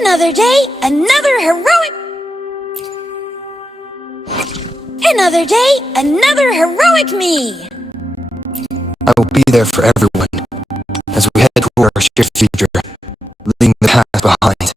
Another day, another heroic... Another day, another heroic me! I will be there for everyone, as we head toward our shared future, leaving the past behind.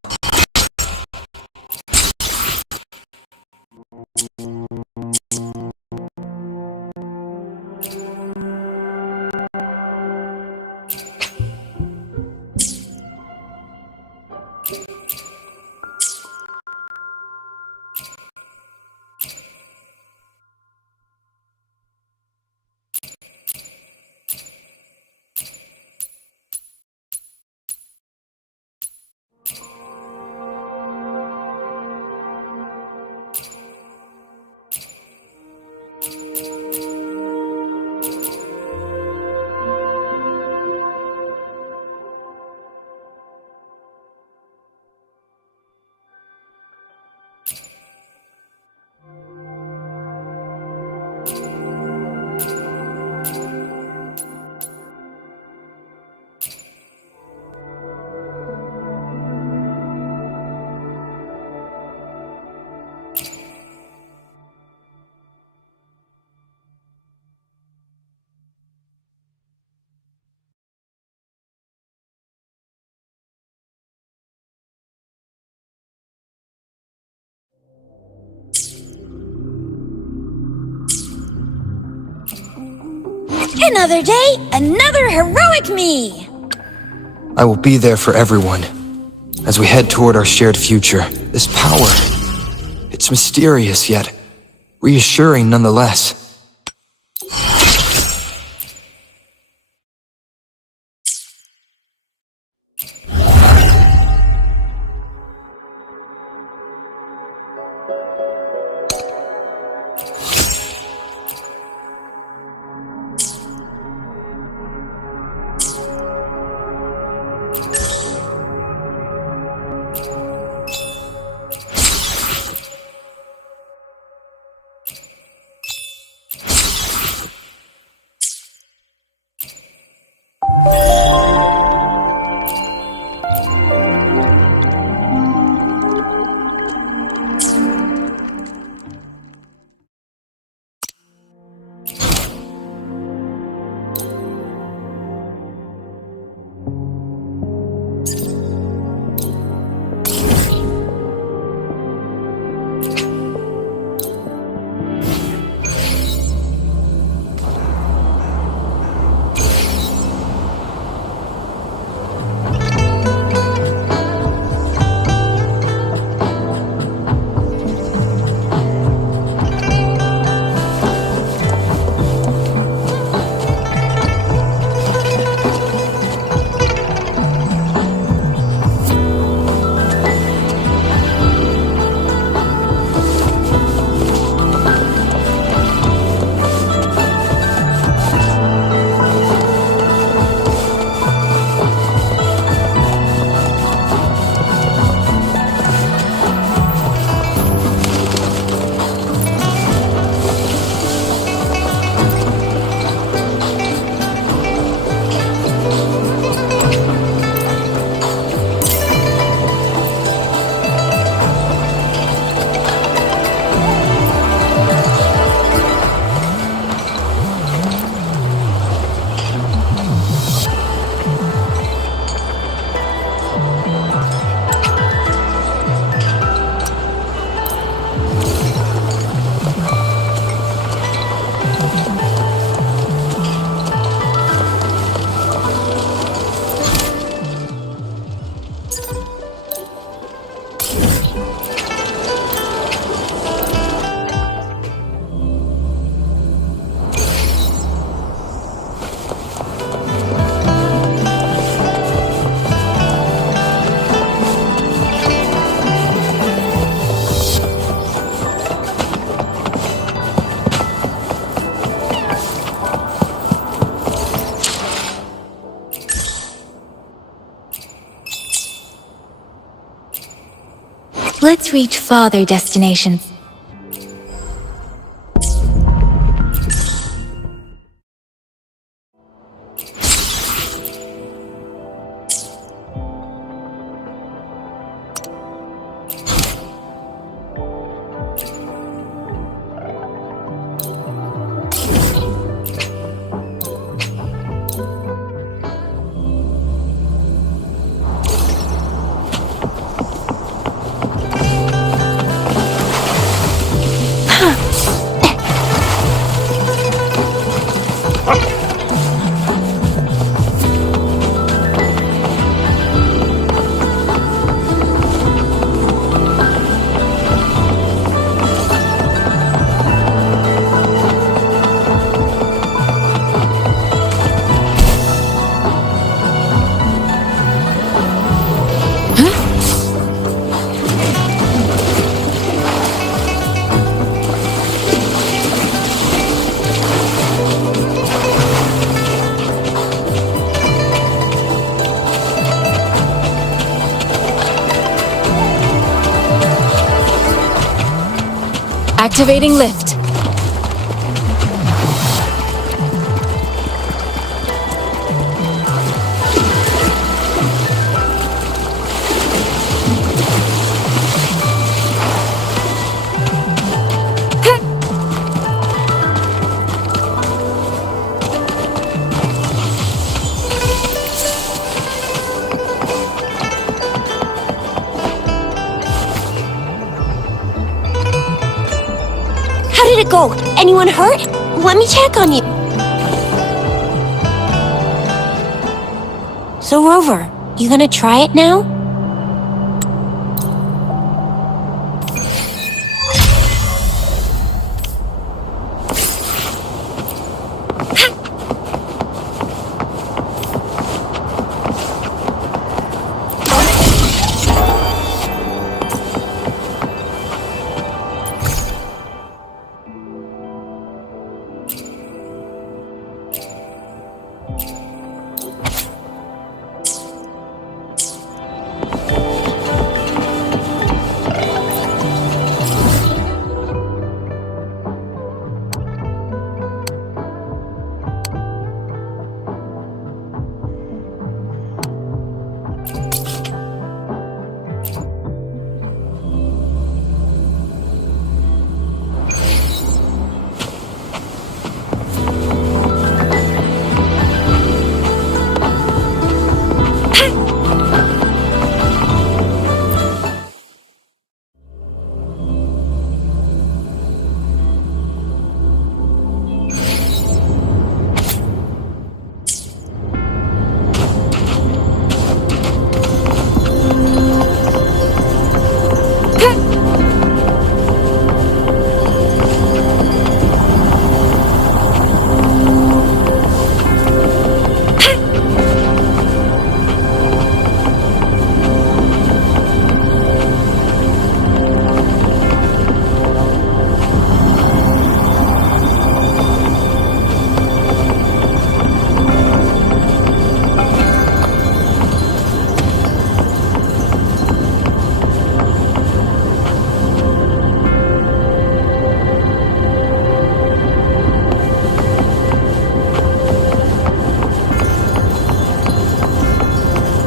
Another day, another heroic me! I will be there for everyone, as we head toward our shared future. This power, it's mysterious yet reassuring nonetheless. Let's reach farther destinations. Activating lift. How did it go? Anyone hurt? Let me check on you. So, Rover, you gonna try it now?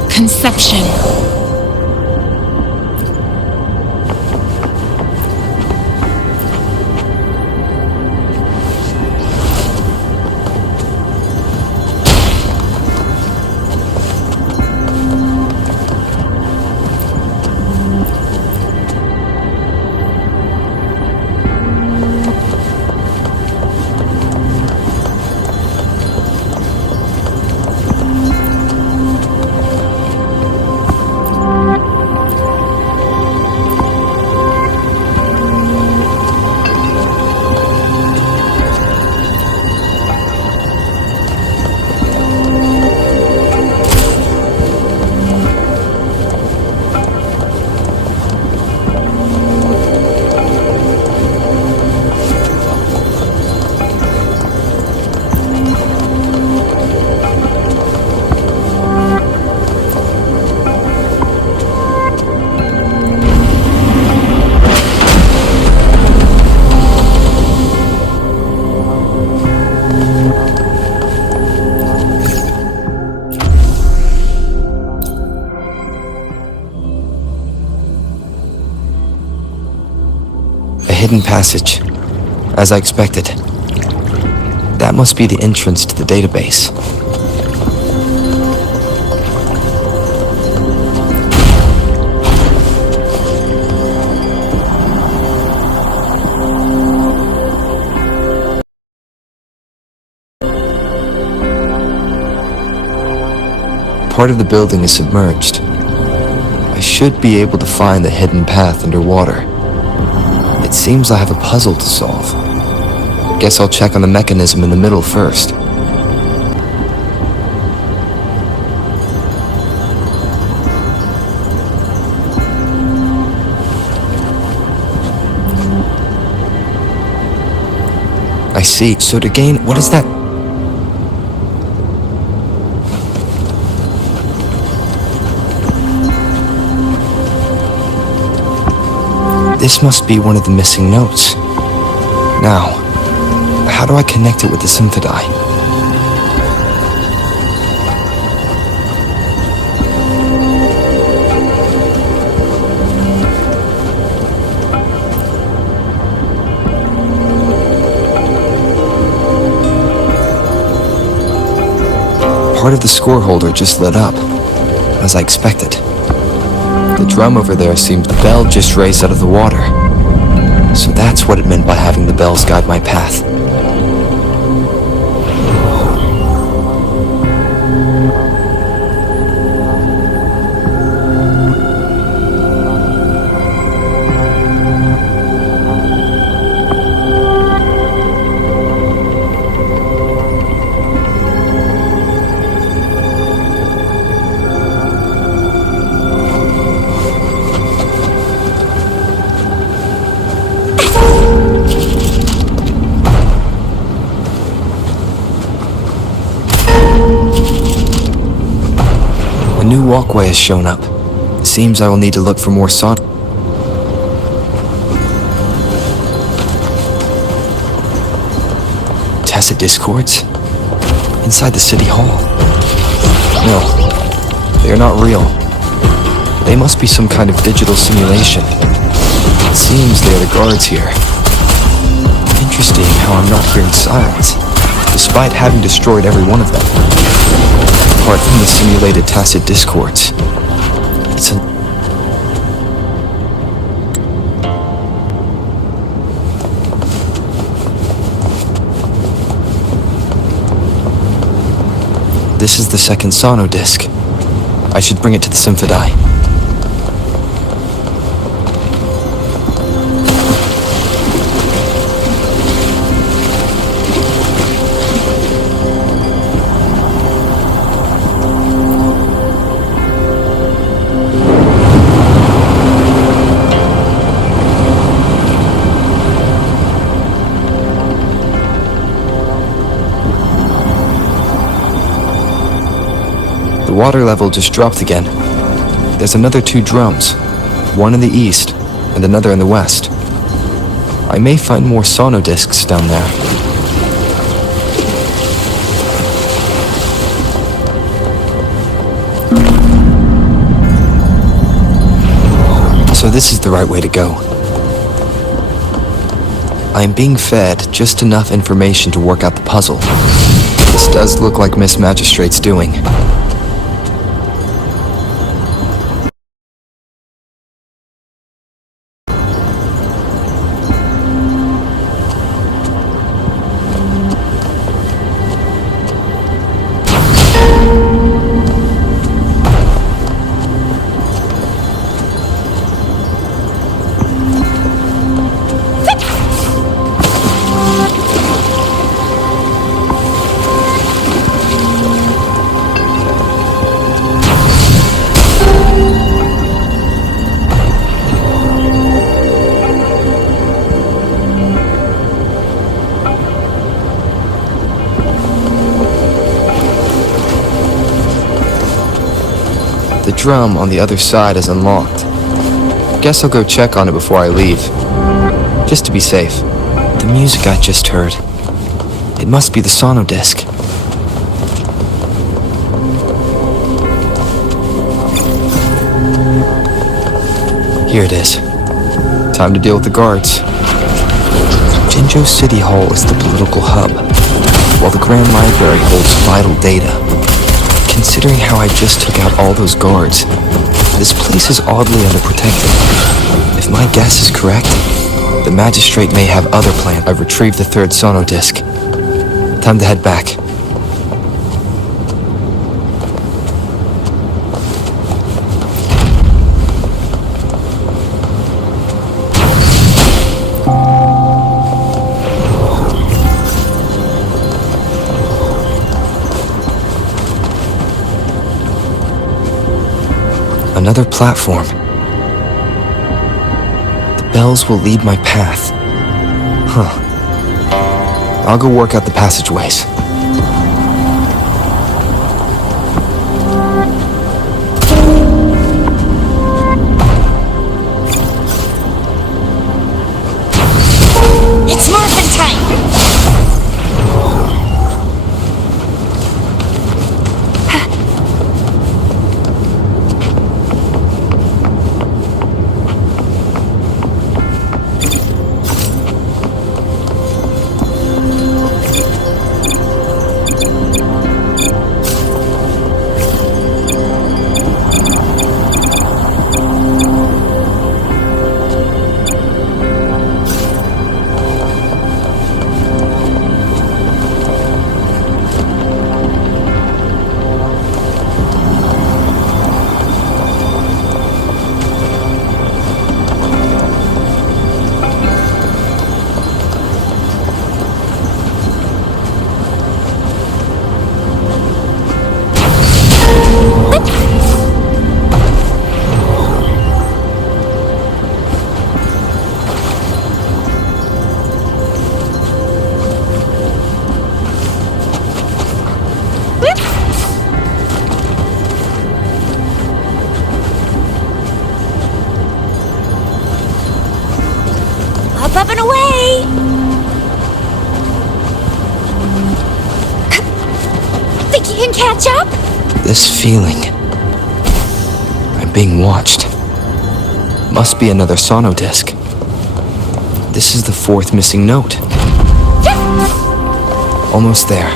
Conception. Hidden passage, as I expected. That must be the entrance to the database. Part of the building is submerged. I should be able to find the hidden path underwater. It seems I have a puzzle to solve. Guess I'll check on the mechanism in the middle first. I see. So to gain... what is that? This must be one of the missing notes. Now, how do I connect it with the Symphodie? Part of the score holder just lit up, as I expected. The drum over there seemed the bell just raised out of the water. So that's what it meant by having the bells guide my path. A new walkway has shown up. It seems I will need to look for more son. Tacit discords? Inside the city hall? No, they are not real. They must be some kind of digital simulation. It seems they are the guards here. Interesting how I'm not hearing sirens, despite having destroyed every one of them. Apart from the simulated tacit discords. It's a... This is the second sono disc. I should bring it to the Symphodie. The water level just dropped again. There's another 2 drums, one in the east and another in the west. I may find more sono discs down there. So this is the right way to go. I am being fed just enough information to work out the puzzle. This does look like Miss Magistrate's doing. The drum on the other side is unlocked. Guess I'll go check on it before I leave. Just to be safe. The music I just heard. It must be the sono disc. Here it is. Time to deal with the guards. Jinzhou City Hall is the political hub, while the Grand Library holds vital data. Considering how I just took out all those guards, this place is oddly underprotected. If my guess is correct, the magistrate may have other plans. I've retrieved the 3rd sono disc. Time to head back. Another platform. The bells will lead my path. Huh. I'll go work out the passageways. It's Morphin up and away! Think you can catch up? This feeling. I'm being watched. Must be another sonodisc. This is the fourth missing note. Almost there.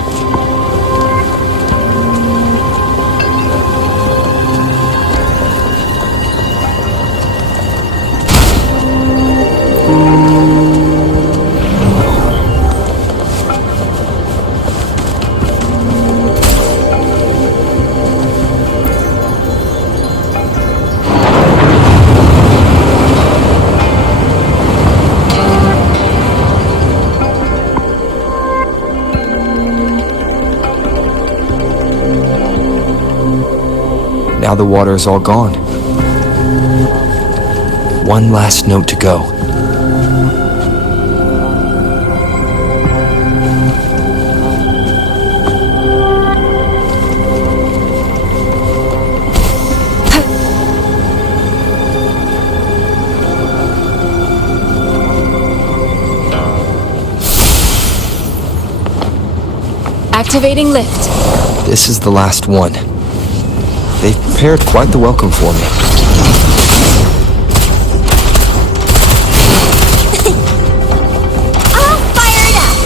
Now the water is all gone. One last note to go. Activating lift. This is the last one. They've prepared quite the welcome for me. All fired up!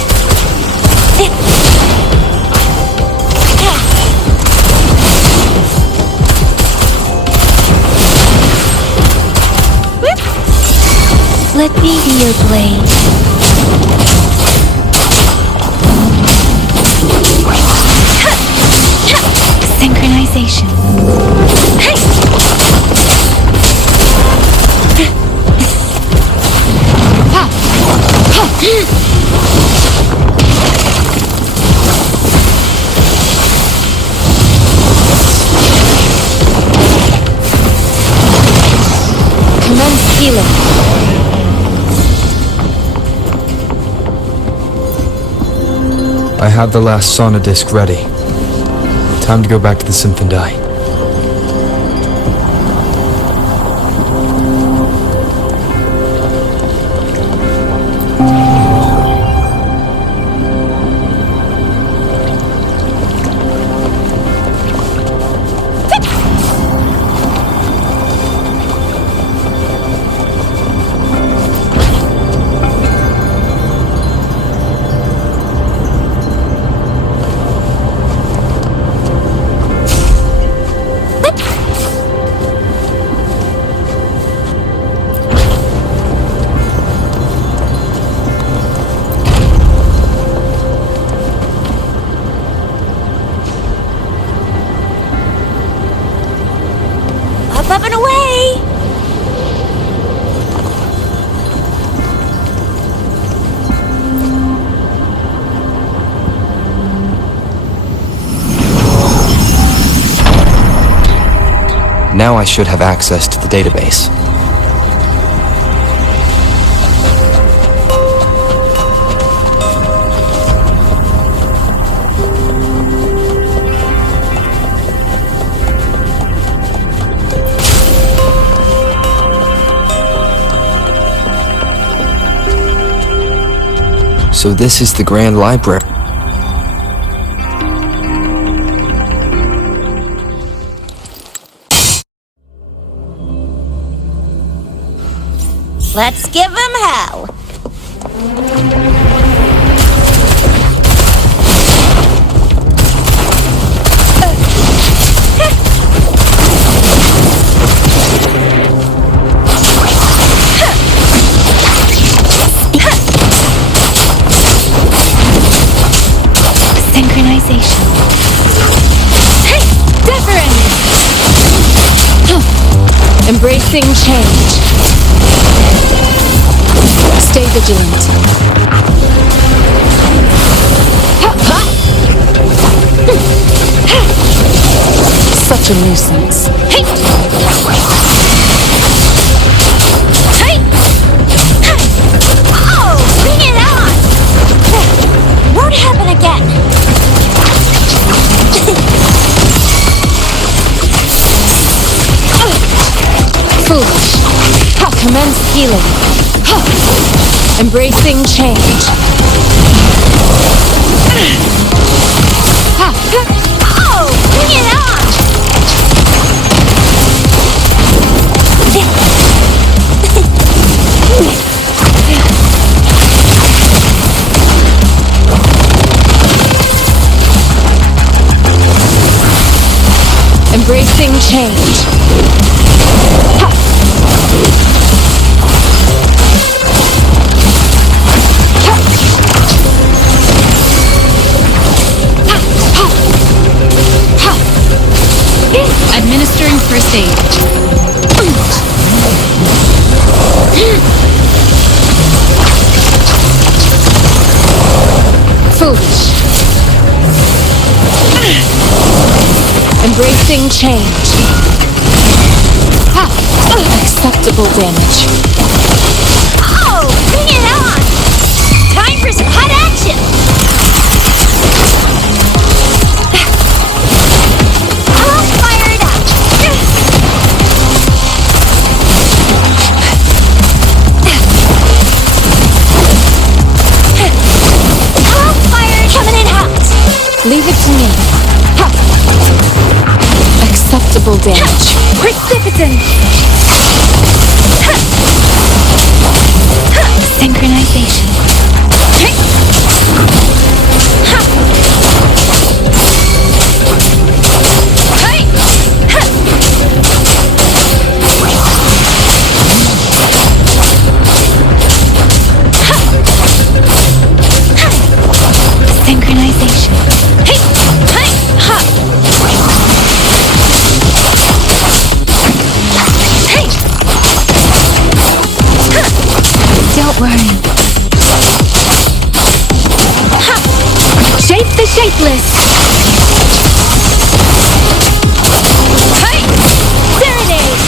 Let me be your blade. Synchronization. Commence healing. I have the last sonodisc ready. Time to go back to the Symphondai. Up and away! Now I should have access to the database. So this is the Grand Library. Let's give them hell! Synchronization. Different. Embracing change. Stay vigilant. Such a nuisance. Hey! Hey! Oh, bring it on! Won't happen again. Foolish. Commence healing. Embracing change. Oh, bring it on! Embracing change. Administering first aid. Foolish. Embracing change. Acceptable damage. Oh, bring it on! Time for some hot action! I'll fire it up! I'll fire it coming in hot! Leave it to me. Acceptable damage. Precipitant! Synchronization. Synchronization. Don't worry. Shape the shapeless. Serenade!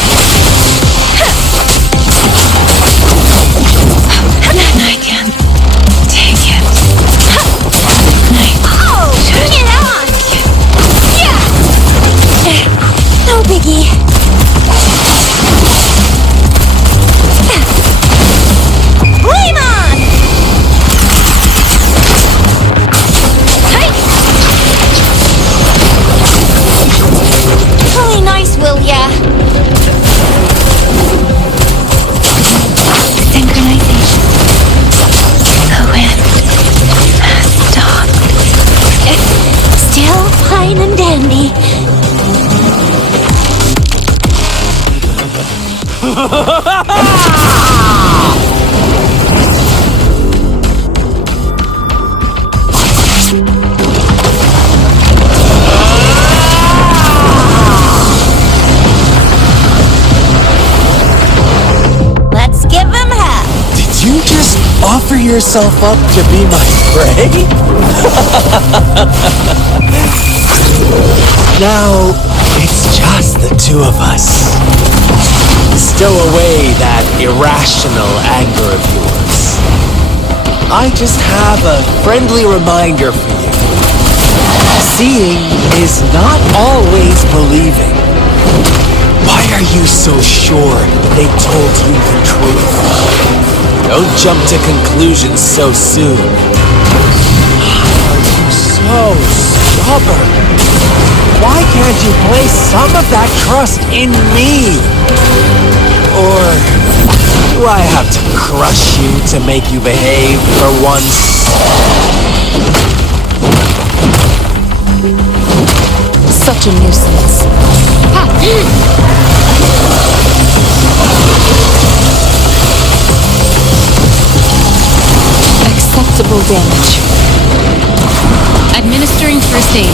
I can't take it. Oh, bring it on! Yeah! No biggie. Flame on! Really nice, will ya? Synchronization. The wind has stopped. Still fine and dandy. Let's give him hell! Did you just offer yourself up to be my prey? Now, it's just the two of us. Stow away that irrational anger of yours. I just have a friendly reminder for you. Seeing is not always believing. Why are you so sure they told you the truth? Don't jump to conclusions so soon. Are you so stubborn? Why can't you place some of that trust in me? Or do I have to crush you to make you behave for once? Such a nuisance. Acceptable damage. Administering first aid.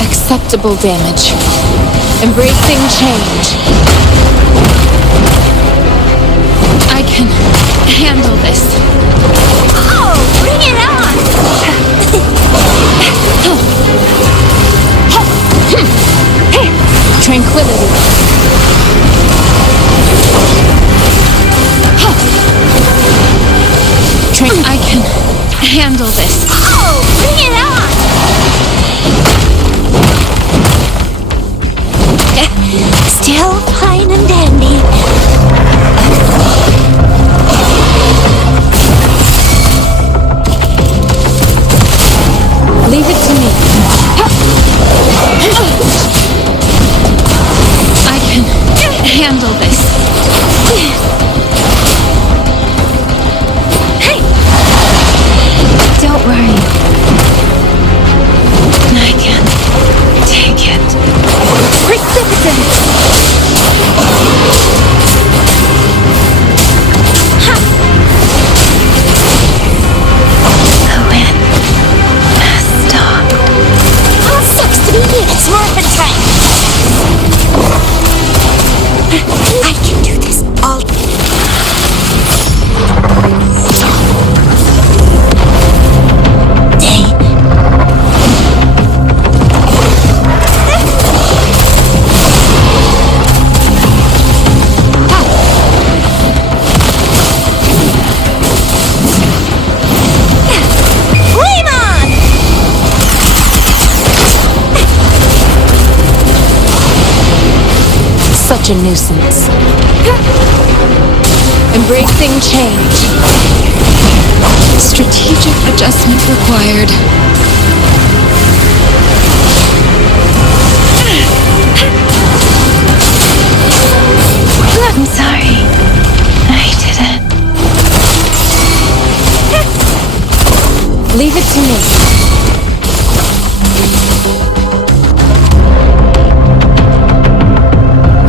Acceptable damage. Embracing change. I can handle this. Oh, bring it on! Tranquility. I can handle this. Oh, bring it on! Still fine and dandy. handle this. Hey! Don't worry. I can take it. Precipitant! Ha! The wind has stopped. Oh, sucks to be you. It's morphin' time. I can do this all day. Flame on! Such a nuisance. Embracing change. Strategic adjustment required. I'm sorry. I didn't. Leave it to me.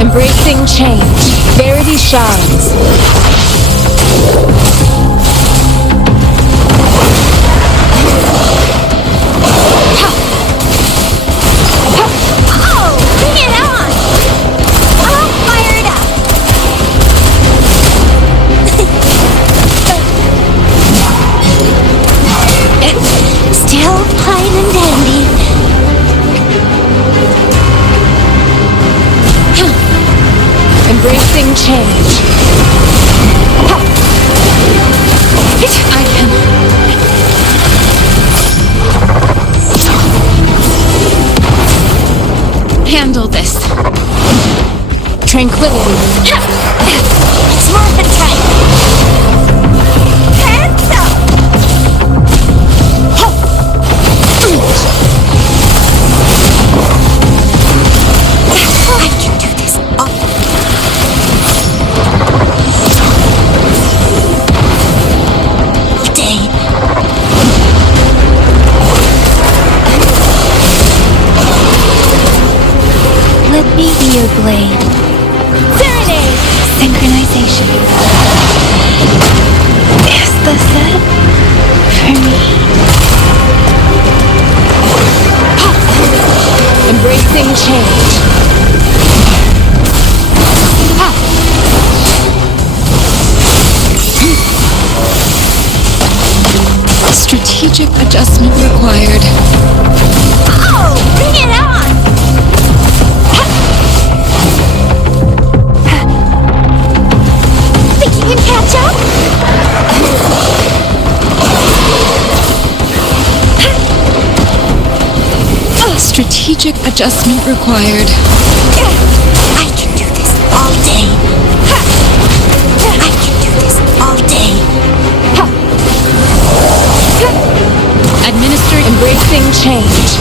Embracing change. Verity shines. Oh, bring it on! I'll fire it up. Still fine and dandy. Embracing change. I can handle this. Tranquility. It's morphin' time. Hands up! I can do this all day. Let me be your blade. ZoneAj. Synchronization. Is this it? For me? Embracing change. Strategic adjustment required. Oh, bring it on! Think you can catch up? Strategic adjustment required. I can do this all day. I can do this all day. Administering embracing change.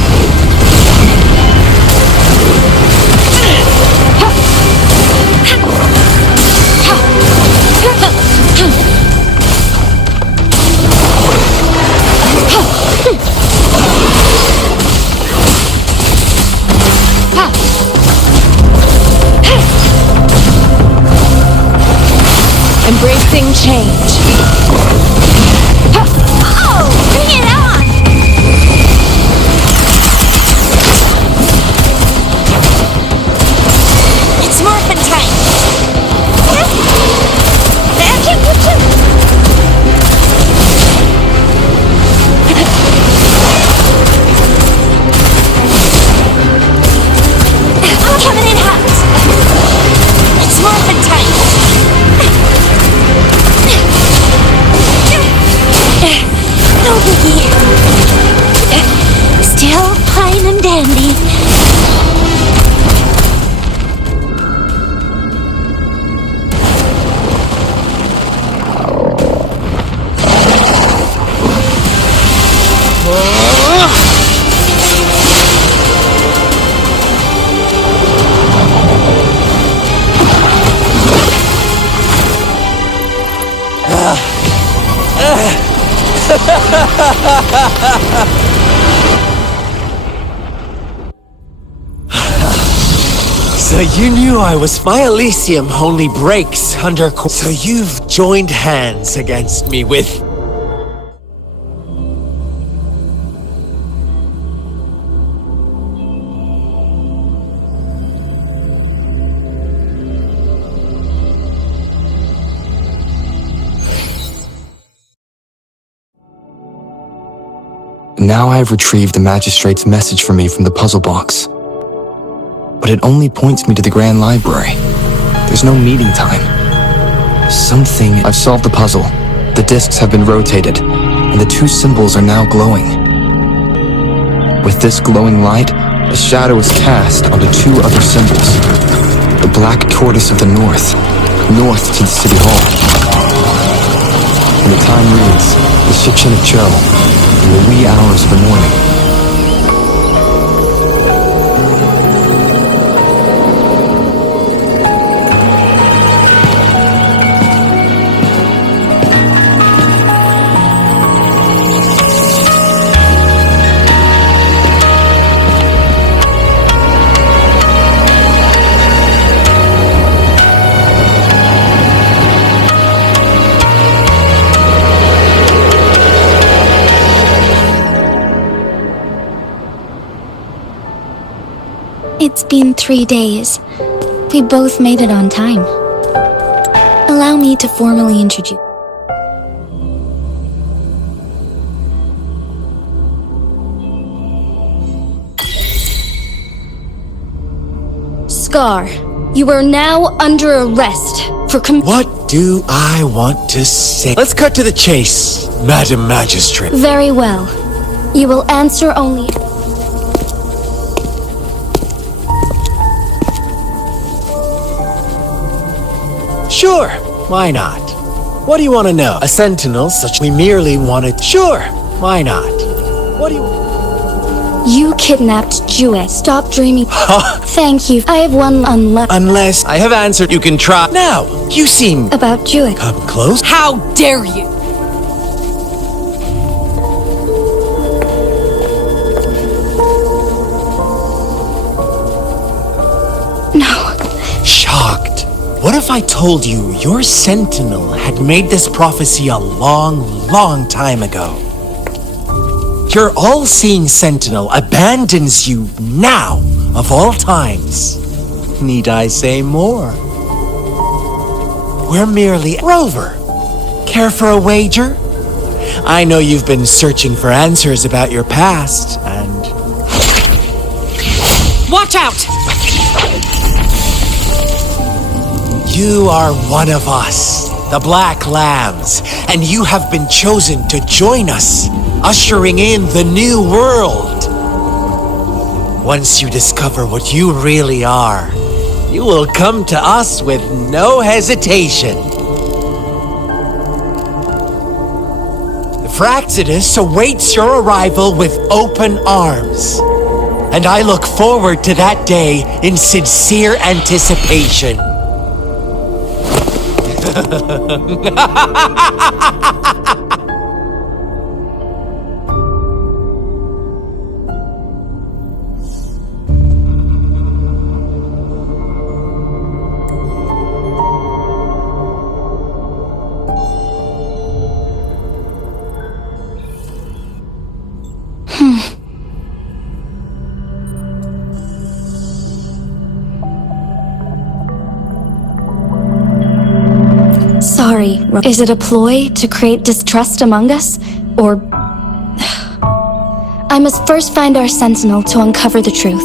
Embracing change. Oh, bring it on! It's morphin' time. Back in with you! I'm coming in hot. It's morphin' time. No biggie. You knew I was. My Elysium only breaks under. So you've joined hands against me with. Now I have retrieved the magistrate's message for me from the puzzle box. But it only points me to the Grand Library. There's no meeting time. I've solved the puzzle. The discs have been rotated, and the two symbols are now glowing. With this glowing light, a shadow is cast onto two other symbols. The black tortoise of the north to the city hall. And the time reads, the Shikshin of Cho, in the wee hours of the morning. It's been 3 days. We both made it on time. Allow me to formally introduce. Scar, you are now under arrest for What do I want to say? Let's cut to the chase, Madam Magistrate. Very well. You will answer only. Sure, why not? What do you want to know? A sentinel such we merely wanted. Sure, why not? What do you... You kidnapped Jue. Stop dreaming. Thank you. I have one Unless I have answered, you can try. Now, you seem... about Jue. Come close. How dare you! No. Shocked. What if I told you your sentinel had made this prophecy a long, long time ago? Your all-seeing sentinel abandons you now, of all times. Need I say more? We're merely Rover. Care for a wager? I know you've been searching for answers about your past, and... Watch out! You are one of us, the Black Lambs, and you have been chosen to join us, ushering in the new world. Once you discover what you really are, you will come to us with no hesitation. The Fraxidus awaits your arrival with open arms, and I look forward to that day in sincere anticipation. Sorry. Is it a ploy to create distrust among us? Or... I must first find our sentinel to uncover the truth.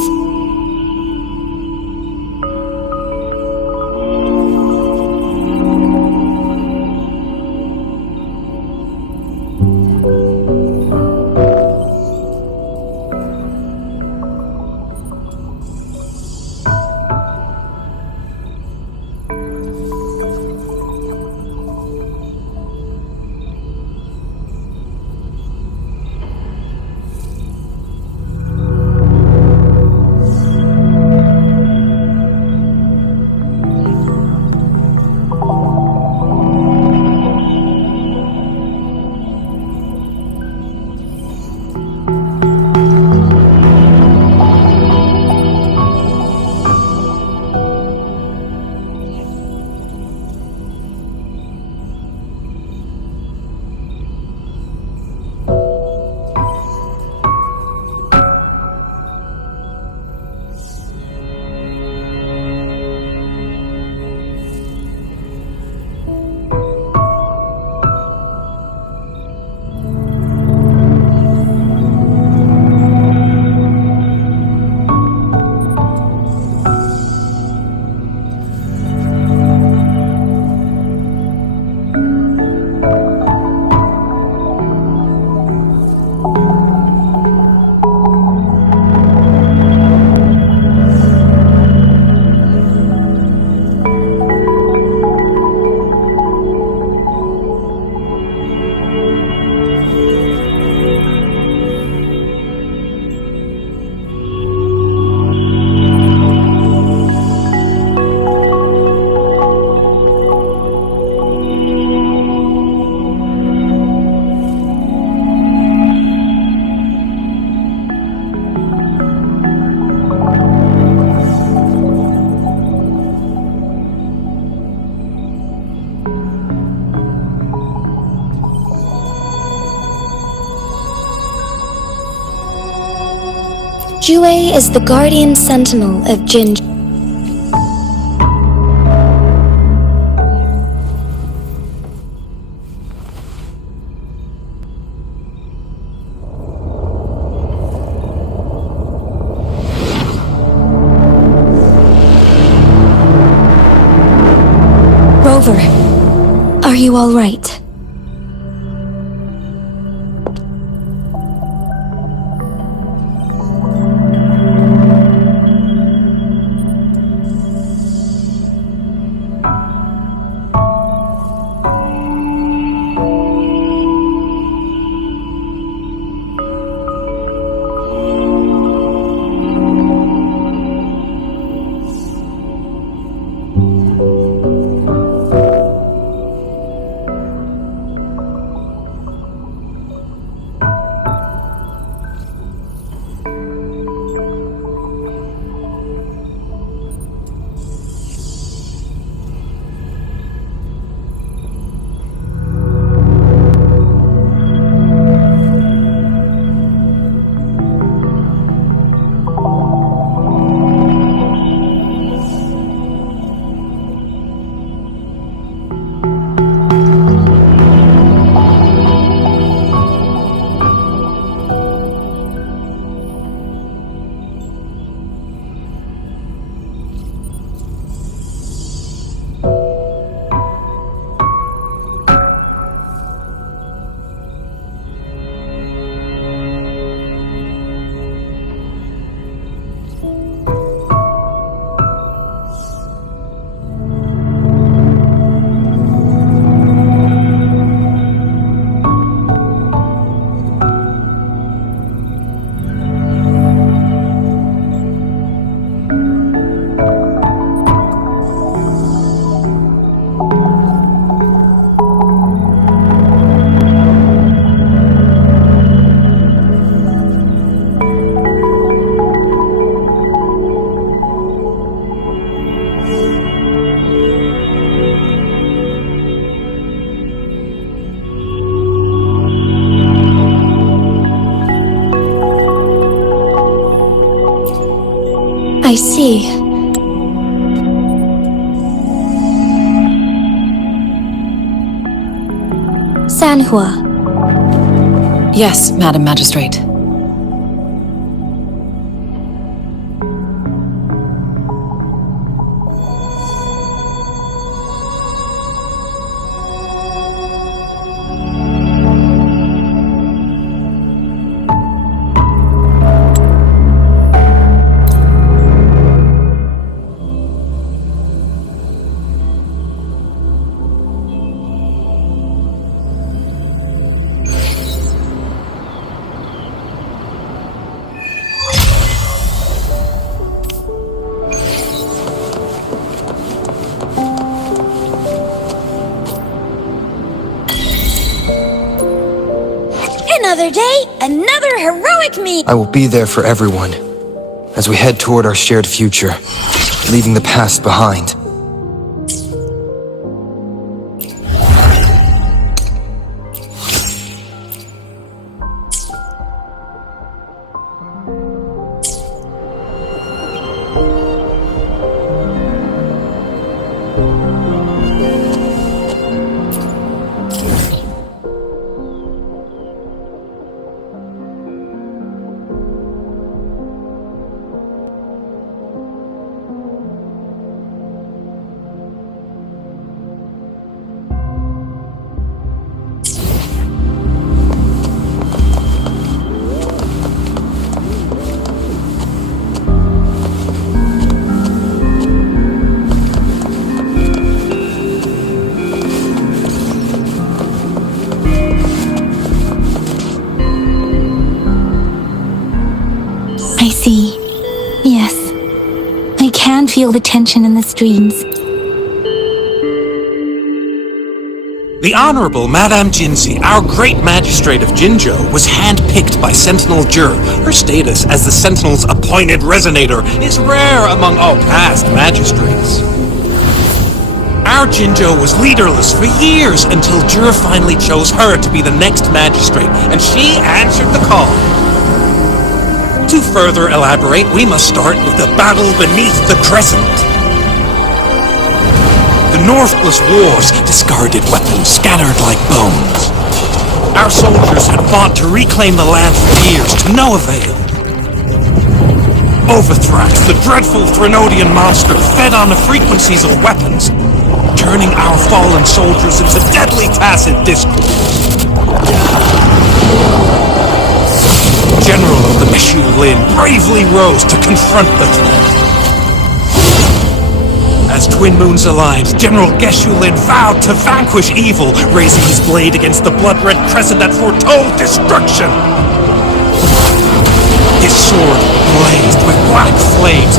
Jue is the guardian sentinel of Jinj. Rover, are you all right? I see. Sanhua. Yes, Madam Magistrate. Another day, another heroic meet! I will be there for everyone as we head toward our shared future, leaving the past behind. I see. Yes. I can feel the tension in the streams. The Honorable Madame Jinzi, our great magistrate of Jinzhou, was handpicked by Sentinel Jur. Her status as the Sentinel's appointed resonator is rare among all past magistrates. Our Jinzhou was leaderless for years until Jur finally chose her to be the next magistrate, and she answered the call. To further elaborate, we must start with the battle beneath the crescent. The Northless Wars discarded weapons scattered like bones. Our soldiers had fought to reclaim the land for years, to no avail. Overthrax, the dreadful Threnodian monster, fed on the frequencies of weapons, turning our fallen soldiers into deadly tacit discourse. General of the Meshu Lin bravely rose to confront the threat. As Twin Moons aligned, General Geshu Lin vowed to vanquish evil, raising his blade against the blood-red crescent that foretold destruction. His sword blazed with black flames,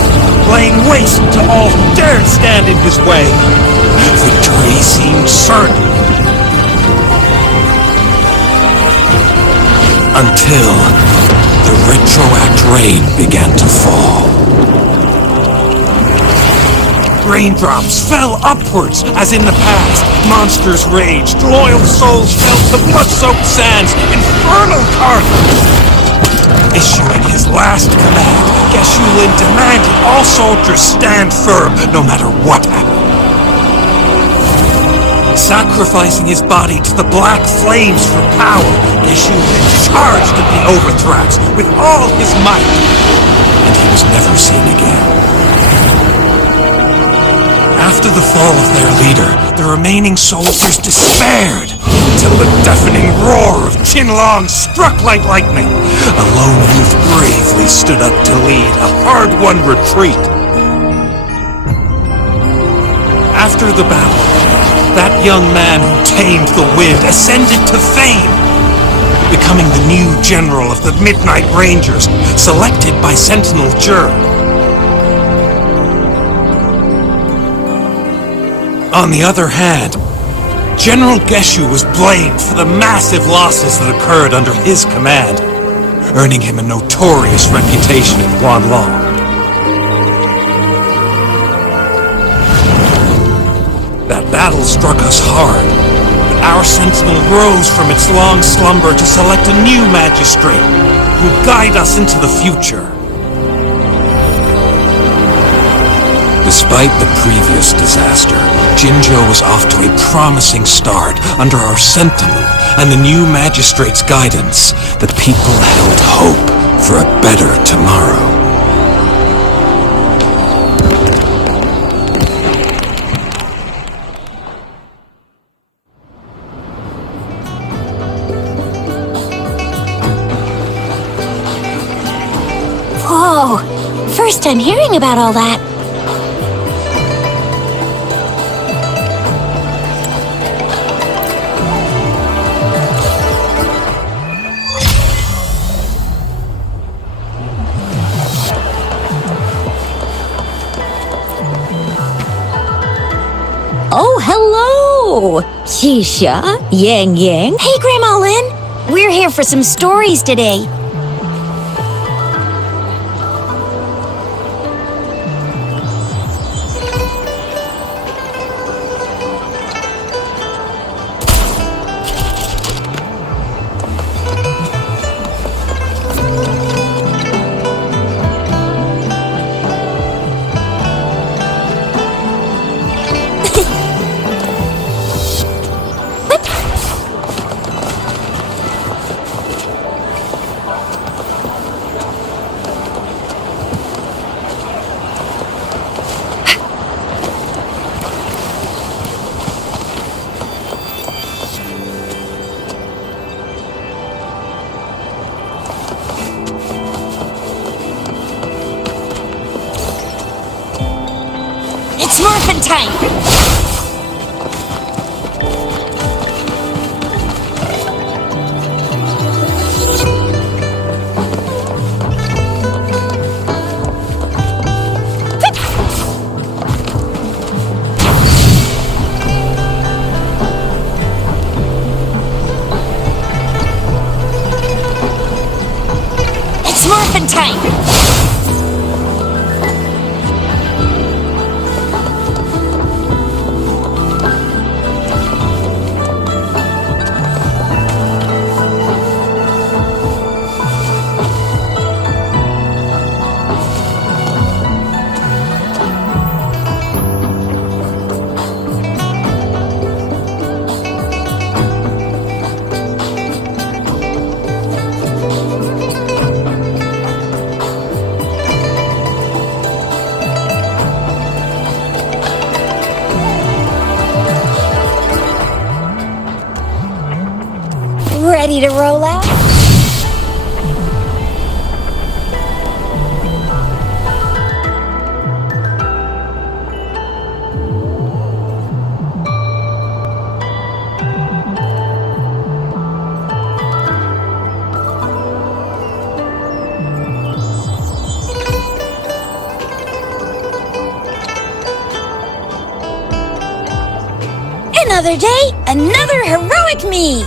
laying waste to all who dared stand in his way. Victory seemed certain. Until the retroact rain began to fall. Raindrops fell upwards, as in the past. Monsters raged, loyal souls fell to blood-soaked sands, infernal carnage. Issuing his last command, Geshu Lin demanded all soldiers stand firm, no matter what happened. Sacrificing his body to the black flames for power, Geshu Lin charged at the Overthrax with all his might, and he was never seen again. After the fall of their leader, the remaining soldiers despaired, until the deafening roar of Qinlong struck like lightning. A lone youth bravely stood up to lead a hard-won retreat. After the battle, that young man who tamed the wind ascended to fame, becoming the new general of the Midnight Rangers, selected by Sentinel Jur. On the other hand, General Geshu was blamed for the massive losses that occurred under his command, earning him a notorious reputation in Guanlong. That battle struck us hard, but our sentinel rose from its long slumber to select a new magistrate who would guide us into the future. Despite the previous disaster, Jinzhou was off to a promising start under our sentinel and the new magistrate's guidance. The people held hope for a better tomorrow. Whoa! First time hearing about all that. Oh, hello! Xisha, Yang Yang. Hey, Grandma Lin! We're here for some stories today. It's morphin' time! It's morphin' time! Ready to roll out? Another day, another heroic me!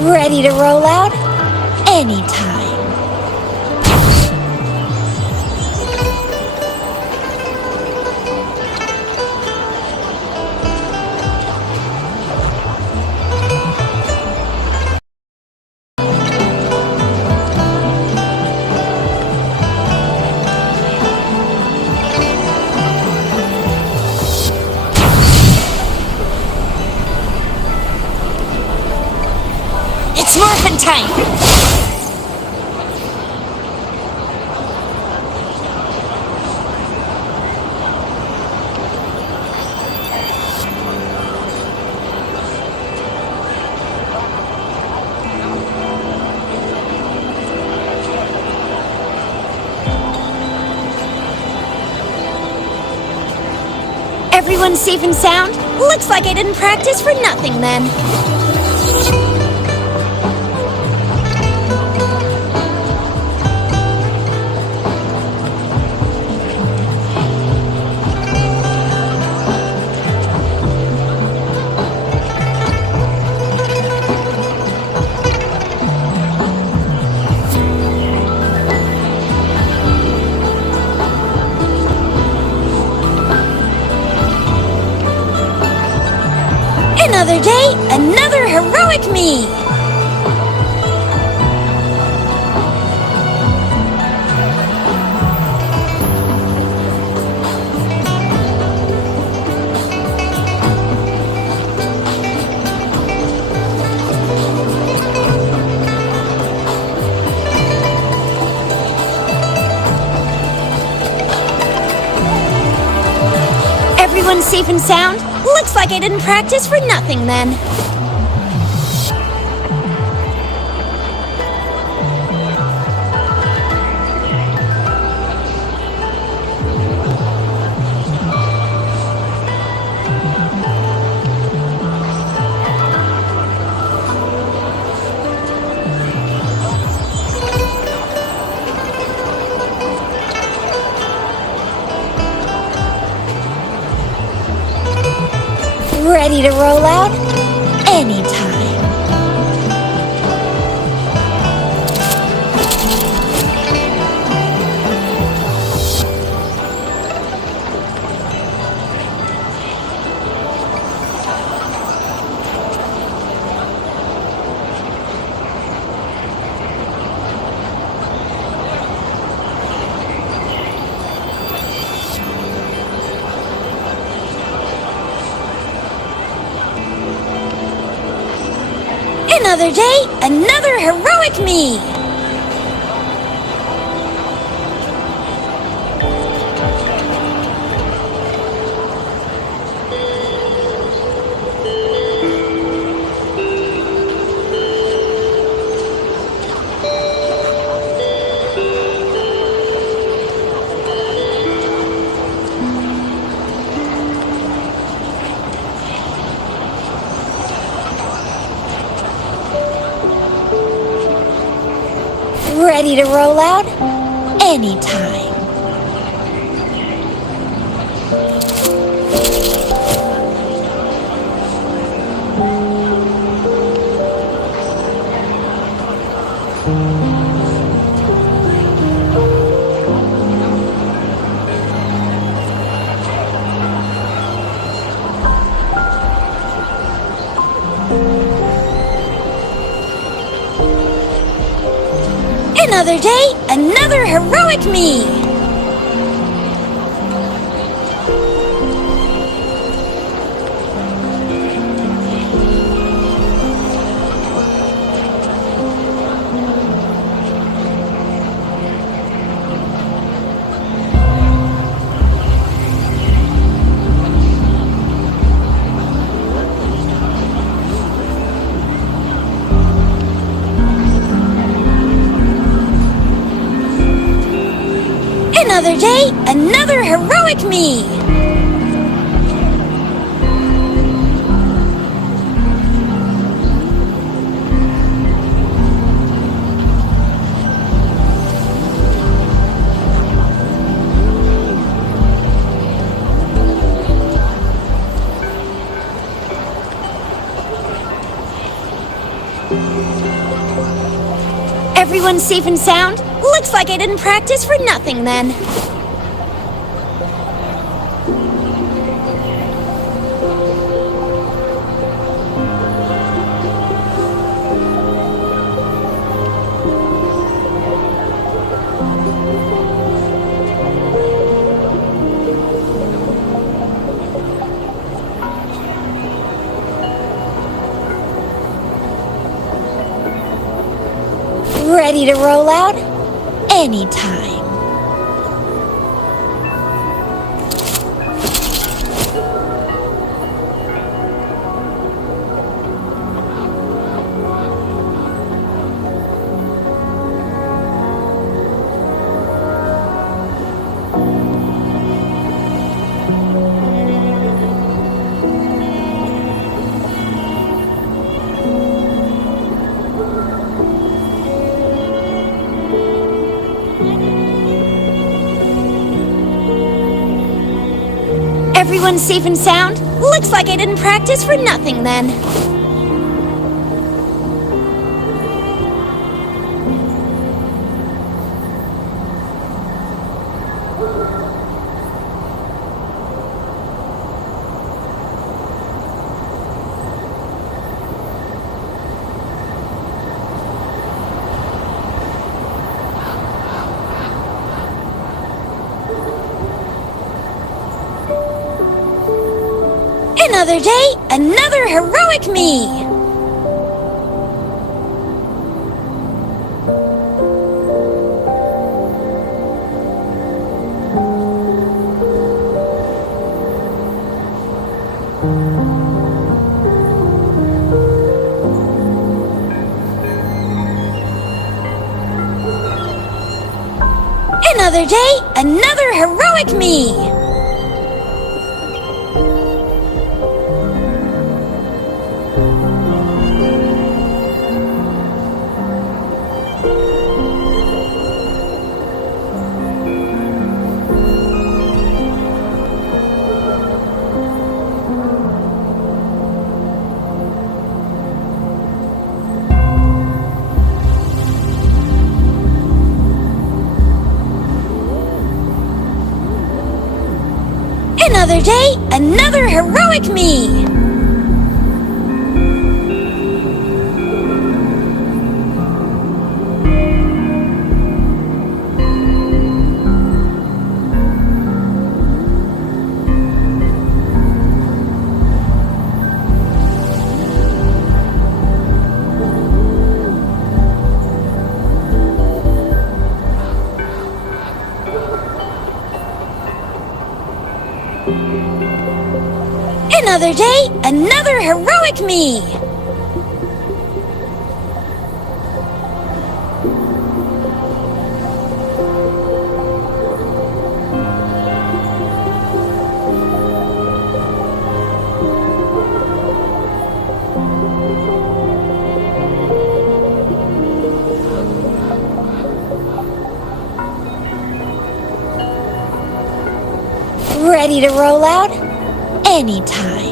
Ready to roll out? Anytime. It's morphin' time! Everyone safe and sound? Looks like I didn't practice for nothing then. Another day, another heroic me! Everyone safe and sound? Looks like I didn't practice for nothing then. Ready to roll out? Anytime. Another day, another heroic me! Ready to roll out? Anytime. Another day, another heroic me! Another day, another heroic me! Everyone's safe and sound? Looks like I didn't practice for nothing then. Ready to roll out? Anytime. Everyone's safe and sound? Looks like I didn't practice for nothing then. Another day, another heroic me! Another day, another heroic me! Another day, another heroic me! Another day, another heroic me! Ready to roll out? Anytime.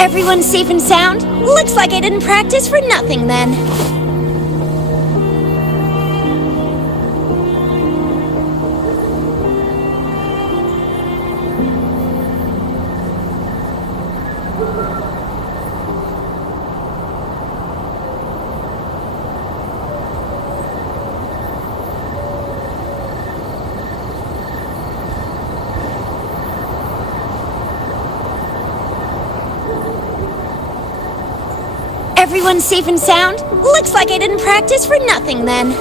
Everyone's safe and sound? Looks like I didn't practice for nothing then. Everyone's safe and sound? Looks like I didn't practice for nothing then.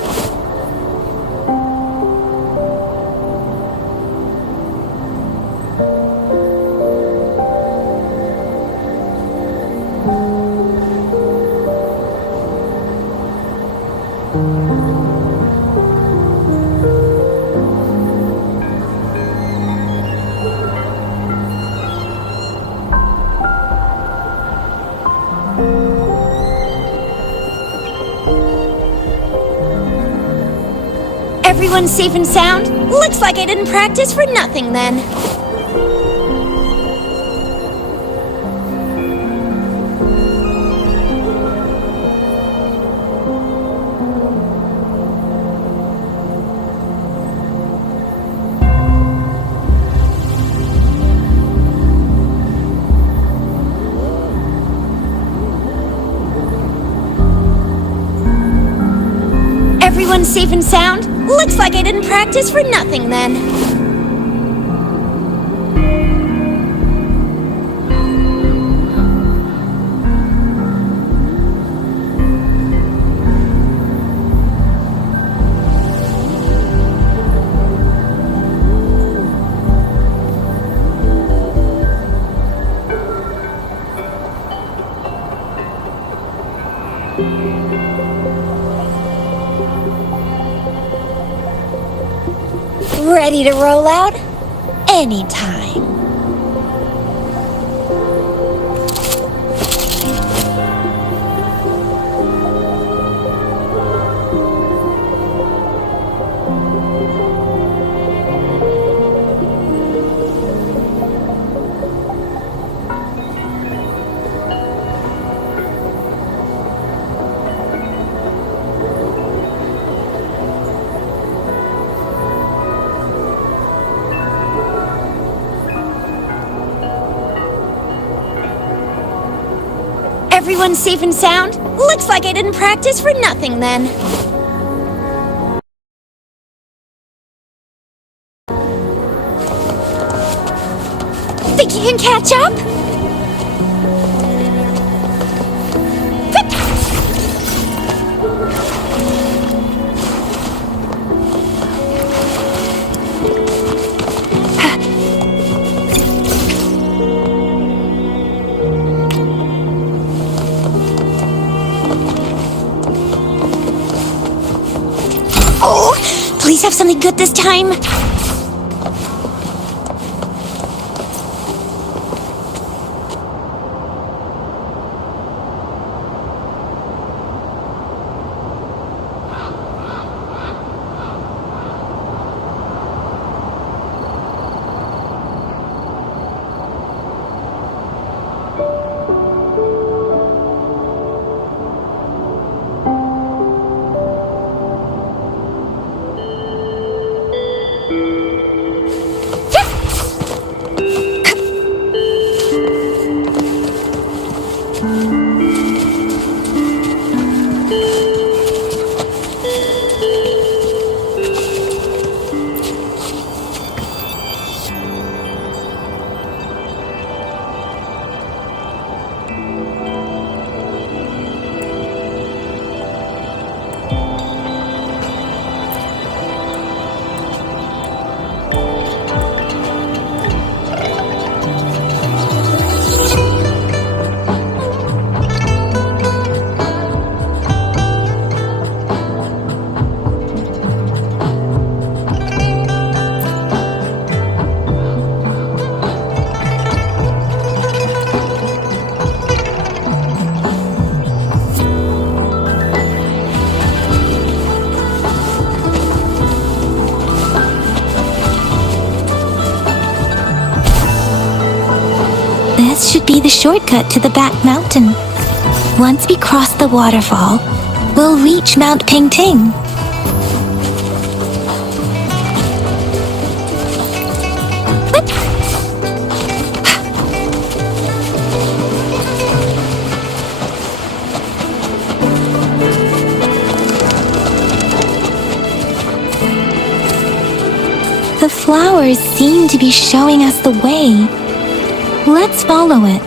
Everyone's safe and sound? Looks like I didn't practice for nothing then. Everyone's safe and sound? Looks like I didn't practice for nothing then. Ready to roll out? Anytime. Everyone's safe and sound? Looks like I didn't practice for nothing then. Think you can catch up? Oh, please have something good this time. be the shortcut to the back mountain. Once we cross the waterfall, we'll reach Mount Pingting. The flowers seem to be showing us the way. Let's follow it.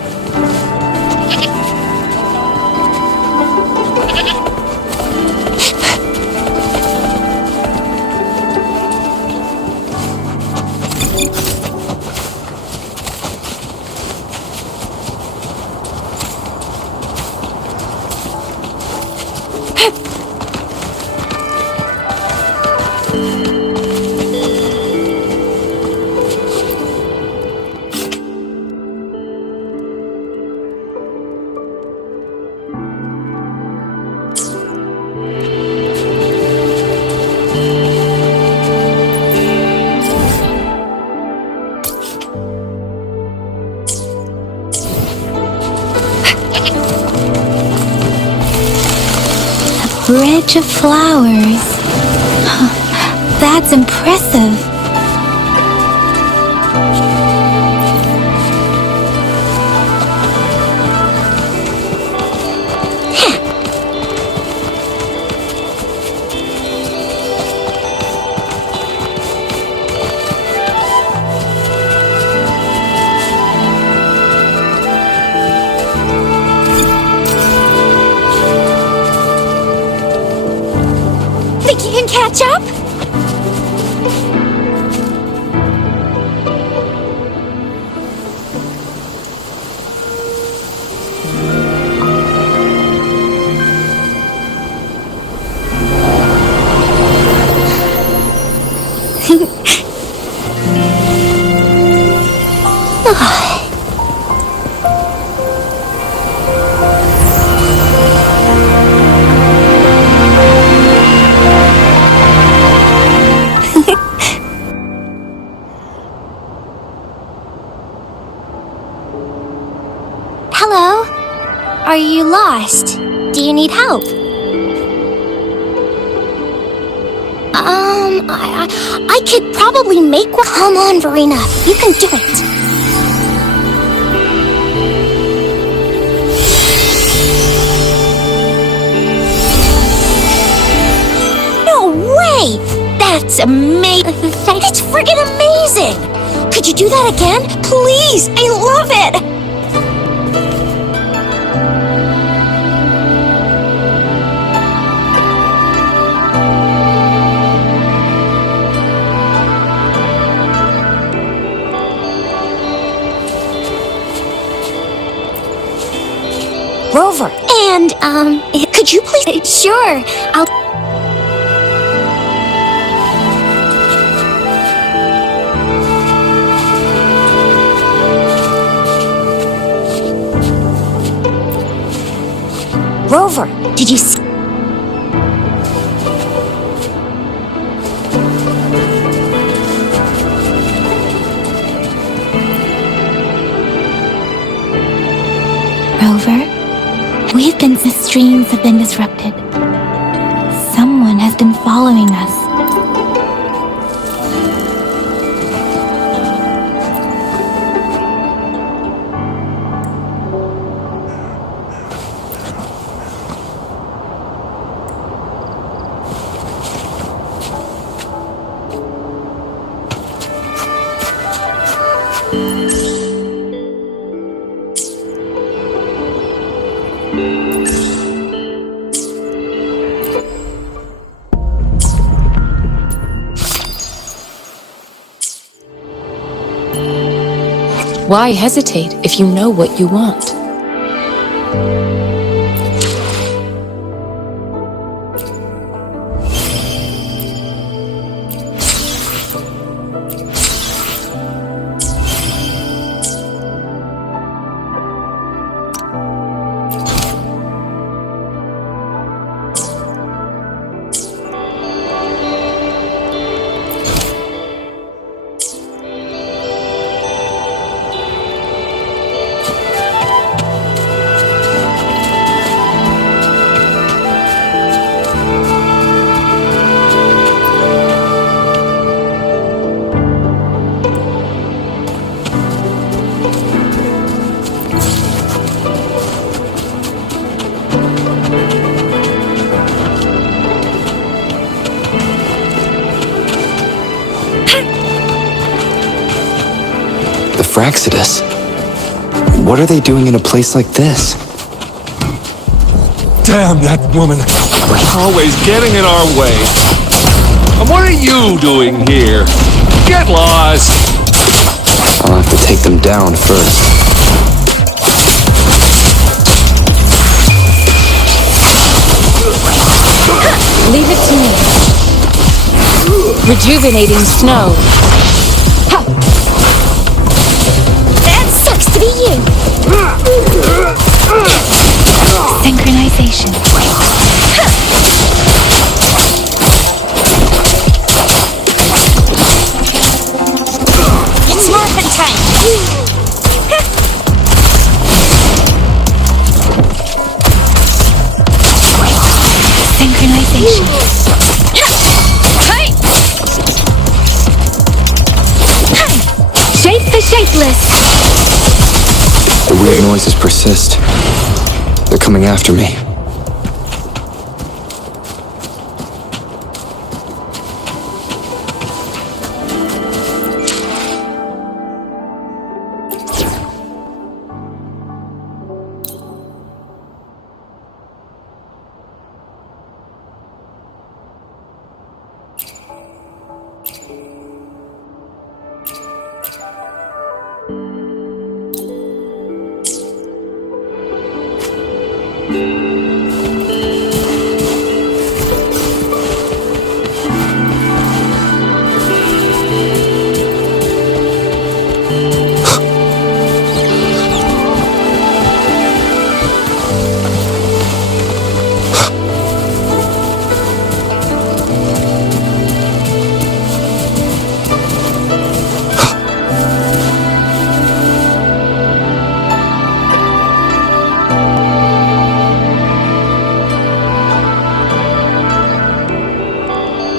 Bridge of flowers. That's impressive. Think you can catch up? Hello? Are you lost? Do you need help? I could probably make one. Come on, Verena. You can do it. No way! That's amazing! It's friggin' amazing! Could you do that again? Please! I love it! Rover, and, could you please? Sure. I'll... Rover, did you see? Rover? The streams have been disrupted. Someone has been following us. Why hesitate if you know what you want? Fraxidus. What are they doing in a place like this? Damn that woman. Always getting in our way. And what are you doing here? Get lost! I'll have to take them down first. Leave it to me. Rejuvenating snow. That sucks to be you. Synchronization. It's morphin' time. Synchronization. Shape the shapeless. The weird noises persist. They're coming after me.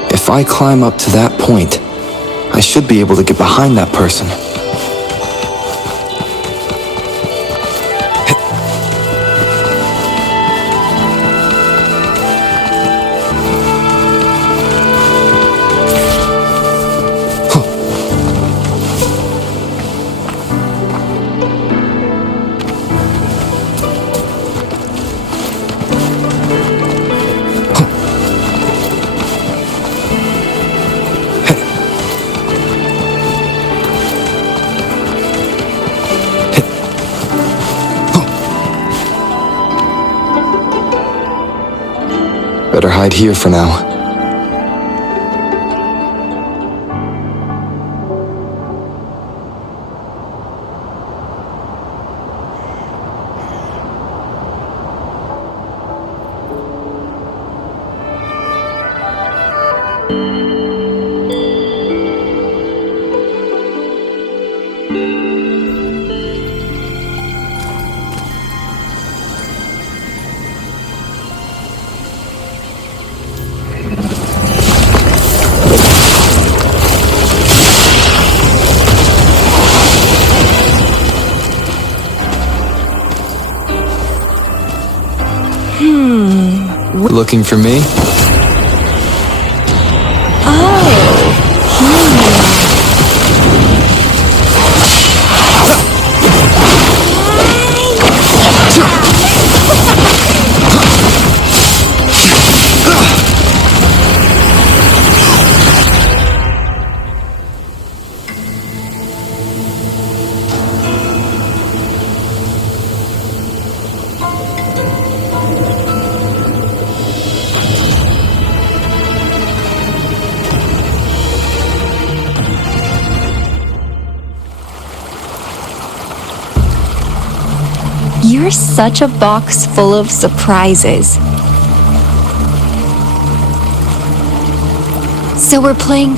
If I climb up to that point, I should be able to get behind that person. Better hide here for now. Looking for me? You're such a box full of surprises. So we're playing...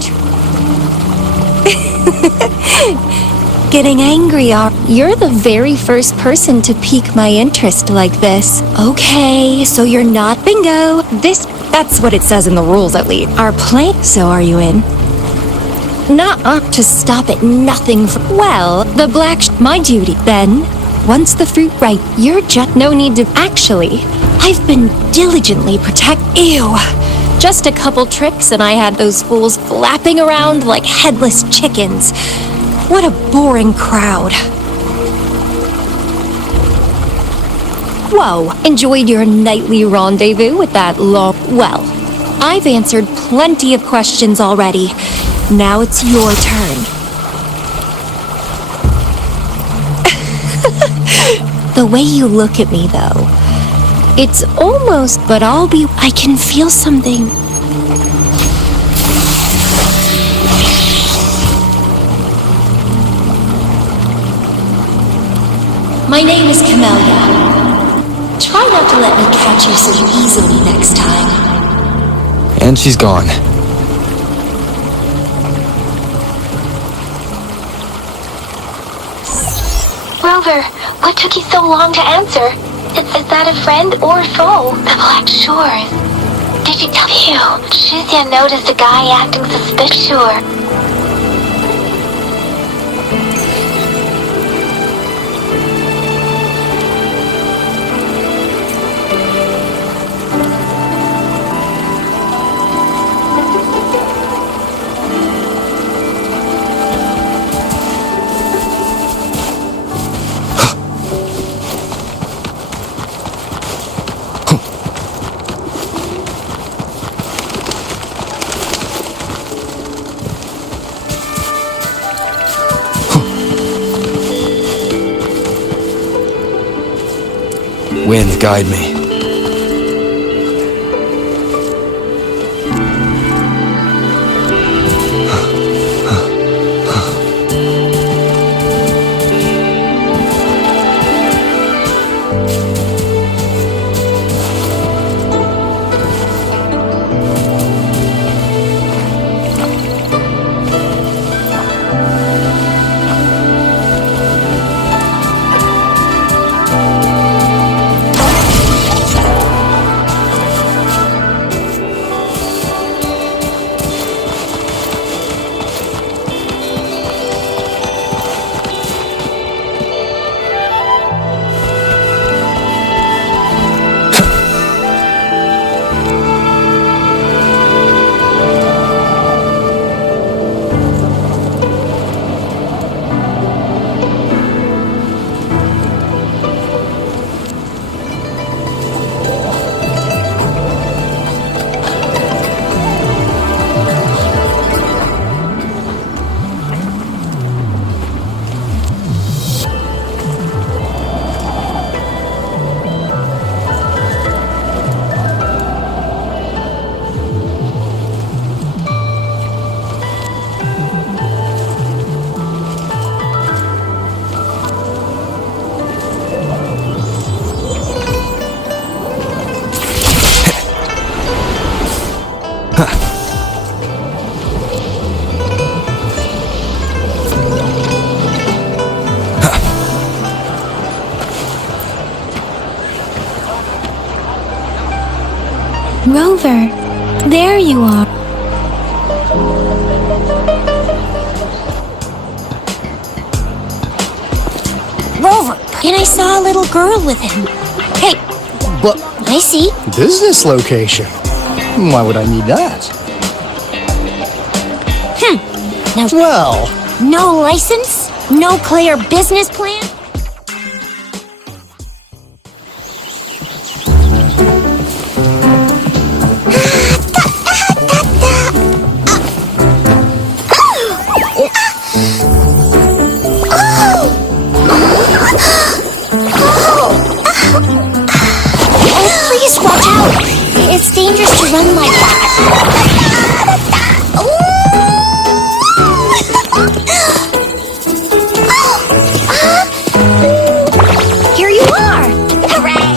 Getting angry, you're the very first person to pique my interest like this. Okay, so you're not bingo. That's what it says in the rules at least. Our play, so are you in? Not up to stop at nothing well, the my duty. Then, once the fruit ripe, you're just no need to actually. I've been diligently Ew. Just a couple tricks and I had those fools flapping around like headless chickens. What a boring crowd. Whoa, enjoyed your nightly rendezvous with that Well, I've answered plenty of questions already. Now it's your turn. The way you look at me, though, it's almost, but I can feel something. My name is Camellia. Try not to let me catch you so easily next time. And she's gone. Rover, what took you so long to answer? Is that a friend or foe? The Black Shores. Did you tell you? Shuzia noticed a guy acting suspicious. Sure. Wind, guide me. Rover, there you are. Rover, and I saw a little girl with him. Hey, But I see. business location? Why would I need that? Now, Well, no license? No clear business plan? Please watch out! It's dangerous to run like that. Here you are! Hooray!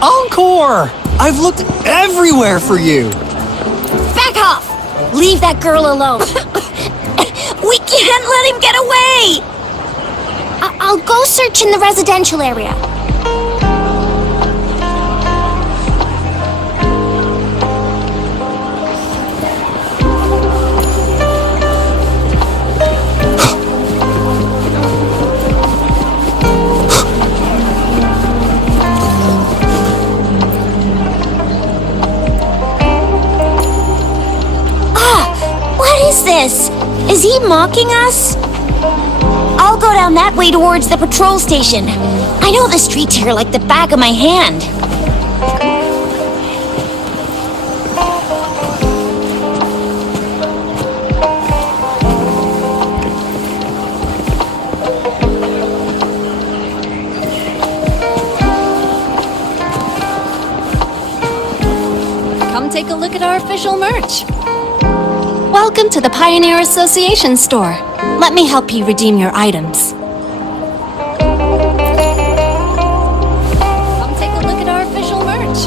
encore! I've looked everywhere for you. Back off! Leave that girl alone. We can't let him get away! I'll go search in the residential area. this? Is he mocking us? I'll go down that way towards the patrol station. I know the streets here like the back of my hand. Come take a look at our official merch. Welcome to the Pioneer Association store. Let me help you redeem your items. Come take a look at our official merch.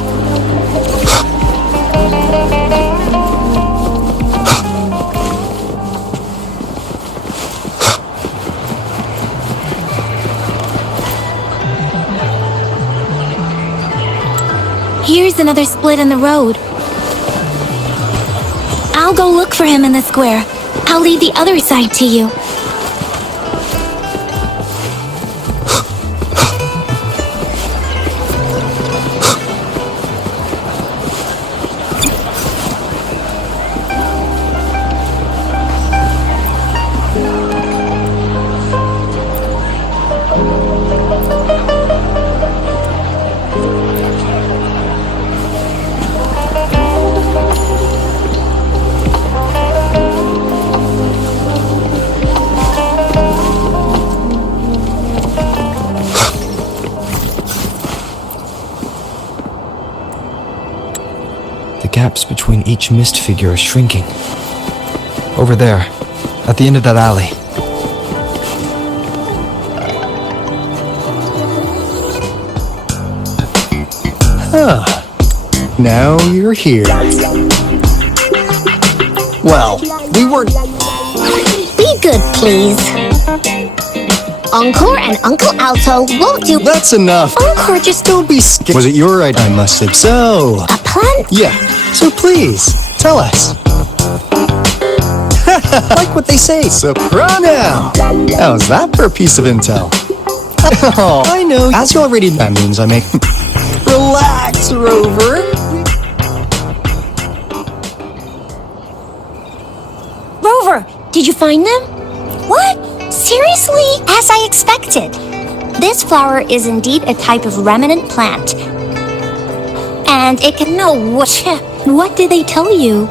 Here's another split in the road. I'll go look for him in the square. I'll leave the other side to you. The gaps between each mist figure are shrinking. Over there, at the end of that alley. Huh. Now you're here. Well, we were... Be good, please. Encore and Uncle Alto won't do. That's enough. Encore just Don't be scared. Was it your idea? I must say so. a pun? Yeah, so please, tell us. Like what they say, soprano. How's that for a piece of intel? Oh, I know. As you already... That means I make... Relax, Rover. Rover, did you find them? What? Seriously? As I expected. This flower is indeed a type of remnant plant. And it can know what... What did they tell you?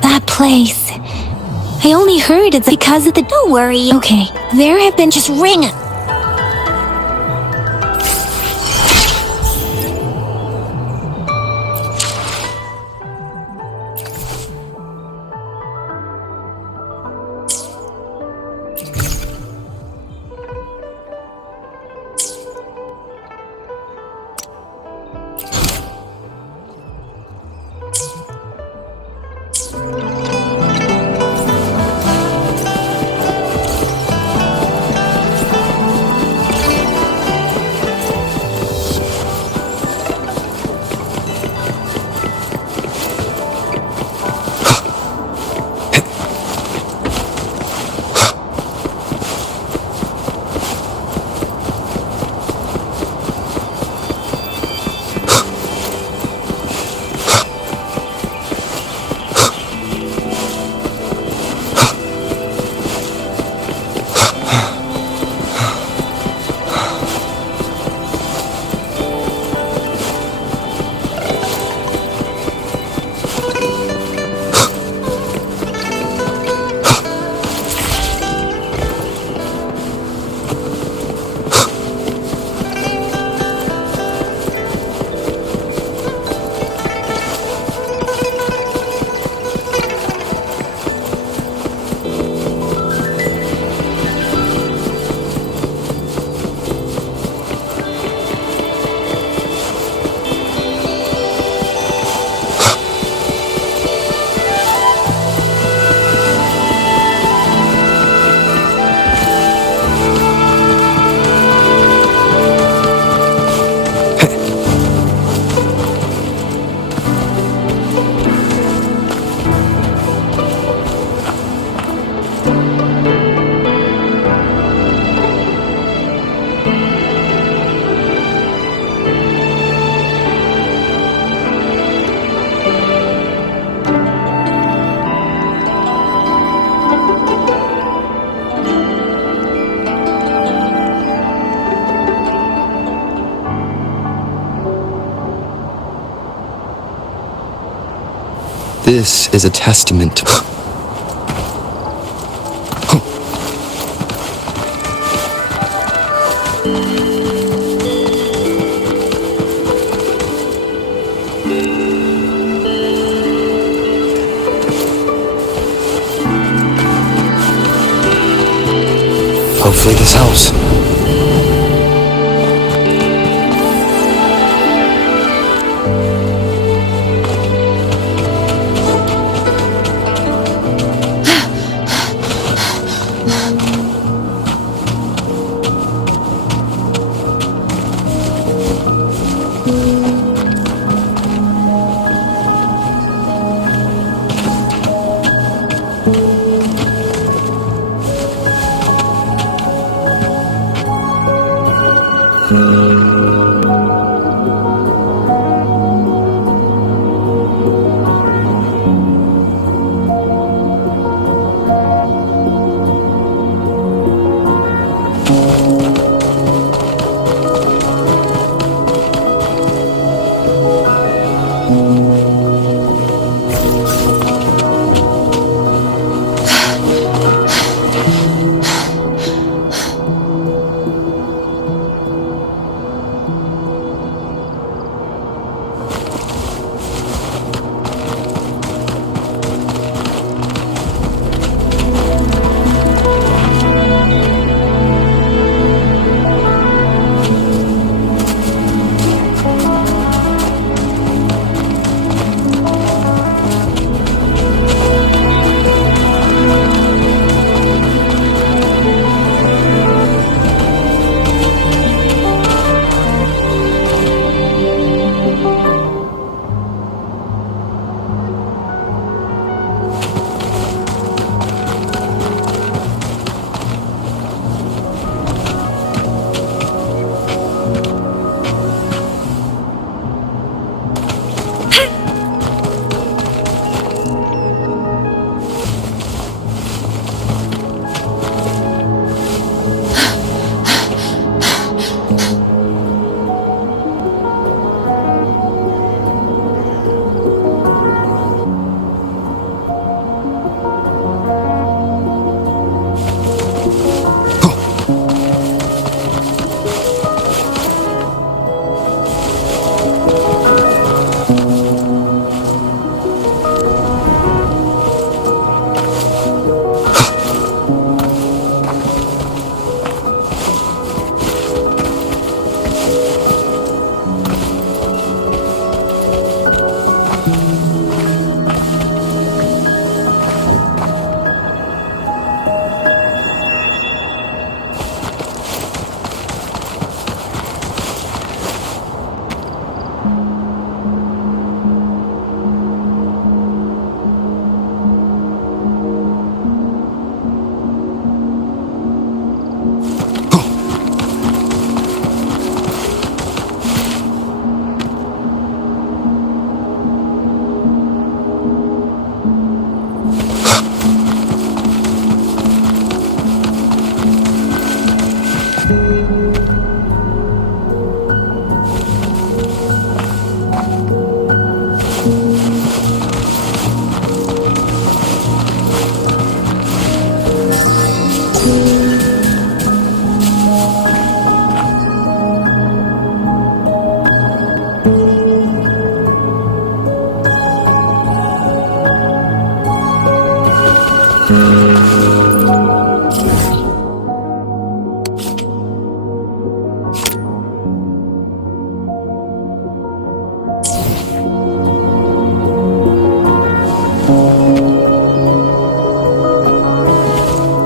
That place. I only heard it's because of the... Don't worry. Okay, there have been just ring... This is a testament to... Hopefully this helps.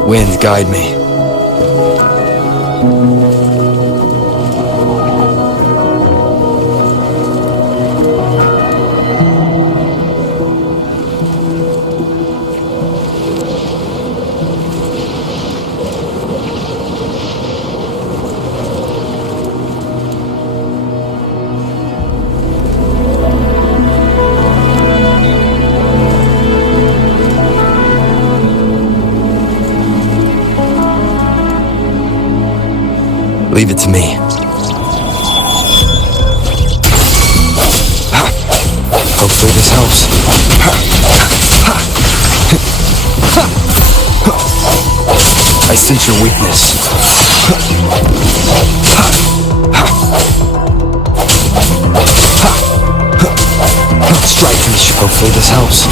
Wind, guide me. Leave it to me. Hopefully this helps. I sense your weakness. Strike me. Hopefully this helps.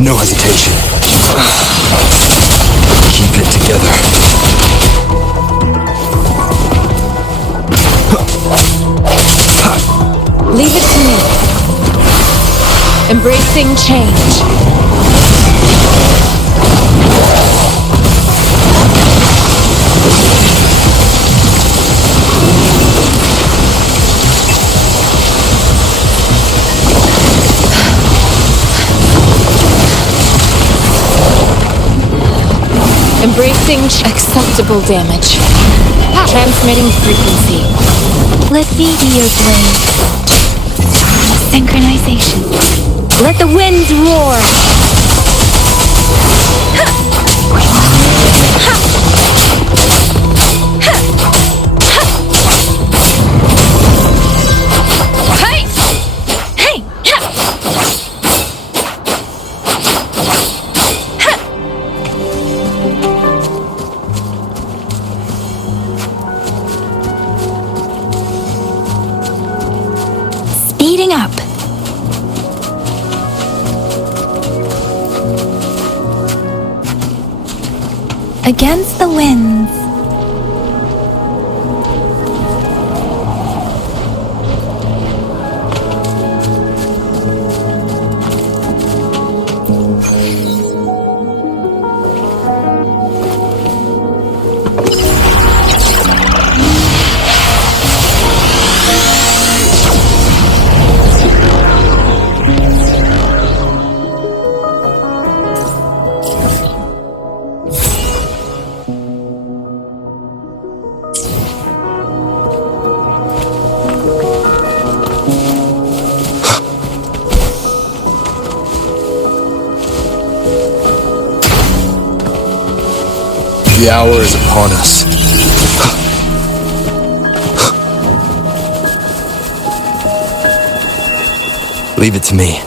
No hesitation. Keep it together. Leave it to me. Embracing change. Embracing acceptable damage. Transmitting frequency. Let me be your blade. Synchronization. Let the winds roar. Hey! Hey! Speeding up. Against the winds. The hour is upon us. Leave it to me.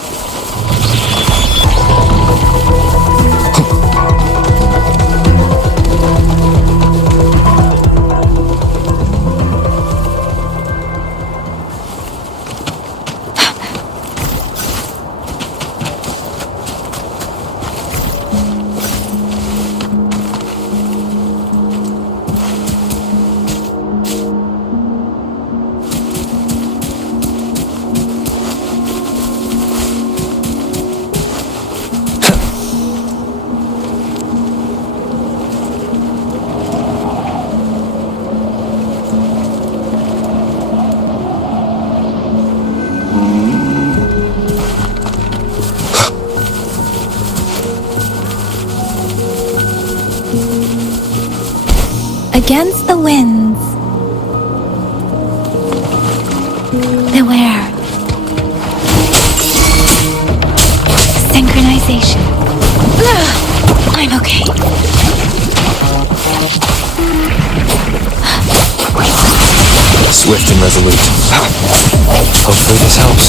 Against the winds. Beware. Synchronization. I'm okay. Swift and resolute. Hopefully this helps.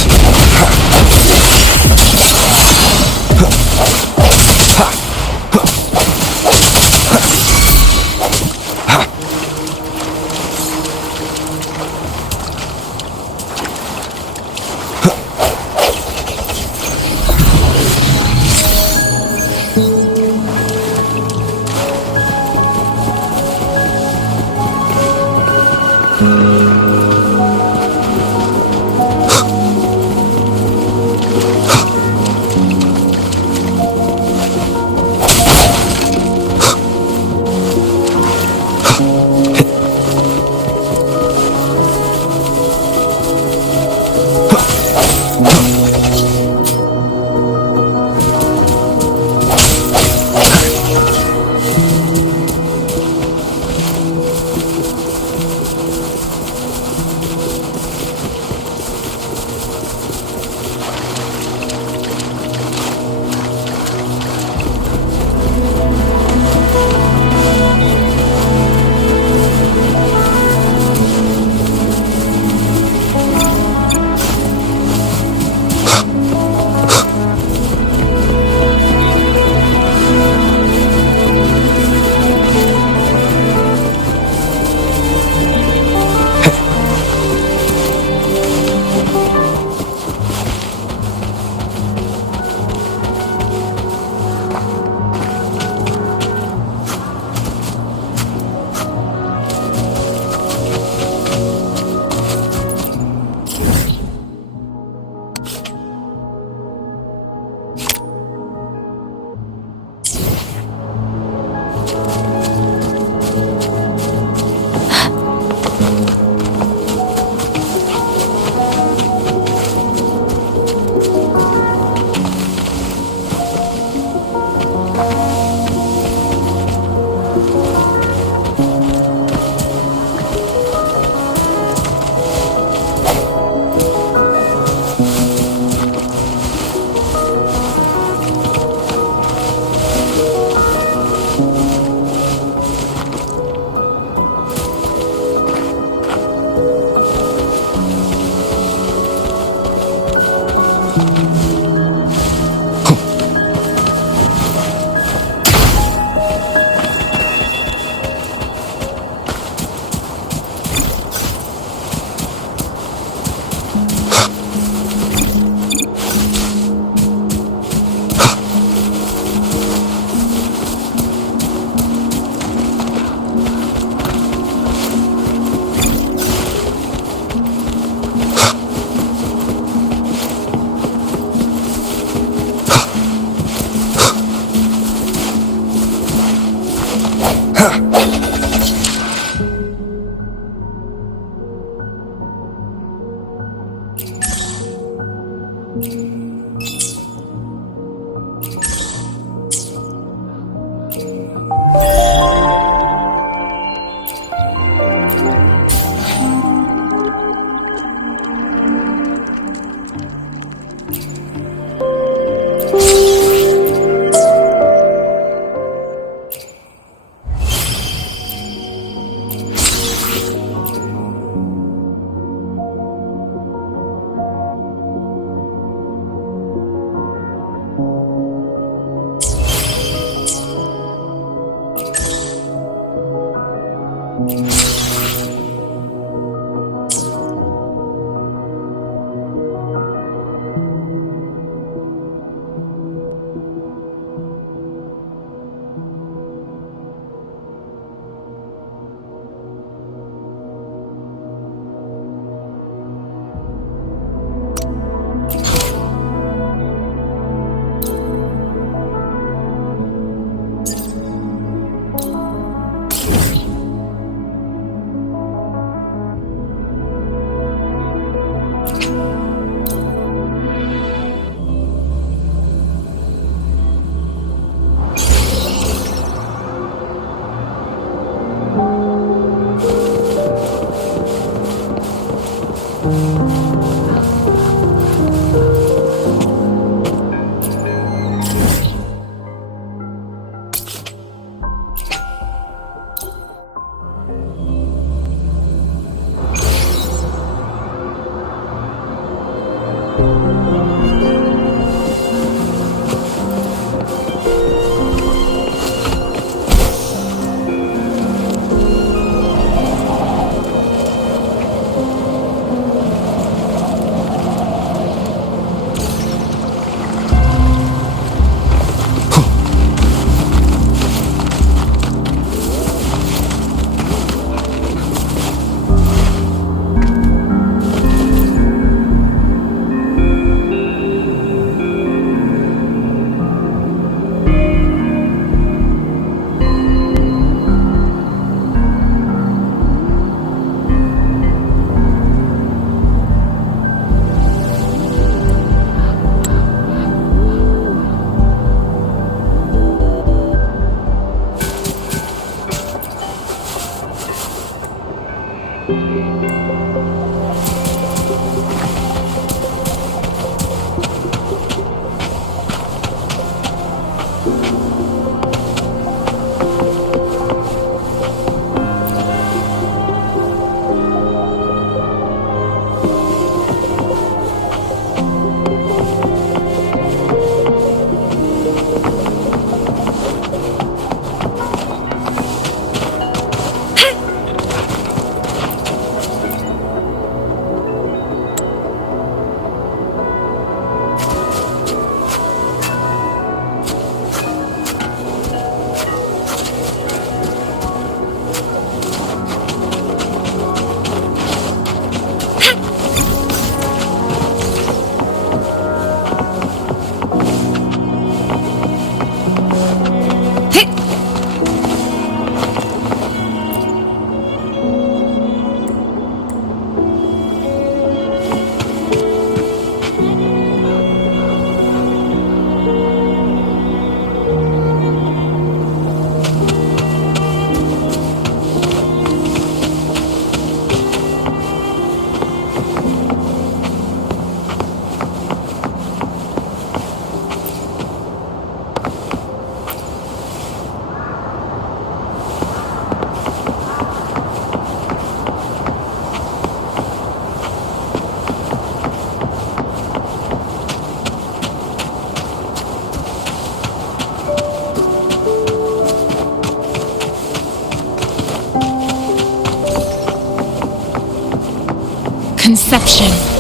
deception.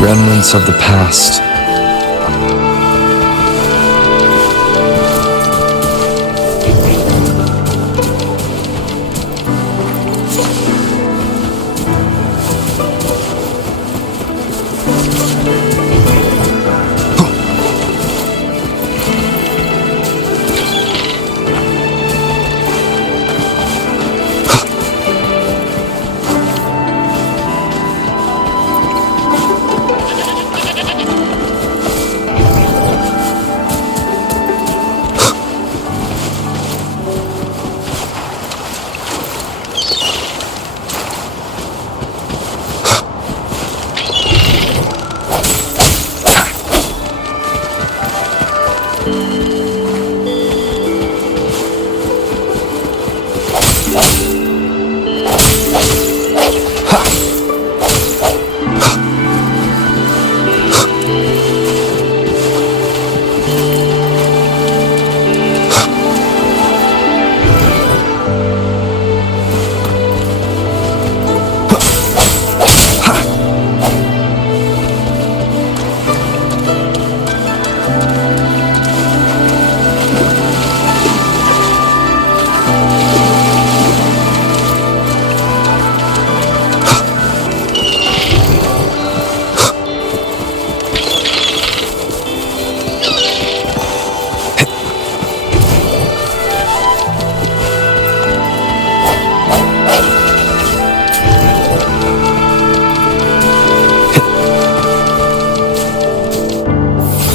Remnants of the past.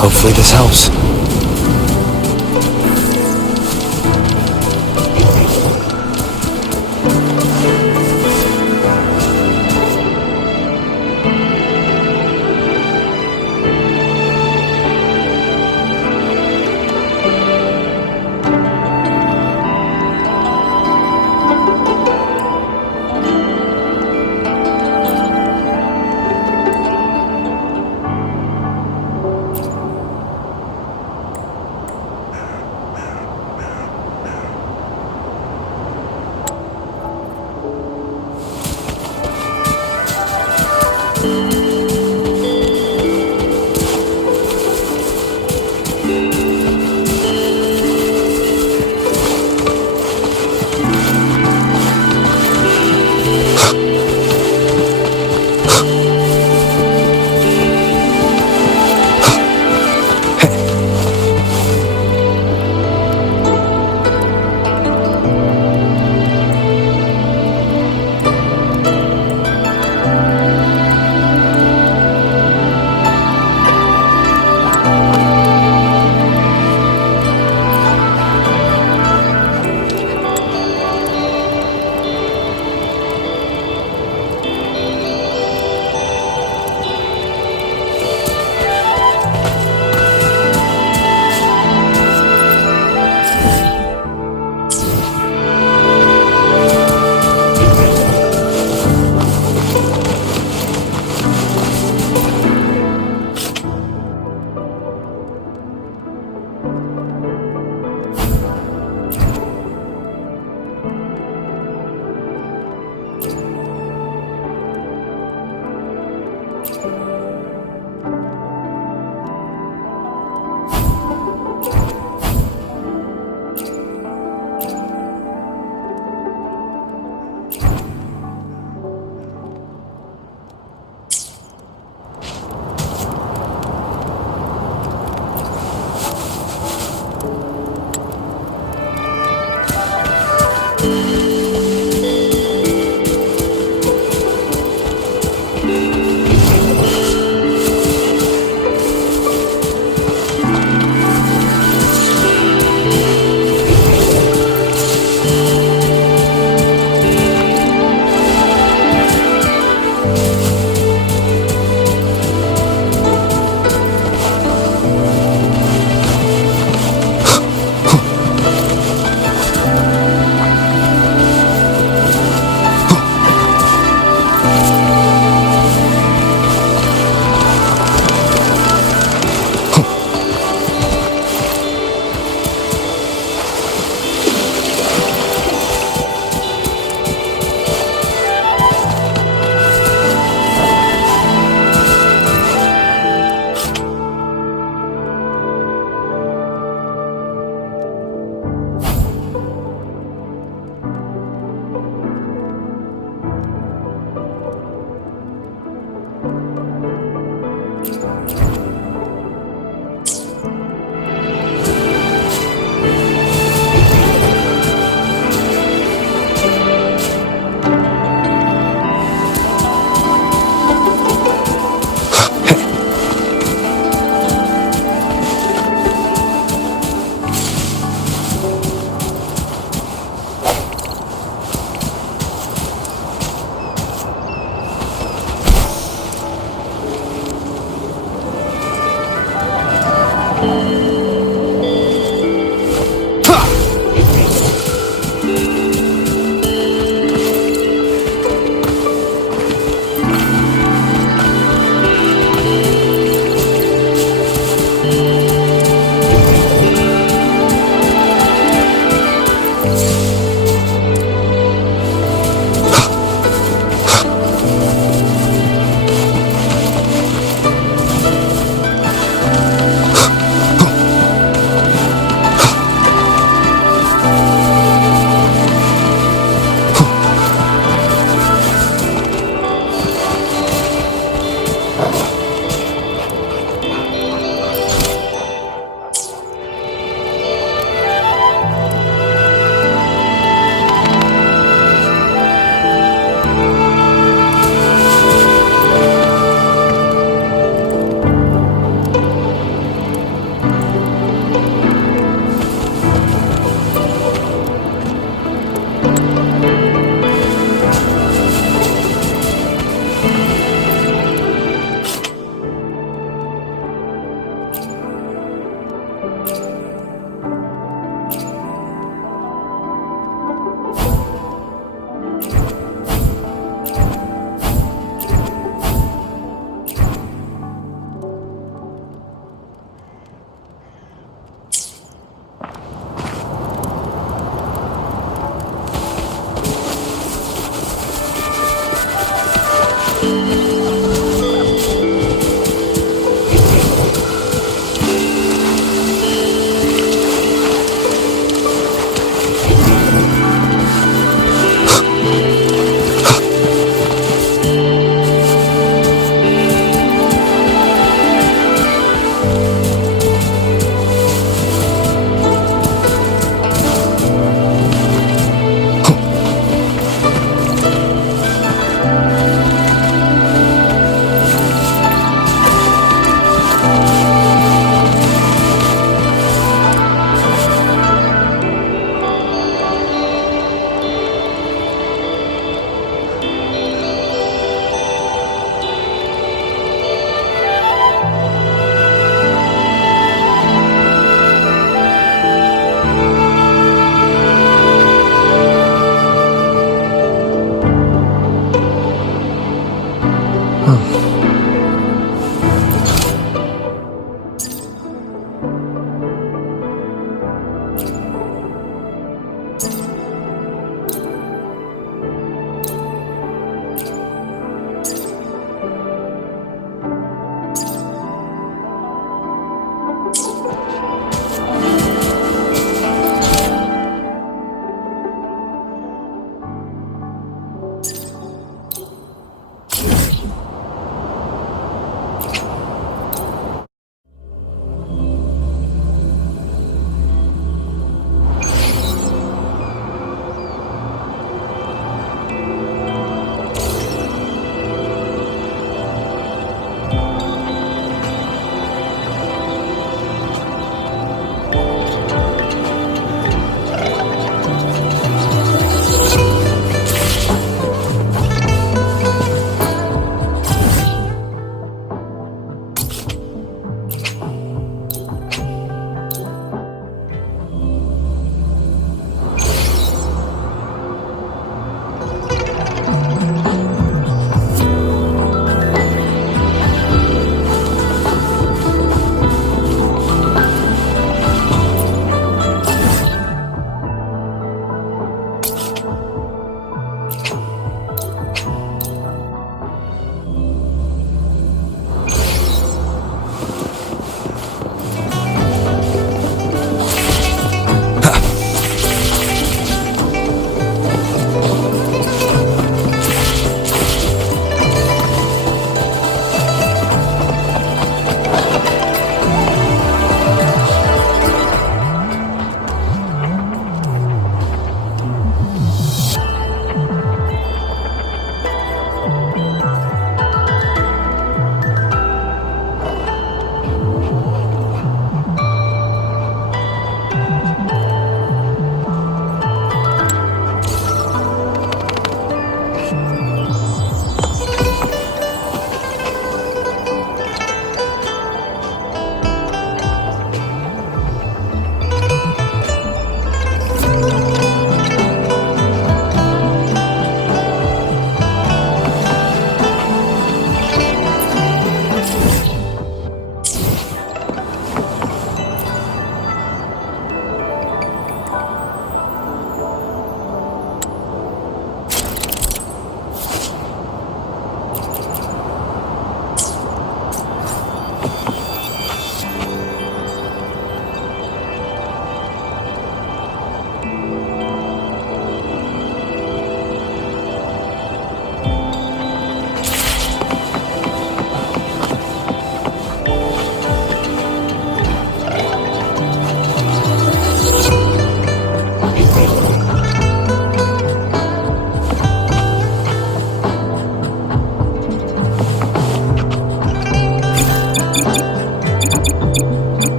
Hopefully this helps.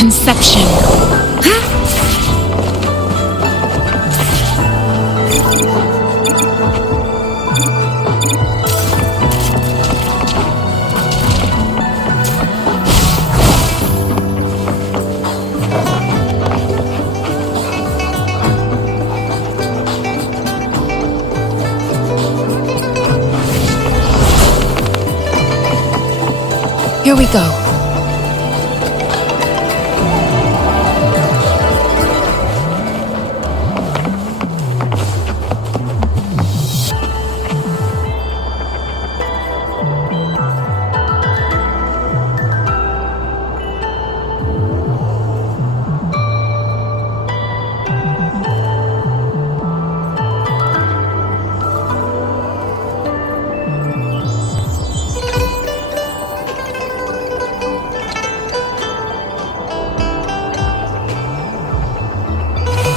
Conception. Here we go.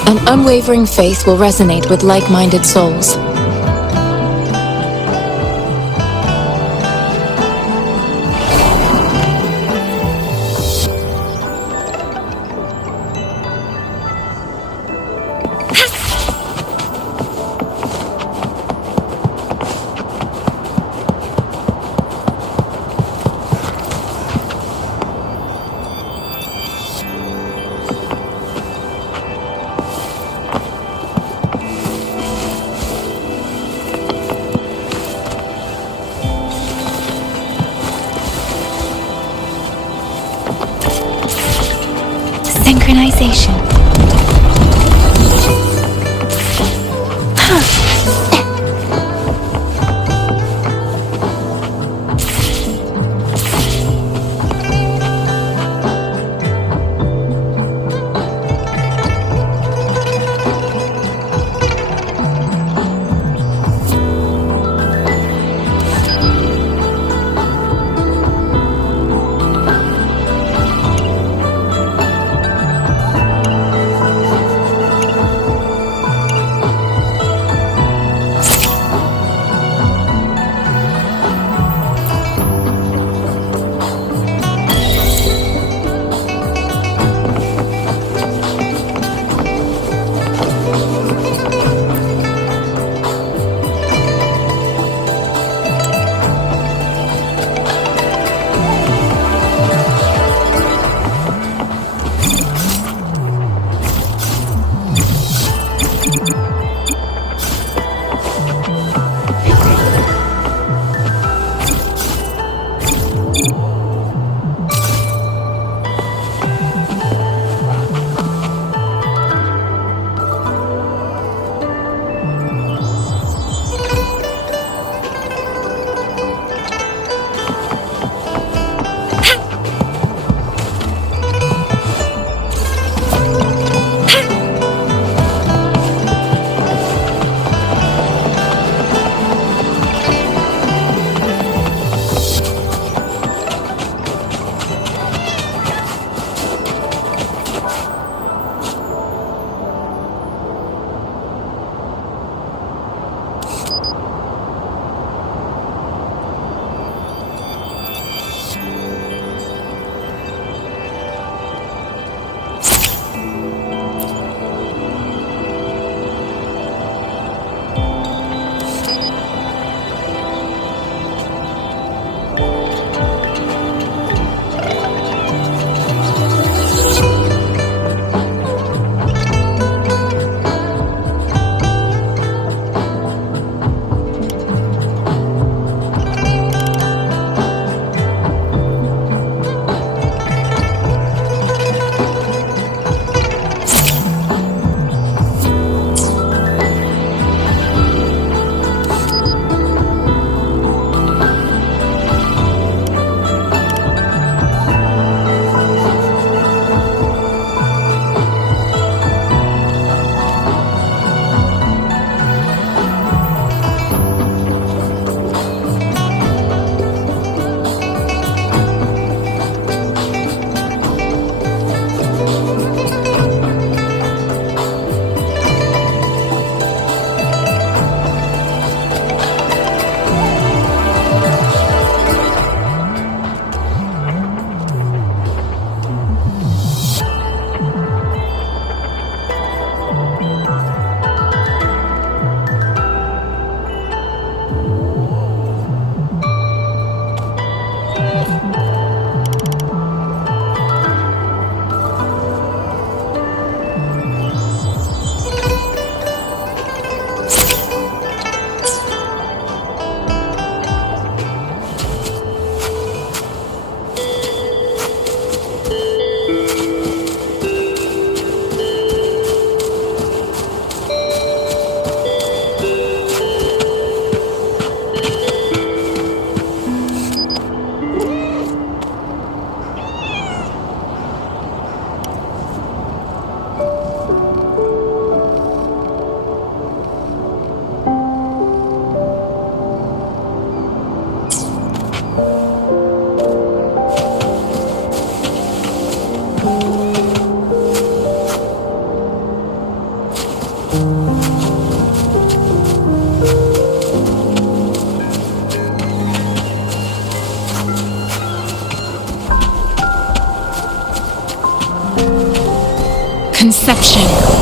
An unwavering faith will resonate with like-minded souls. Synchronization. inception.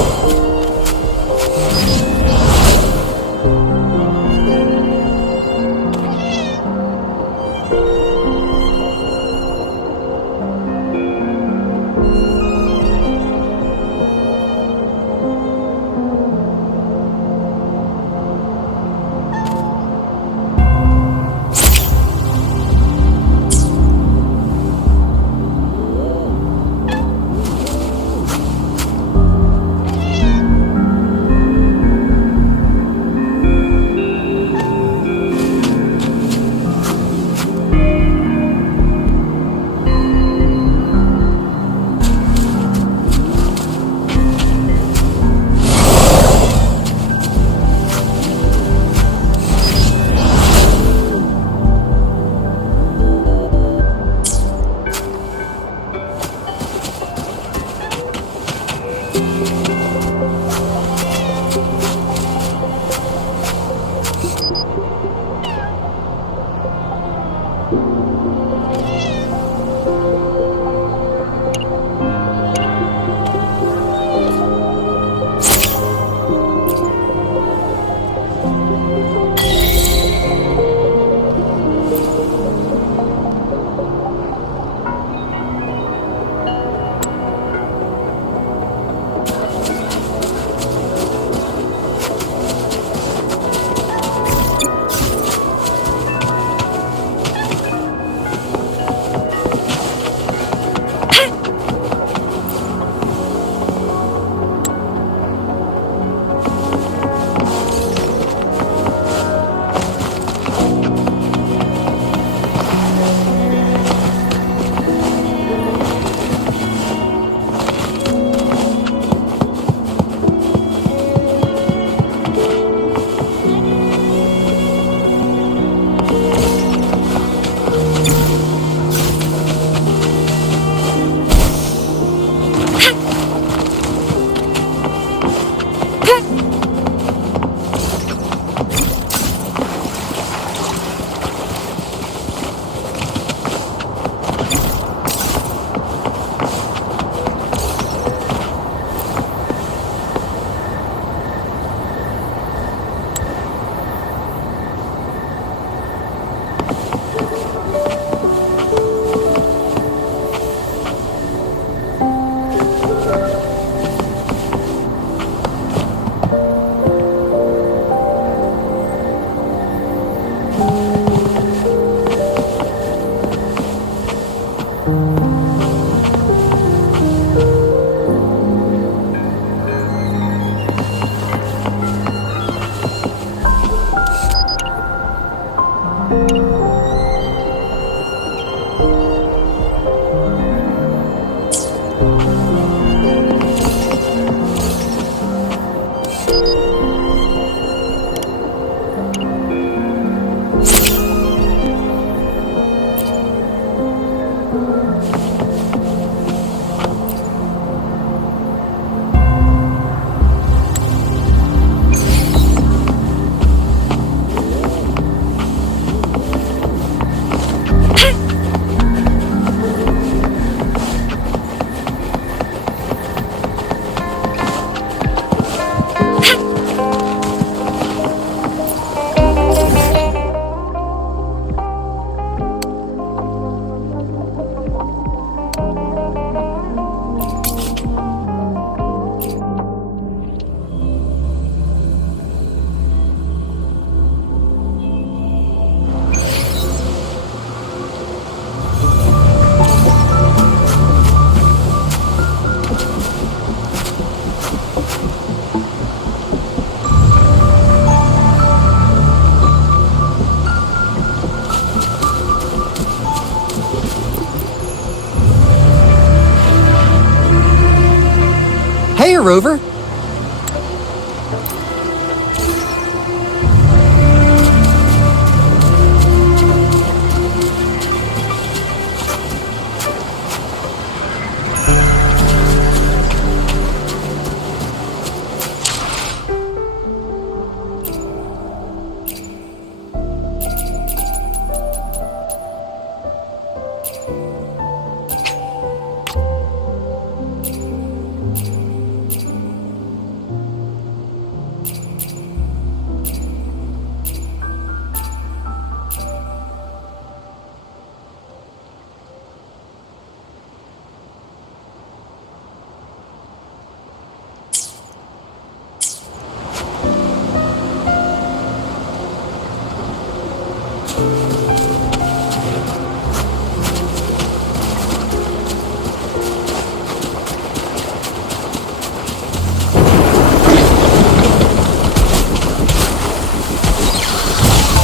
Hey, Rover!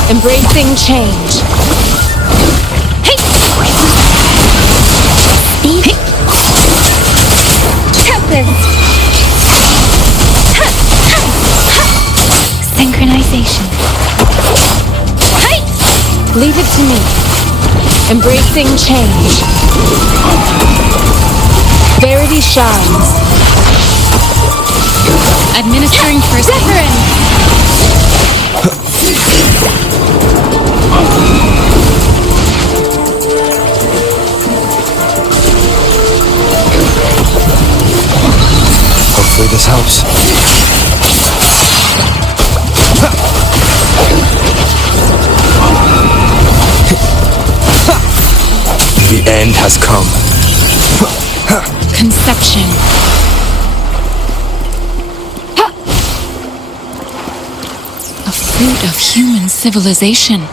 Embracing change. Speed. Tempest. Synchronization. Leave it to me. Embracing change. Verity shines. Administering first. Hopefully this helps. The end has come. Conception. A fruit of human civilization.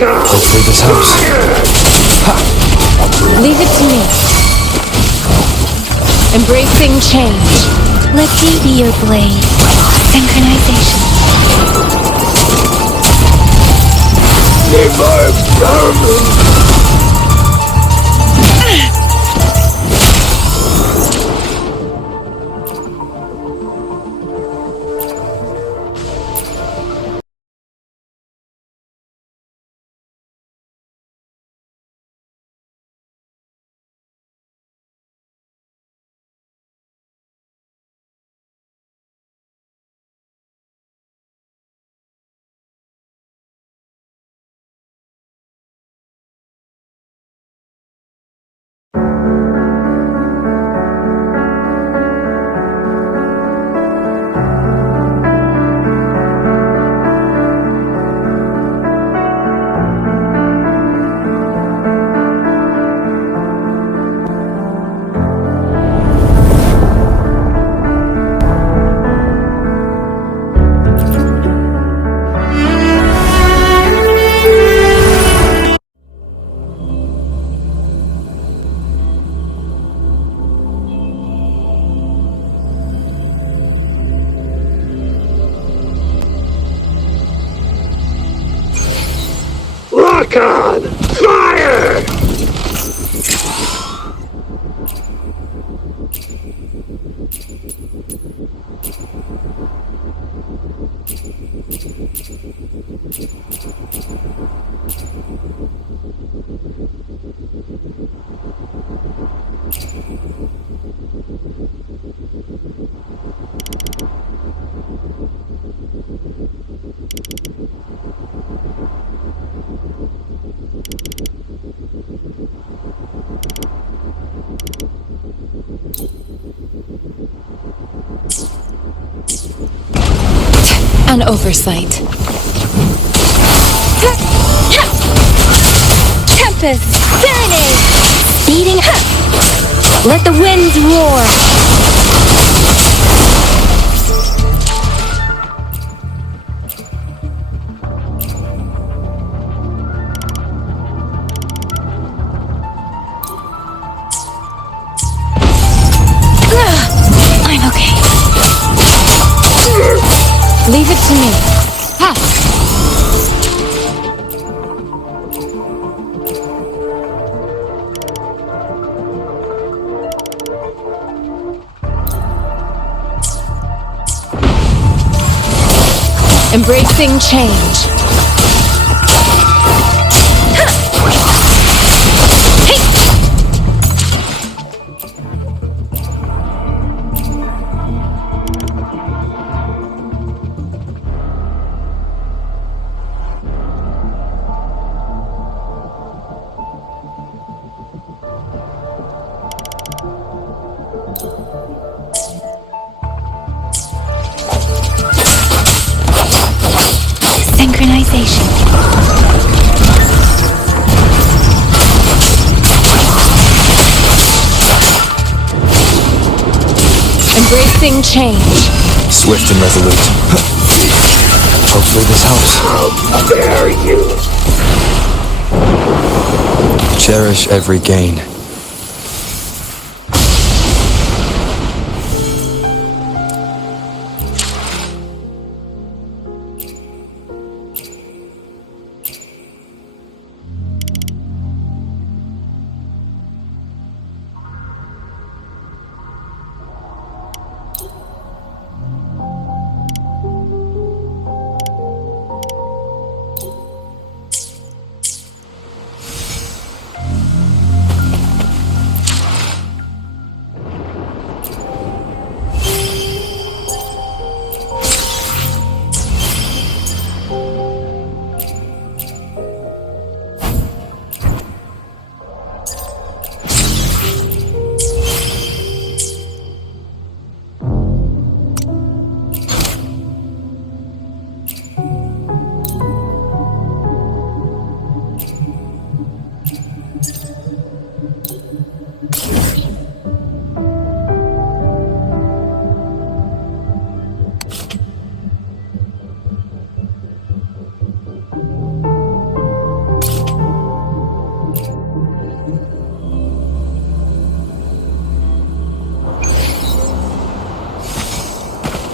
Hopefully this helps. Leave it to me. Embracing change. Let me be your blade. Synchronization. Lock on! Fire! An oversight. Tempest. Serenade. Speeding. Let the winds roar. I'm okay. Leave it to me. Ha! Embracing change. Synchronization. Embracing change. Swift and resolute. Hopefully this helps. How dare you! Cherish every gain.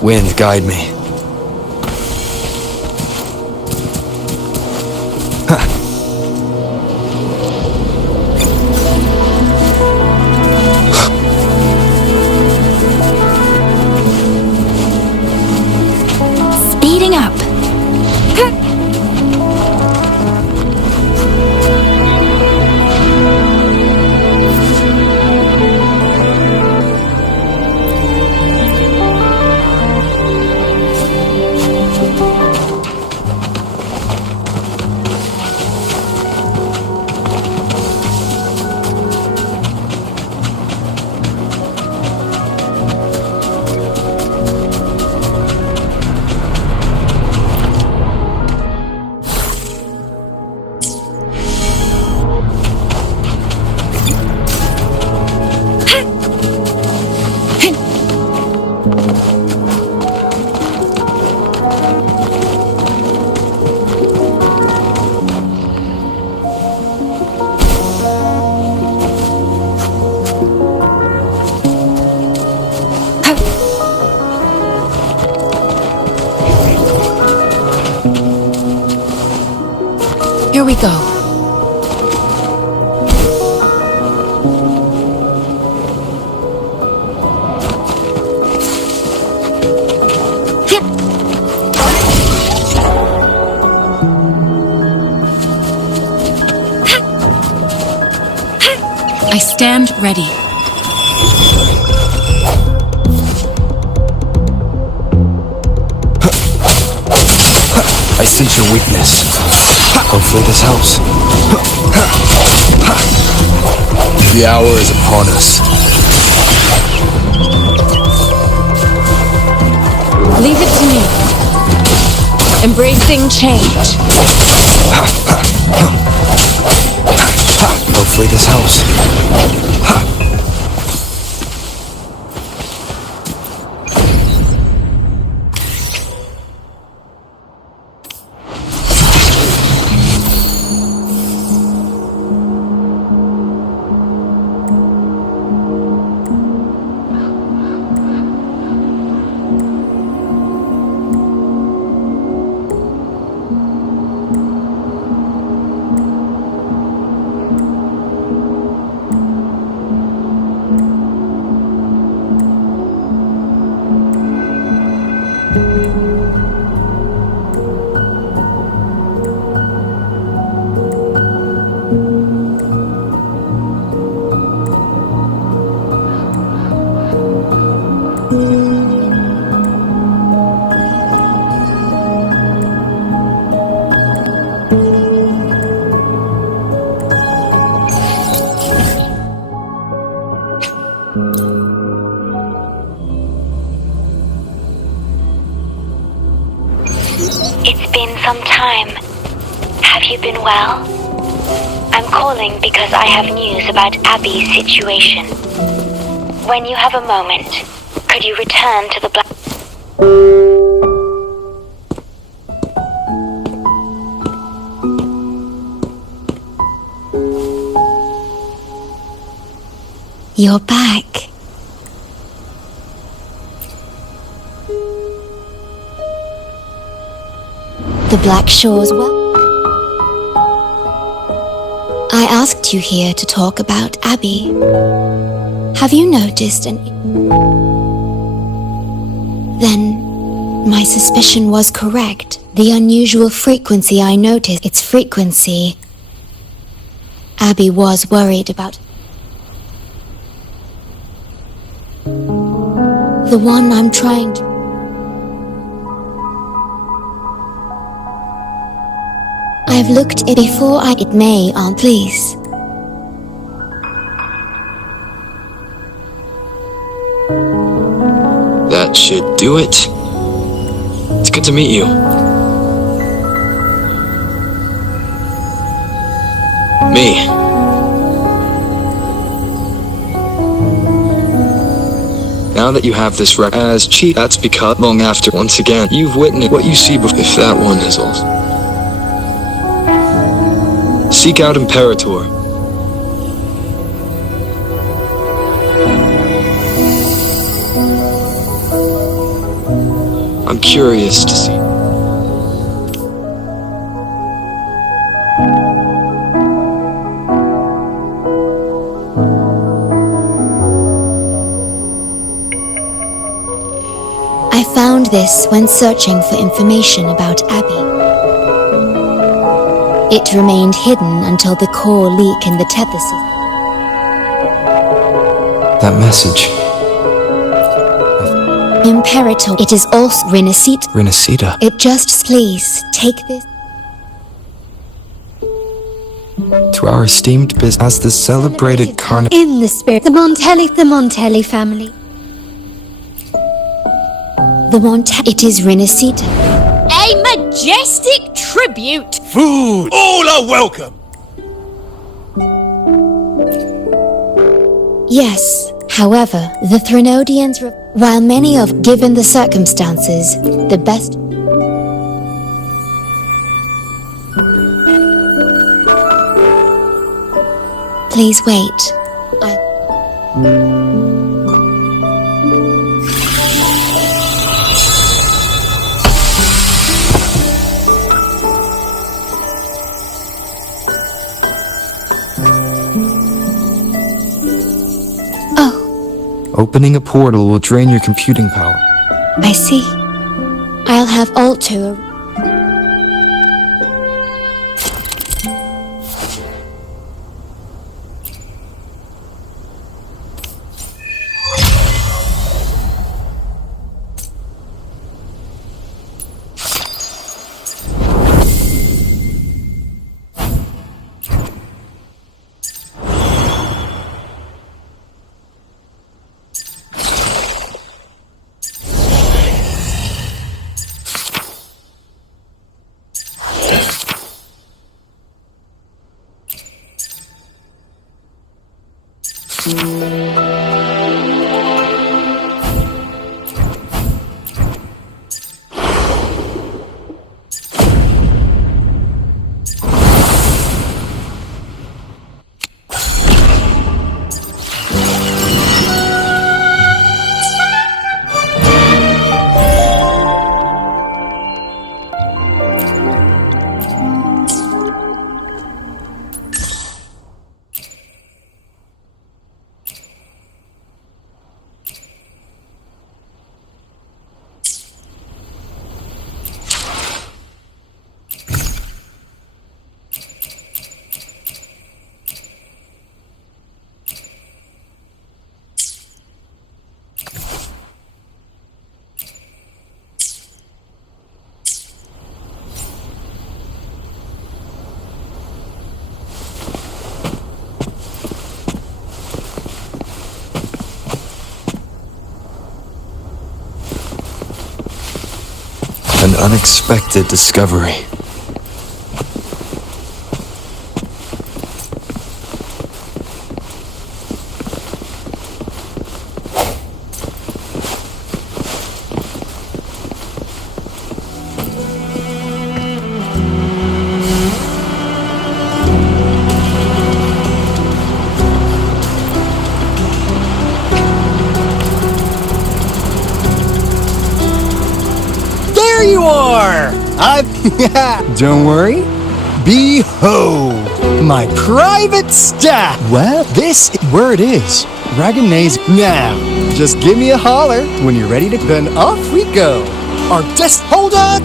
Wind, guide me. Speeding up. Here we go. I stand ready. I sense your weakness. Hopefully this helps. The hour is upon us. Leave it to me. Embracing change. Hopefully this helps. It's been some time. Have you been well? I'm calling because I have news about Abby's situation. When you have a moment, could you return to the black... You're back. The Black Shores, well... I asked you here to talk about Abby. Have you noticed an... Then, my suspicion was correct. The unusual frequency I noticed, its frequency. Abby was worried about... The one I'm trying to... I've looked it before it may, please. That should do it. It's good to meet you. Me. Now that you have this record as cheat, that's because long after, once again, you've witnessed what you see before. If that one is also. Seek out Imperator. I'm curious to see. I found this when searching for information about Abby. It remained hidden until the core leak in the tether system. That message. Imperator. It is also Renacita. Renacita. It just please take this. To our esteemed business as the celebrated carnival. In the spirit, the Montelli family. The Montelli. It is Renacita. A majestic tribute. Food! All are welcome! Yes. However, the Threnodians, while many of, given the circumstances, the best. Please wait. Opening a portal will drain your computing power. I see. I'll have Alto. An unexpected discovery. there you are! Don't worry. Behold, my private staff. Well, this where it is. Raganaze. Now, just give me a holler when you're ready to. Then off we go. Our hold on.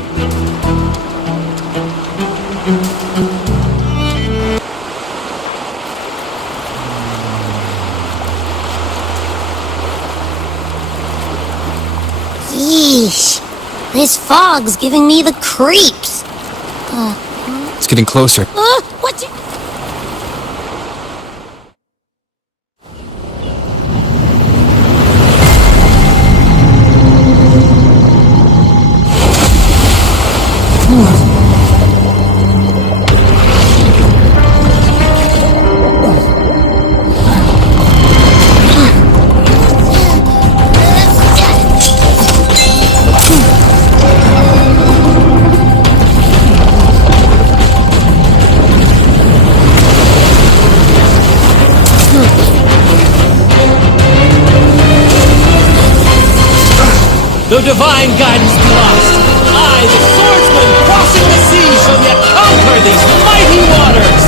Yeesh. This fog's giving me the creeps. It's getting closer. What? Though divine guidance be lost, I, the swordsman crossing the sea, shall yet conquer these mighty waters!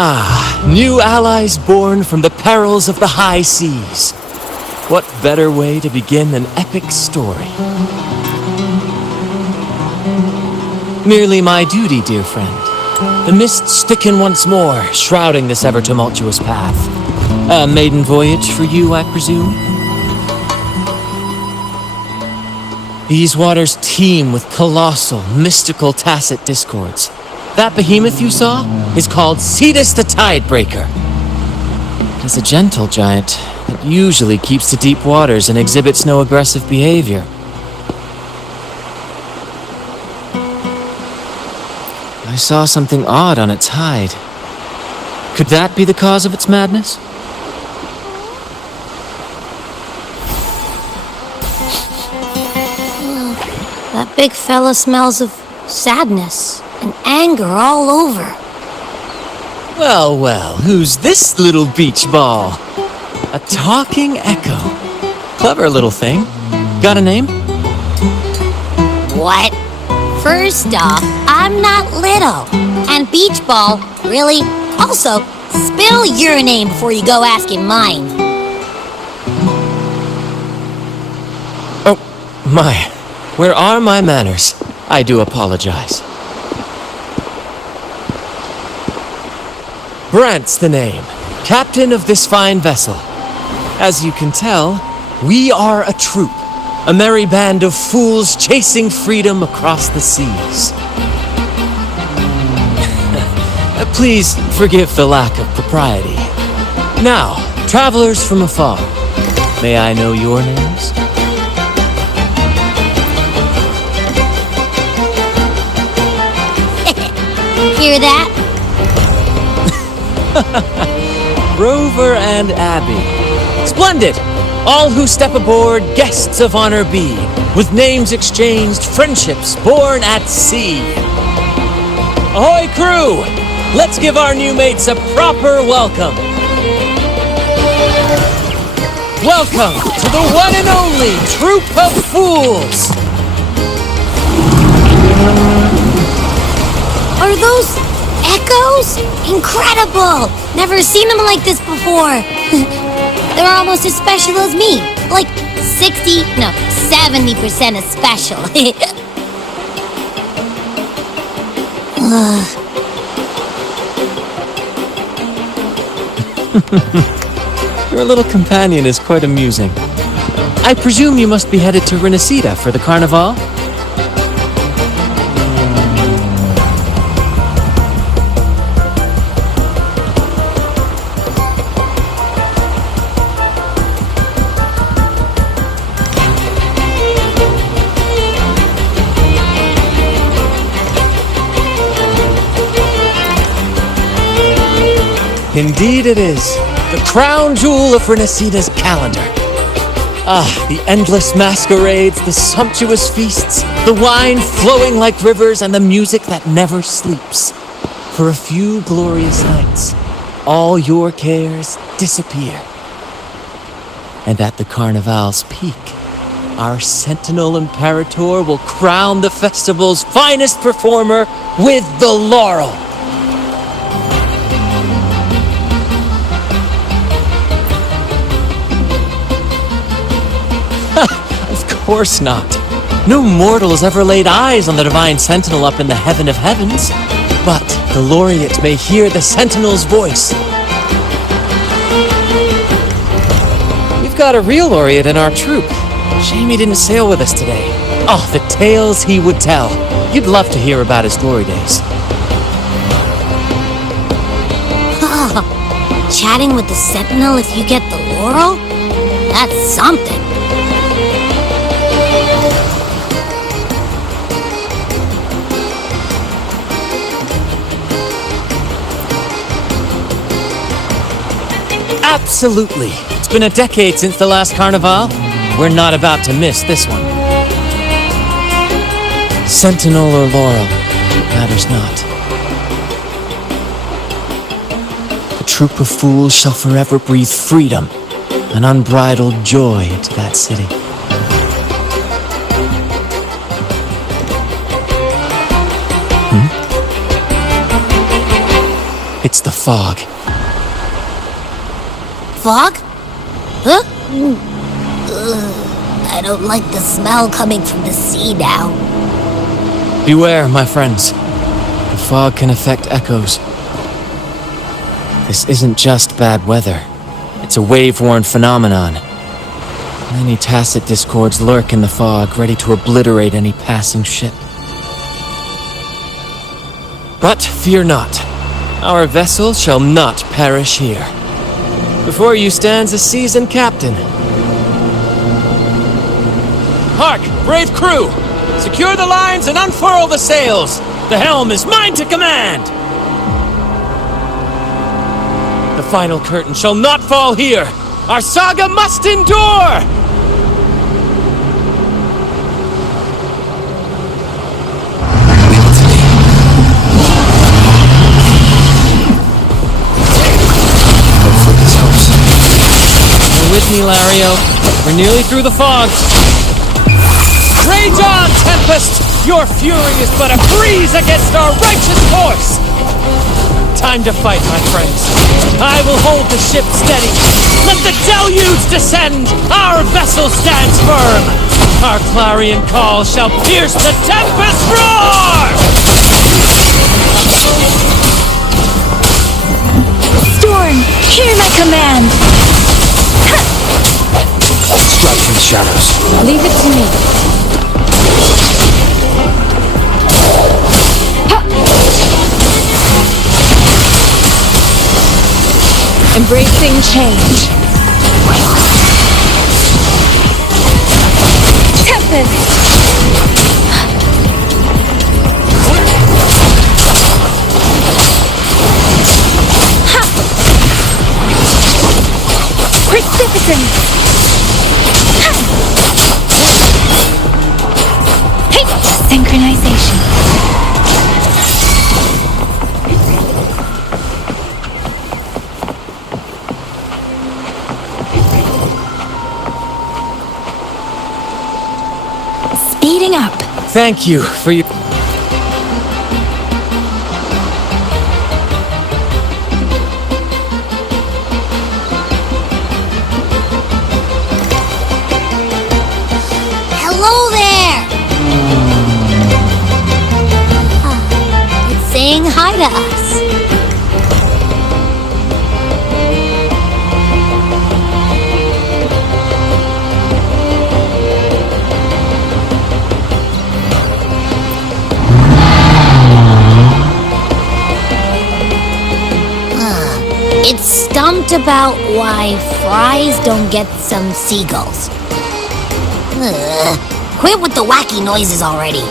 Ah, new allies born from the perils of the high seas. What better way to begin an epic story? Merely my duty, dear friend. The mists thicken once more, shrouding this ever-tumultuous path. A maiden voyage for you, I presume? These waters teem with colossal, mystical, tacit discords. That behemoth you saw is called Cetus the Tidebreaker. It is a gentle giant that usually keeps to deep waters and exhibits no aggressive behavior. I saw something odd on its hide. Could that be the cause of its madness? That big fella smells of sadness and anger all over. Well, well, who's this little beach ball? A talking echo. Clever little thing. Got a name? What? First off, I'm not little. And beach ball, really? Also, spill your name before you go asking mine. Oh, my. Where are my manners? I do apologize. Brant's the name, captain of this fine vessel. As you can tell, we are a troop, a merry band of fools chasing freedom across the seas. Please forgive the lack of propriety. Now, travelers from afar, may I know your names? Hear that? Rover and Abby. Splendid! All who step aboard, guests of honor be, with names exchanged, friendships born at sea. Ahoy, crew! Let's give our new mates a proper welcome. Welcome to the one and only Troop of Fools! Are those echoes? Incredible! Never seen them like this before. They're almost as special as me. Like 70% as special. Your little companion is quite amusing. I presume you must be headed to Renacida for the Carnival? Indeed it is. The crown jewel of Renacida's calendar. Ah, the endless masquerades, the sumptuous feasts, the wine flowing like rivers, and the music that never sleeps. For a few glorious nights, all your cares disappear. And at the Carnival's peak, our Sentinel Imperator will crown the festival's finest performer with the laurel. Of course not. No mortal has ever laid eyes on the Divine Sentinel up in the heaven of heavens. But the laureate may hear the Sentinel's voice. We've got a real laureate in our troop. Shame he didn't sail with us today. Oh, the tales he would tell. You'd love to hear about his glory days. Chatting with the Sentinel if you get the laurel? That's something. Absolutely. It's been a decade since the last Carnival. We're not about to miss this one. Sentinel or laurel, matters not. The troop of fools shall forever breathe freedom and unbridled joy into that city. It's the fog. Fog? Huh? I don't like the smell coming from the sea now. Beware, my friends. The fog can affect echoes. This isn't just bad weather. It's a wave-worn phenomenon. Many tacit discords lurk in the fog, ready to obliterate any passing ship. But fear not. Our vessel shall not perish here. Before you stands a seasoned captain. Hark, brave crew! Secure the lines and unfurl the sails! The helm is mine to command! The final curtain shall not fall here! Our saga must endure! With me, Lario. We're nearly through the fog. Rage on, Tempest! Your fury is but a breeze against our righteous force! Time to fight, my friends. I will hold the ship steady. Let the deluge descend! Our vessel stands firm! Our clarion call shall pierce the tempest roar! Storm, hear my command! Strike from the shadows. Leave it to me. Embracing change. Tempest! Precipitance! Hey! Synchronization. Speeding up. Thank you for your... Hello there! It's saying hi to us. talked about why fries don't get some seagulls. Quit with the wacky noises already.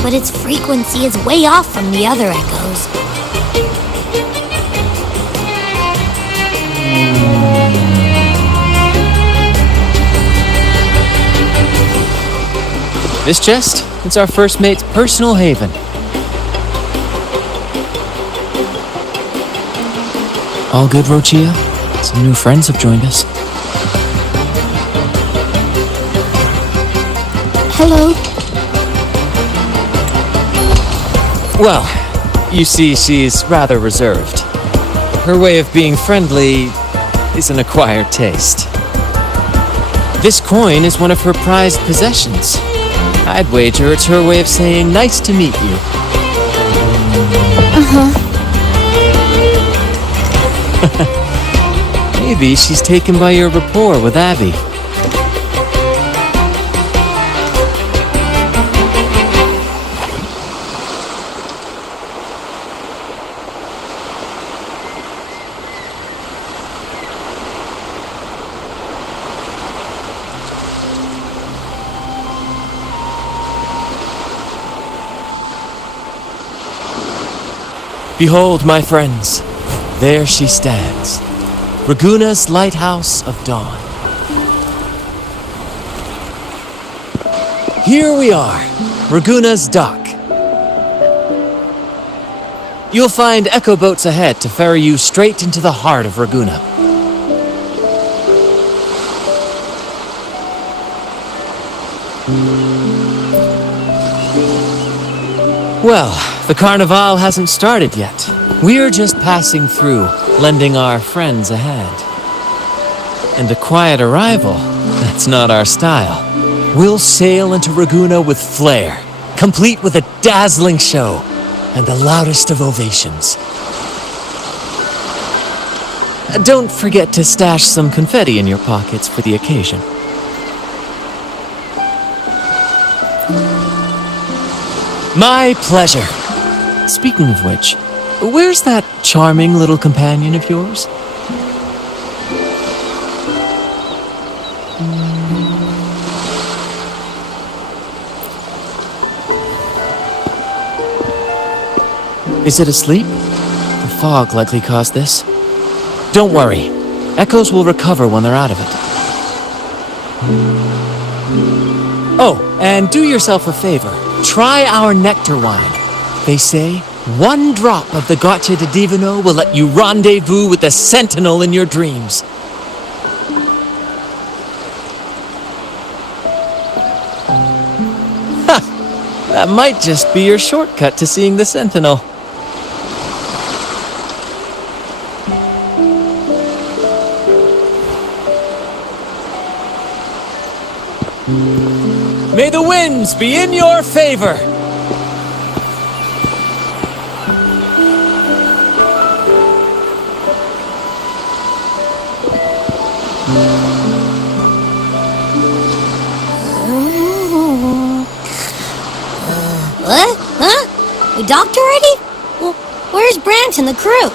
But its frequency is way off from the other echoes. This chest? It's our first mate's personal haven. All good, Rochia? Some new friends have joined us. Hello. Well, you see, she's rather reserved. Her way of being friendly is an acquired taste. This coin is one of her prized possessions. I'd wager it's her way of saying nice to meet you. Maybe she's taken by your rapport with Abby. Behold, my friends, there she stands, Raguna's Lighthouse of Dawn. Here we are, Raguna's dock. You'll find echo boats ahead to ferry you straight into the heart of Raguna. Well, the Carnival hasn't started yet. We're just passing through, lending our friends a hand. And a quiet arrival, that's not our style. We'll sail into Raguna with flair, complete with a dazzling show and the loudest of ovations. Don't forget to stash some confetti in your pockets for the occasion. My pleasure. Speaking of which, where's that charming little companion of yours? Is it asleep? The fog likely caused this. Don't worry. Echoes will recover when they're out of it. Oh, and do yourself a favor. Try our nectar wine. They say one drop of the Gocce di Divino will let you rendezvous with the Sentinel in your dreams. Ha! That might just be your shortcut to seeing the Sentinel. May the winds be in your favor! What? Huh? We docked already? Well, where's Brant and the crew?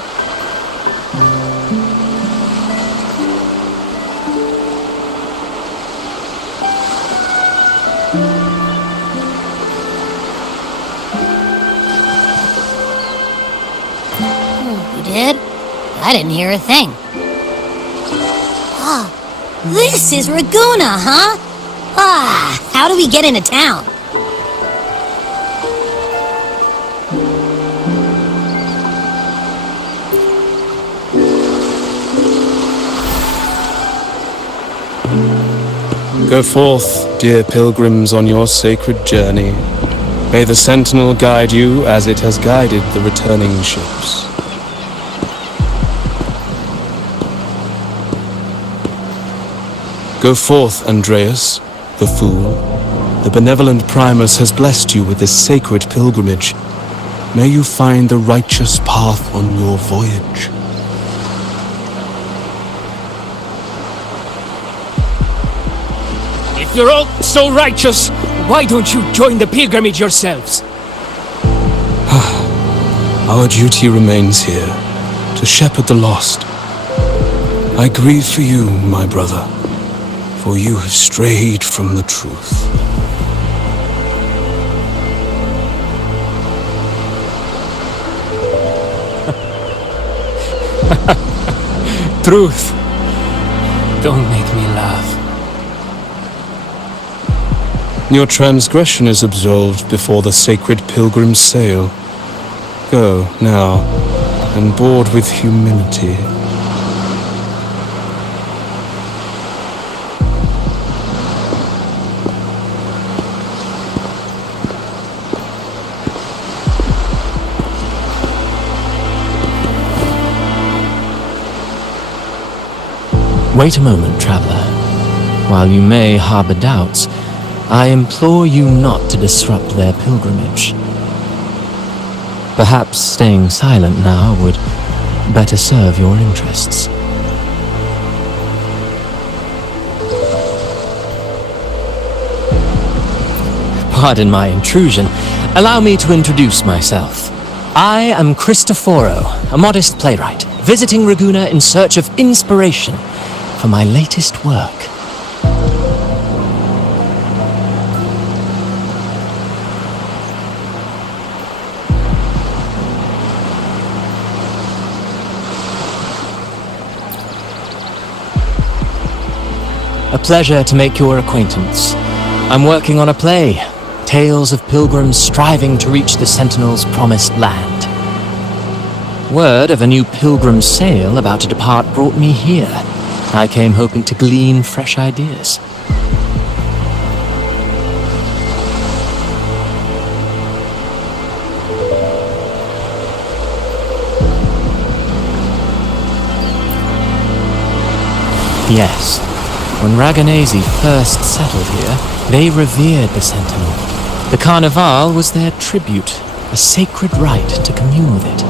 You did? I didn't hear a thing. Ah, this is Raguna, huh? Ah, how do we get into town? Go forth, dear pilgrims, on your sacred journey. May the Sentinel guide you as it has guided the returning ships. Go forth, Andreas, the fool. The benevolent Primus has blessed you with this sacred pilgrimage. May you find the righteous path on your voyage. If you're all so righteous, why don't you join the pilgrimage yourselves? Our duty remains here, to shepherd the lost. I grieve for you, my brother, for you have strayed from the truth. Truth. Don't make me laugh. Your transgression is absolved before the sacred pilgrims sail. Go, now, and board with humility. Wait a moment, traveler. While you may harbor doubts, I implore you not to disrupt their pilgrimage. Perhaps staying silent now would better serve your interests. Pardon my intrusion. Allow me to introduce myself. I am Cristoforo, a modest playwright, visiting Raguna in search of inspiration for my latest work. A pleasure to make your acquaintance. I'm working on a play, tales of pilgrims striving to reach the Sentinel's promised land. Word of a new pilgrim sail about to depart brought me here. I came hoping to glean fresh ideas. Yes. When Raganese first settled here, they revered the Sentinel. The Carnival was their tribute, a sacred right to commune with it.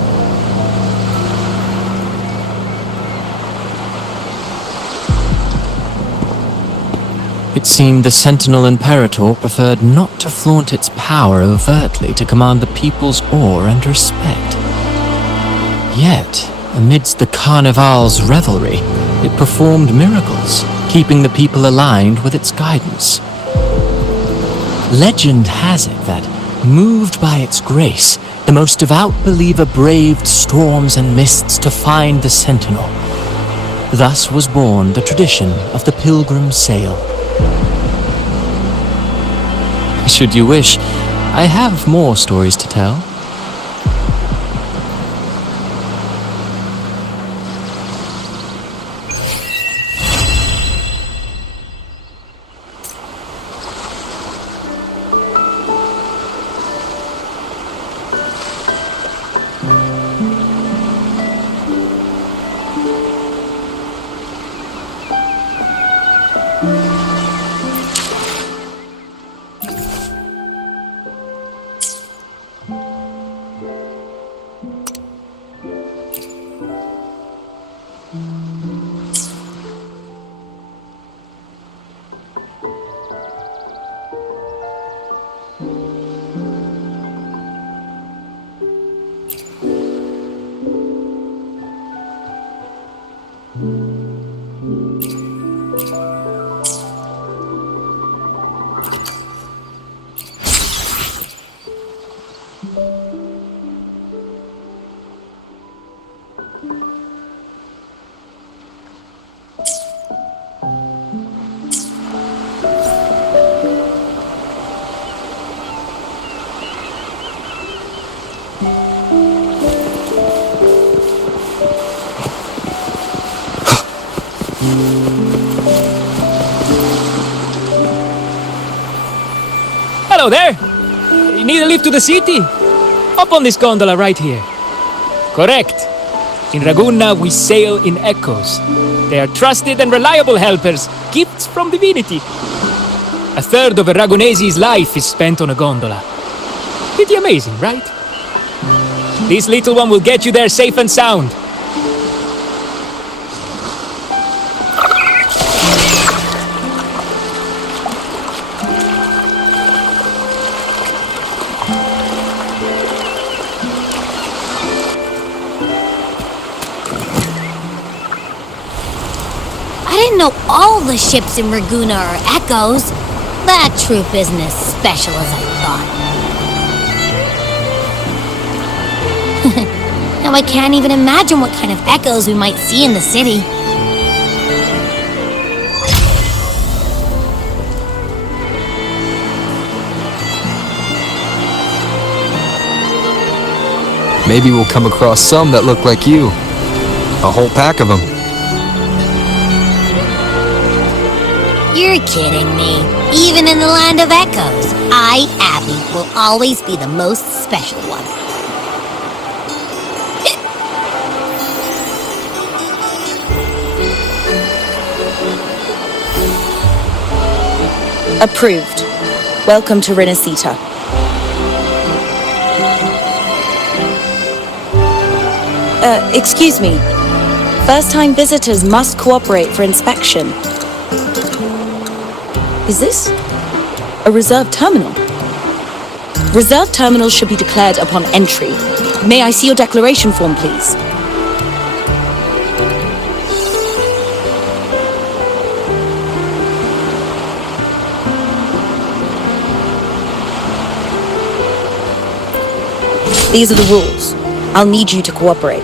It seemed the Sentinel Imperator preferred not to flaunt its power overtly to command the people's awe and respect. Yet, amidst the Carnival's revelry, it performed miracles, keeping the people aligned with its guidance. Legend has it that, moved by its grace, the most devout believer braved storms and mists to find the Sentinel. Thus was born the tradition of the pilgrim sail. Should you wish, I have more stories to tell. Hello there! You need a lift to the city? Up on this gondola right here. Correct. In Raguna, we sail in echoes. They are trusted and reliable helpers, gifts from divinity. A third of a Ragunese's life is spent on a gondola. Pretty amazing, right? This little one will get you there safe and sound. I didn't know all the ships in Raguna are echoes. That troop isn't as special as I thought. Now I can't even imagine what kind of echoes we might see in the city. Maybe we'll come across some that look like you. A whole pack of them. You're kidding me. Even in the land of echoes, I, Abby, will always be the most special one. Approved. Welcome to Renacita. Excuse me. First-time visitors must cooperate for inspection. Is this a reserved terminal? Reserved terminals should be declared upon entry. May I see your declaration form, please? These are the rules. I'll need you to cooperate.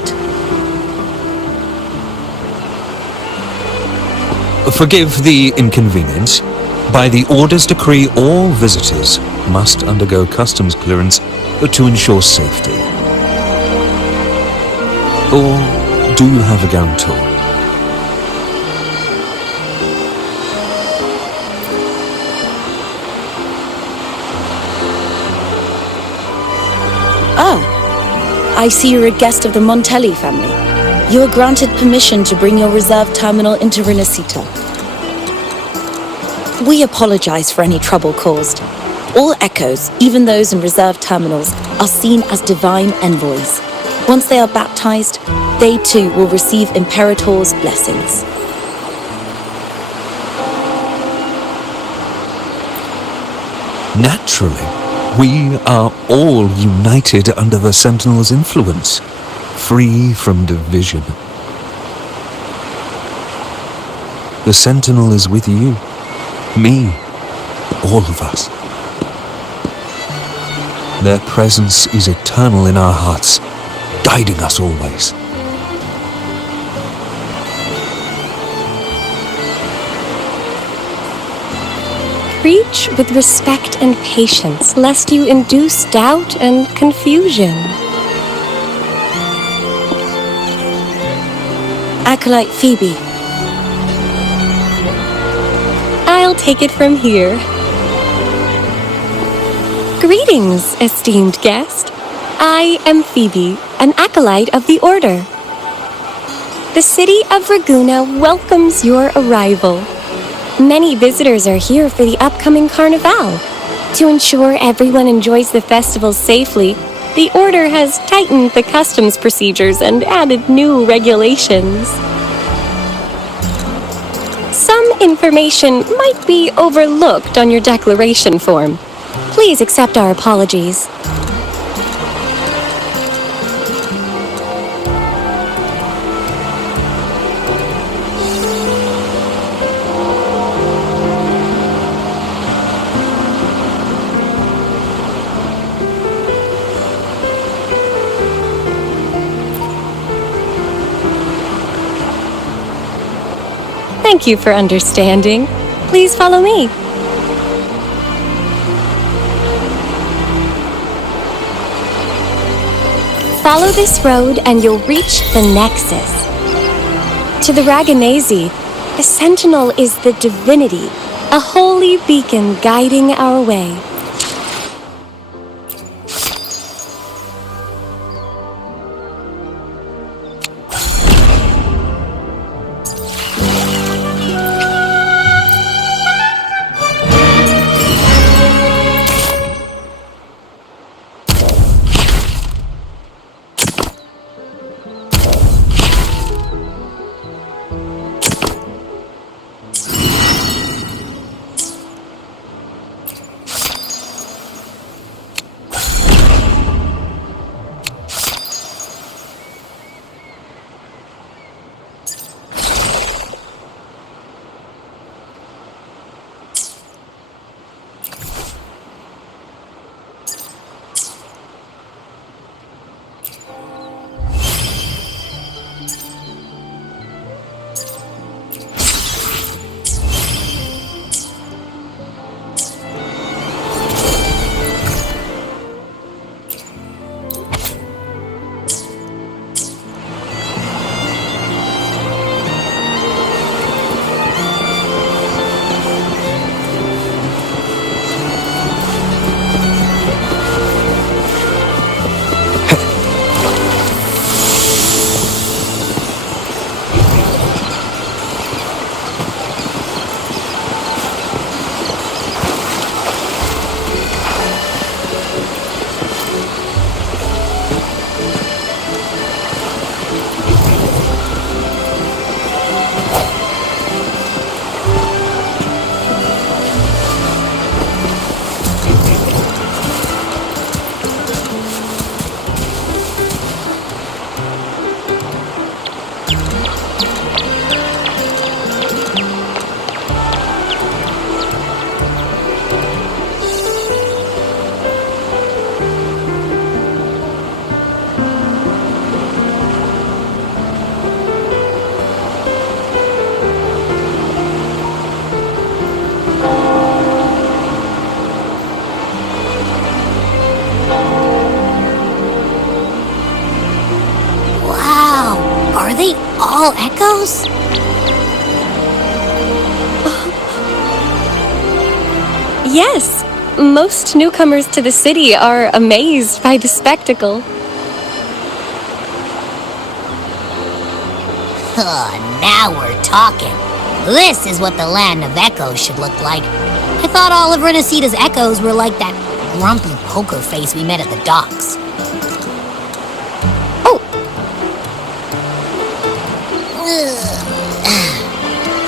Forgive the inconvenience. By the Order's decree, all visitors must undergo customs clearance to ensure safety. Or do you have a guarantor? Ah, I see you're a guest of the Montelli family. You are granted permission to bring your reserve terminal into Renacita. We apologize for any trouble caused. All echoes, even those in reserved terminals, are seen as divine envoys. Once they are baptized, they too will receive Imperator's blessings. Naturally, we are all united under the Sentinel's influence, free from division. The Sentinel is with you, me, all of us. Their presence is eternal in our hearts, guiding us always. Preach with respect and patience, lest you induce doubt and confusion. Acolyte Phoebe. I'll take it from here. Greetings, esteemed guest. I am Phoebe, an acolyte of the Order. The city of Raguna welcomes your arrival. Many visitors are here for the upcoming Carnival. To ensure everyone enjoys the festival safely, the Order has tightened the customs procedures and added new regulations. Some information might be overlooked on your declaration form. Please accept our apologies. Thank you for understanding. Please follow me. Follow this road and you'll reach the Nexus. To the Raganese, the Sentinel is the divinity, a holy beacon guiding our way. Are they all echoes? Yes, most newcomers to the city are amazed by the spectacle. Now we're talking. This is what the land of echoes should look like. I thought all of Renacita's echoes were like that grumpy poker face we met at the docks.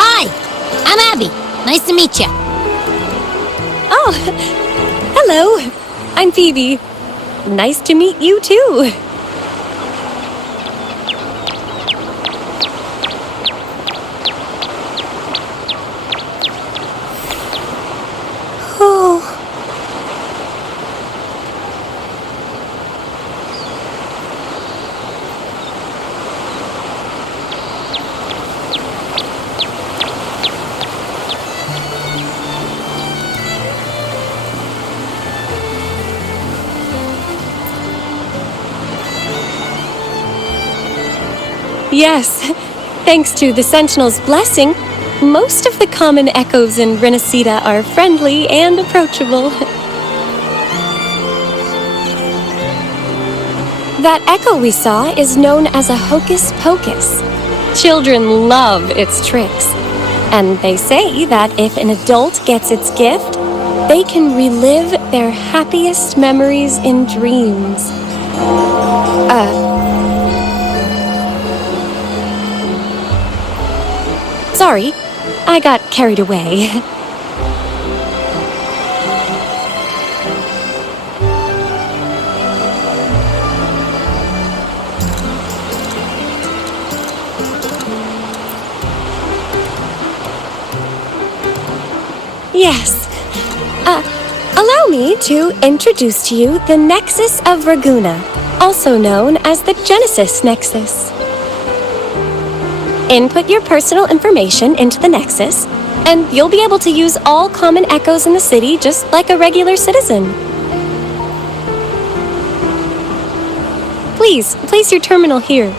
Hi, I'm Abby. Nice to meet you. Oh, hello. I'm Phoebe. Nice to meet you too. Oh. Yes, thanks to the Sentinel's blessing, most of the common echoes in Renacita are friendly and approachable. That echo we saw is known as a hocus pocus. Children love its tricks, and they say that if an adult gets its gift, they can relive their happiest memories in dreams. Sorry, I got carried away. Yes. Allow me to introduce to you the Nexus of Raguna, also known as the Genesis Nexus. Input your personal information into the Nexus, and you'll be able to use all common echoes in the city just like a regular citizen. Please, place your terminal here.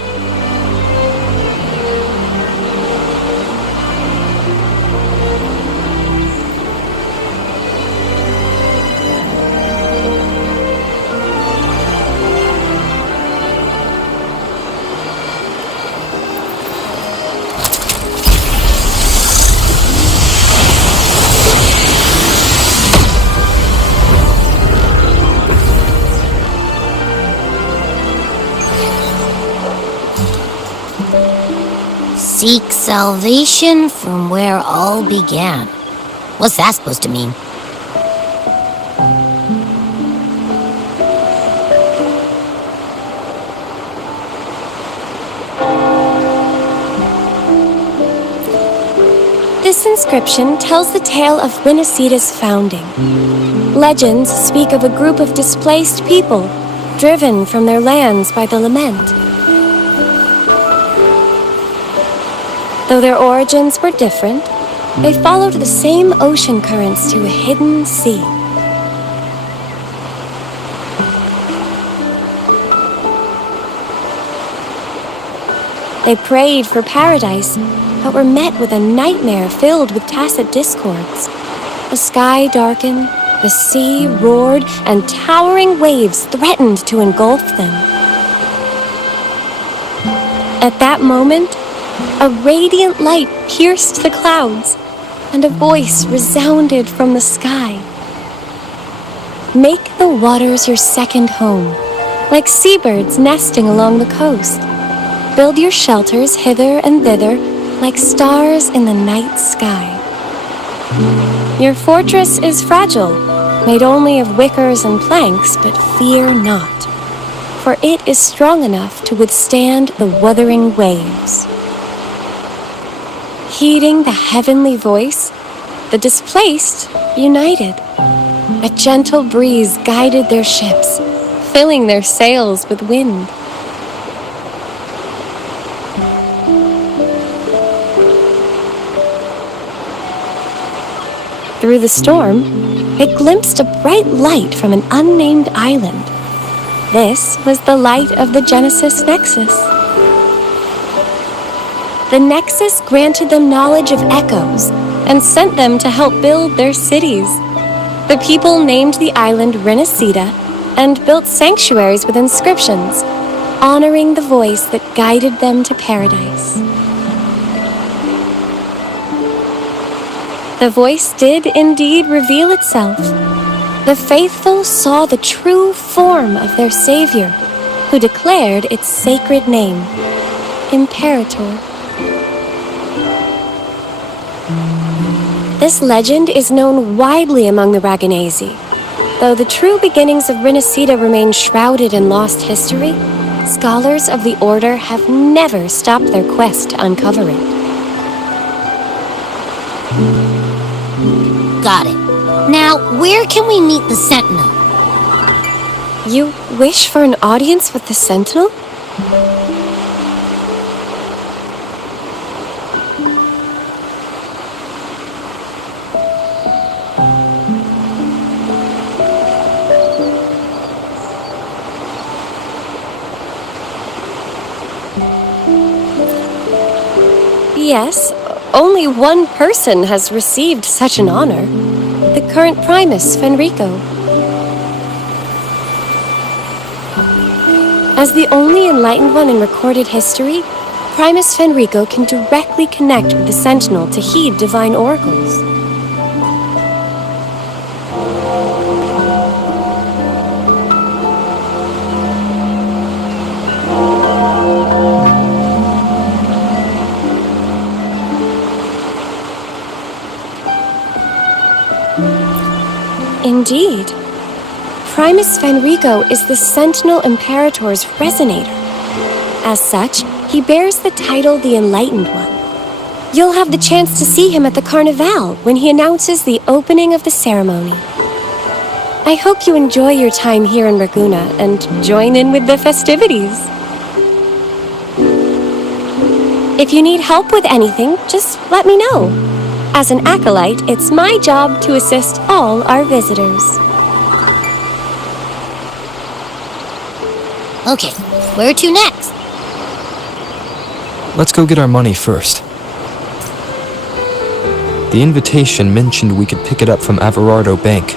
Seek salvation from where all began. What's that supposed to mean? This inscription tells the tale of Renicida's founding. Legends speak of a group of displaced people, driven from their lands by the Lament. Though their origins were different, they followed the same ocean currents to a hidden sea. They prayed for paradise, but were met with a nightmare filled with tacit discords. The sky darkened, the sea roared, and towering waves threatened to engulf them. At that moment, a radiant light pierced the clouds, and a voice resounded from the sky. Make the waters your second home, like seabirds nesting along the coast. Build your shelters hither and thither, like stars in the night sky. Your fortress is fragile, made only of wickers and planks, but fear not, for it is strong enough to withstand the wuthering waves. Heeding the heavenly voice, the displaced united. A gentle breeze guided their ships, filling their sails with wind. Through the storm, they glimpsed a bright light from an unnamed island. This was the light of the Genesis Nexus. The Nexus granted them knowledge of echoes and sent them to help build their cities. The people named the island Renicida and built sanctuaries with inscriptions, honoring the voice that guided them to paradise. The voice did indeed reveal itself. The faithful saw the true form of their savior, who declared its sacred name, Imperator. This legend is known widely among the Raganazi. Though the true beginnings of Renicida remain shrouded in lost history, scholars of the Order have never stopped their quest to uncover it. Got it. Now, where can we meet the Sentinel? You wish for an audience with the Sentinel? Yes, only one person has received such an honor. The current Primus, Fenrico. As the only enlightened one in recorded history, Primus Fenrico can directly connect with the Sentinel to heed divine oracles. Indeed. Primus Fenrico is the Sentinel Imperator's resonator. As such, he bears the title the Enlightened One. You'll have the chance to see him at the Carnival when he announces the opening of the ceremony. I hope you enjoy your time here in Raguna and join in with the festivities. If you need help with anything, just let me know. As an acolyte, it's my job to assist all our visitors. Okay, where to next? Let's go get our money first. The invitation mentioned we could pick it up from Averardo Bank.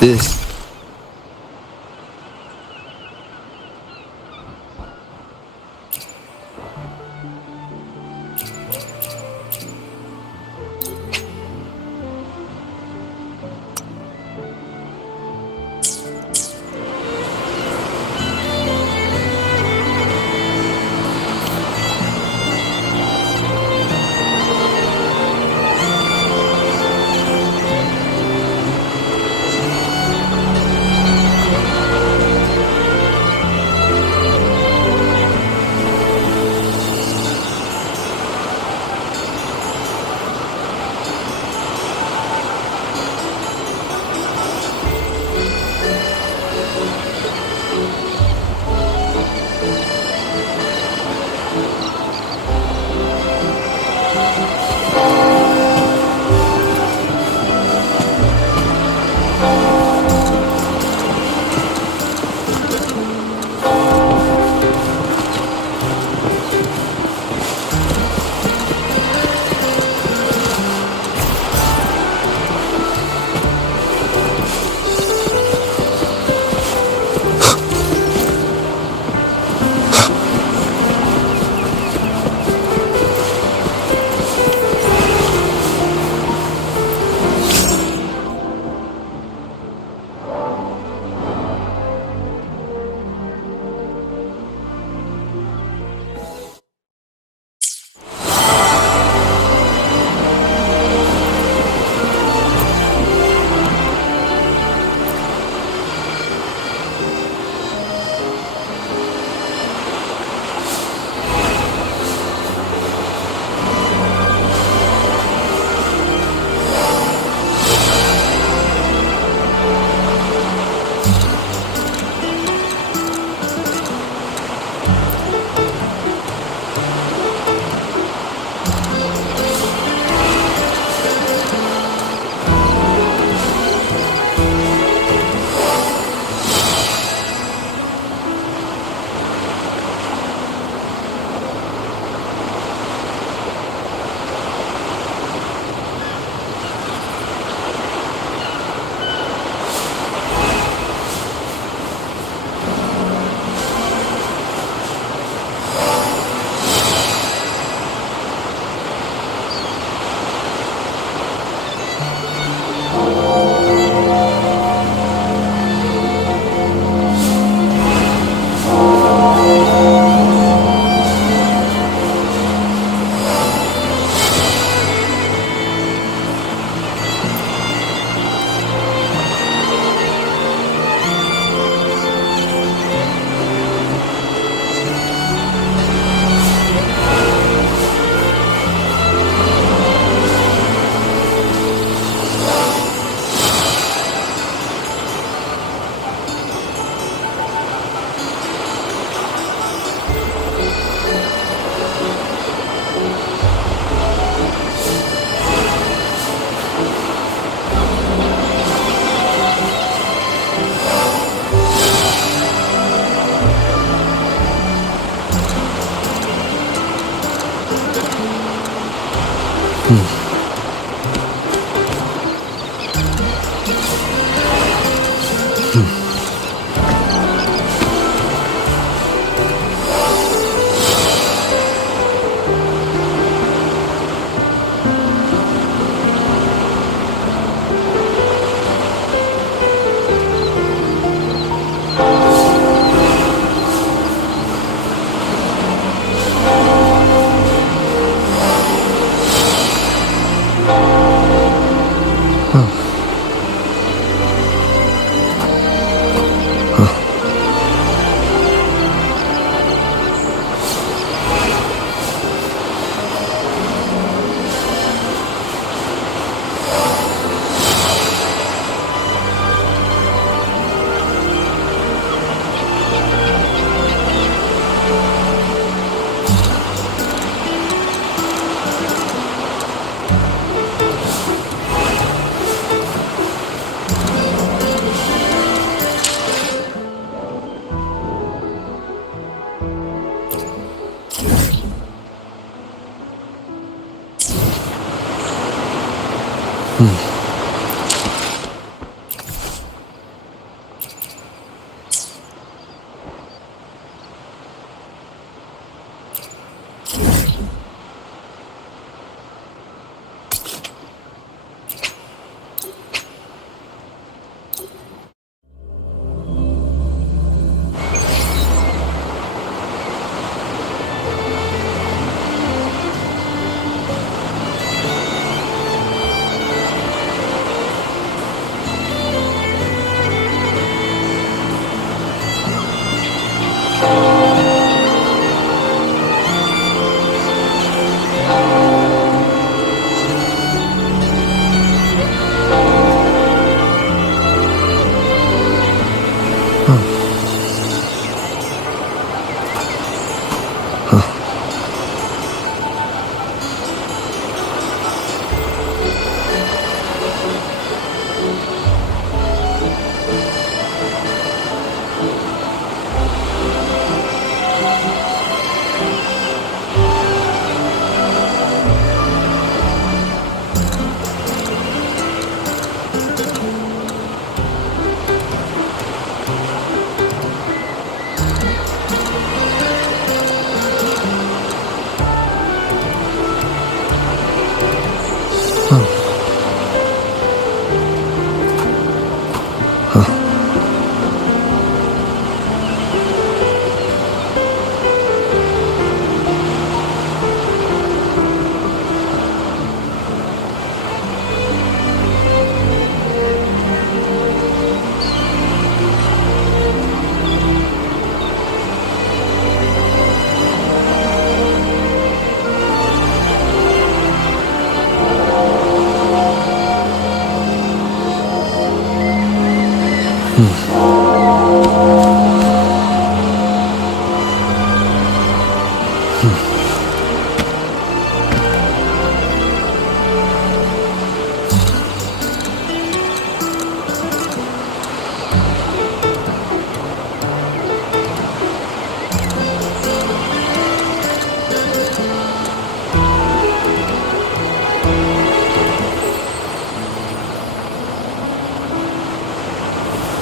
This...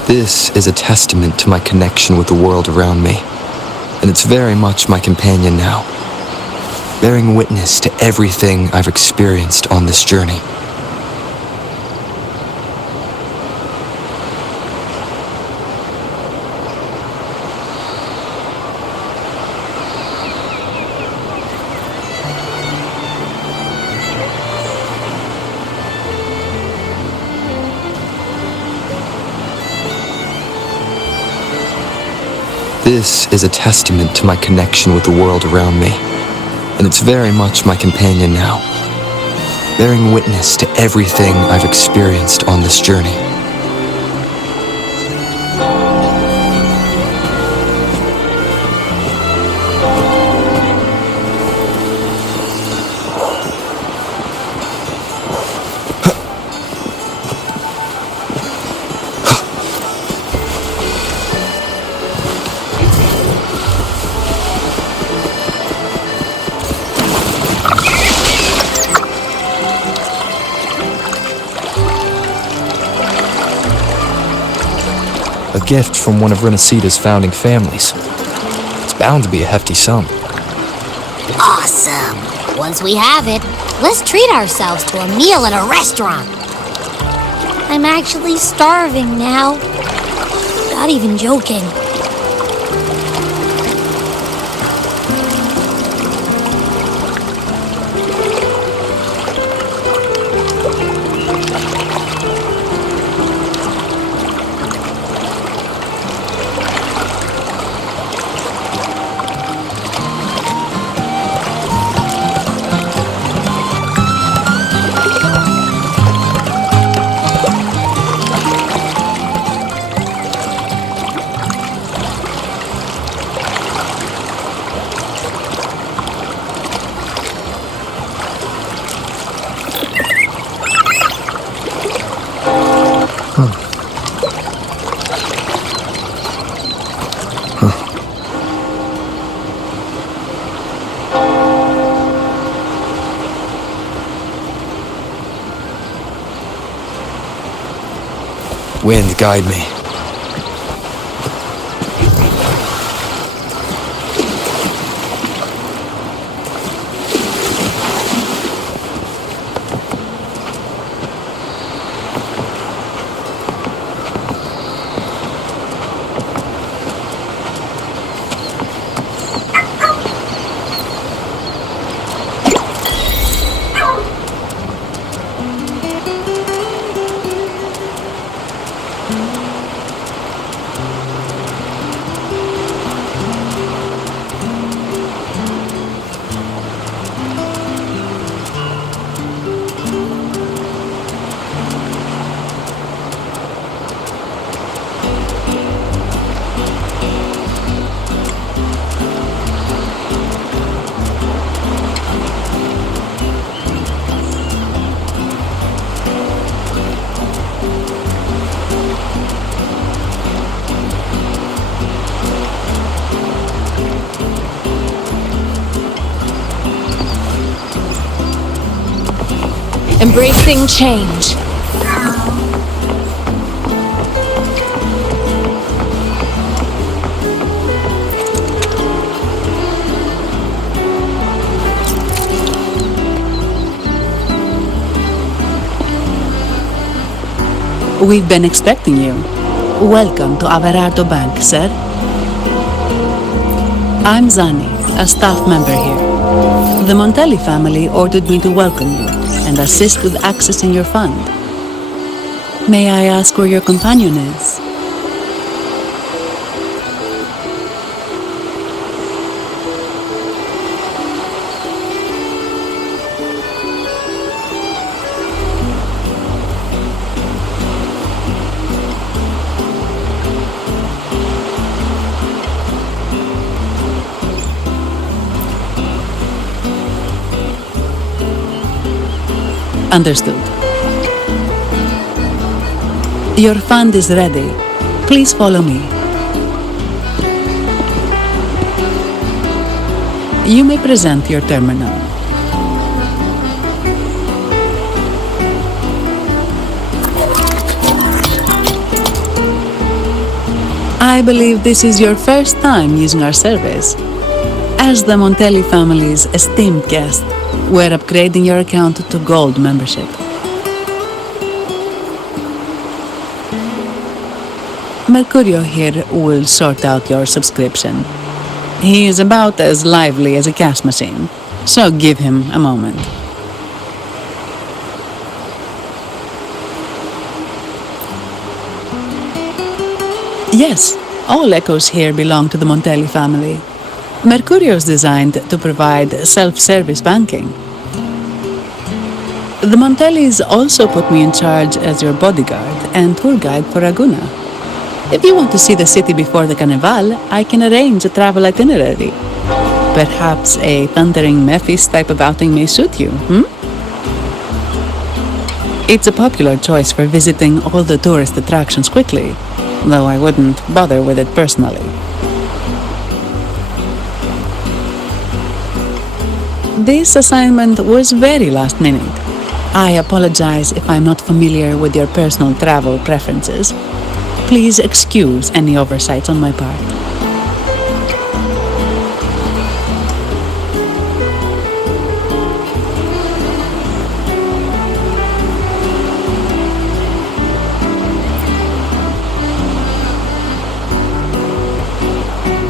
This is a testament to my connection with the world around me, and it's very much my companion now, bearing witness to everything I've experienced on this journey. This is a testament to my connection with the world around me, and it's very much my companion now, bearing witness to everything I've experienced on this journey. A gift from one of Renaceda's founding families. It's bound to be a hefty sum. Awesome. Once we have it, let's treat ourselves to a meal at a restaurant. I'm actually starving now. Not even joking. Wind, guide me. Embracing change. We've been expecting you. Welcome to Averardo Bank, sir. I'm Zani, a staff member here. The Montelli family ordered me to welcome you and assist with accessing your fund. May I ask where your companion is? Understood. Your fund is ready. Please follow me. You may present your terminal. I believe this is your first time using our service. As the Montelli family's esteemed guest, we're upgrading your account to Gold membership. Mercurio here will sort out your subscription. He is about as lively as a cash machine, so give him a moment. Yes, all echoes here belong to the Montelli family. Mercurio is designed to provide self-service banking. The Montellis also put me in charge as your bodyguard and tour guide for Ragunna. If you want to see the city before the Carnival, I can arrange a travel itinerary. Perhaps a thundering Memphis type of outing may suit you, It's a popular choice for visiting all the tourist attractions quickly, though I wouldn't bother with it personally. This assignment was very last minute. I apologize if I'm not familiar with your personal travel preferences. Please excuse any oversights on my part.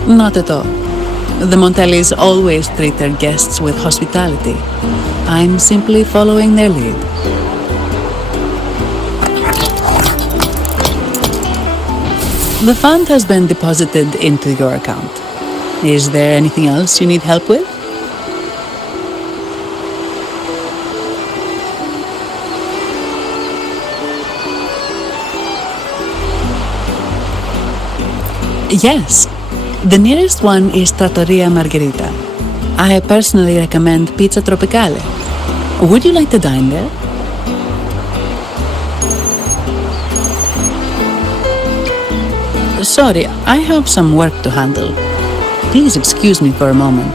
Not at all. The Montellis always treat their guests with hospitality. I'm simply following their lead. The fund has been deposited into your account. Is there anything else you need help with? Yes. The nearest one is Trattoria Margherita. I personally recommend Pizza Tropicale. Would you like to dine there? Sorry, I have some work to handle. Please excuse me for a moment.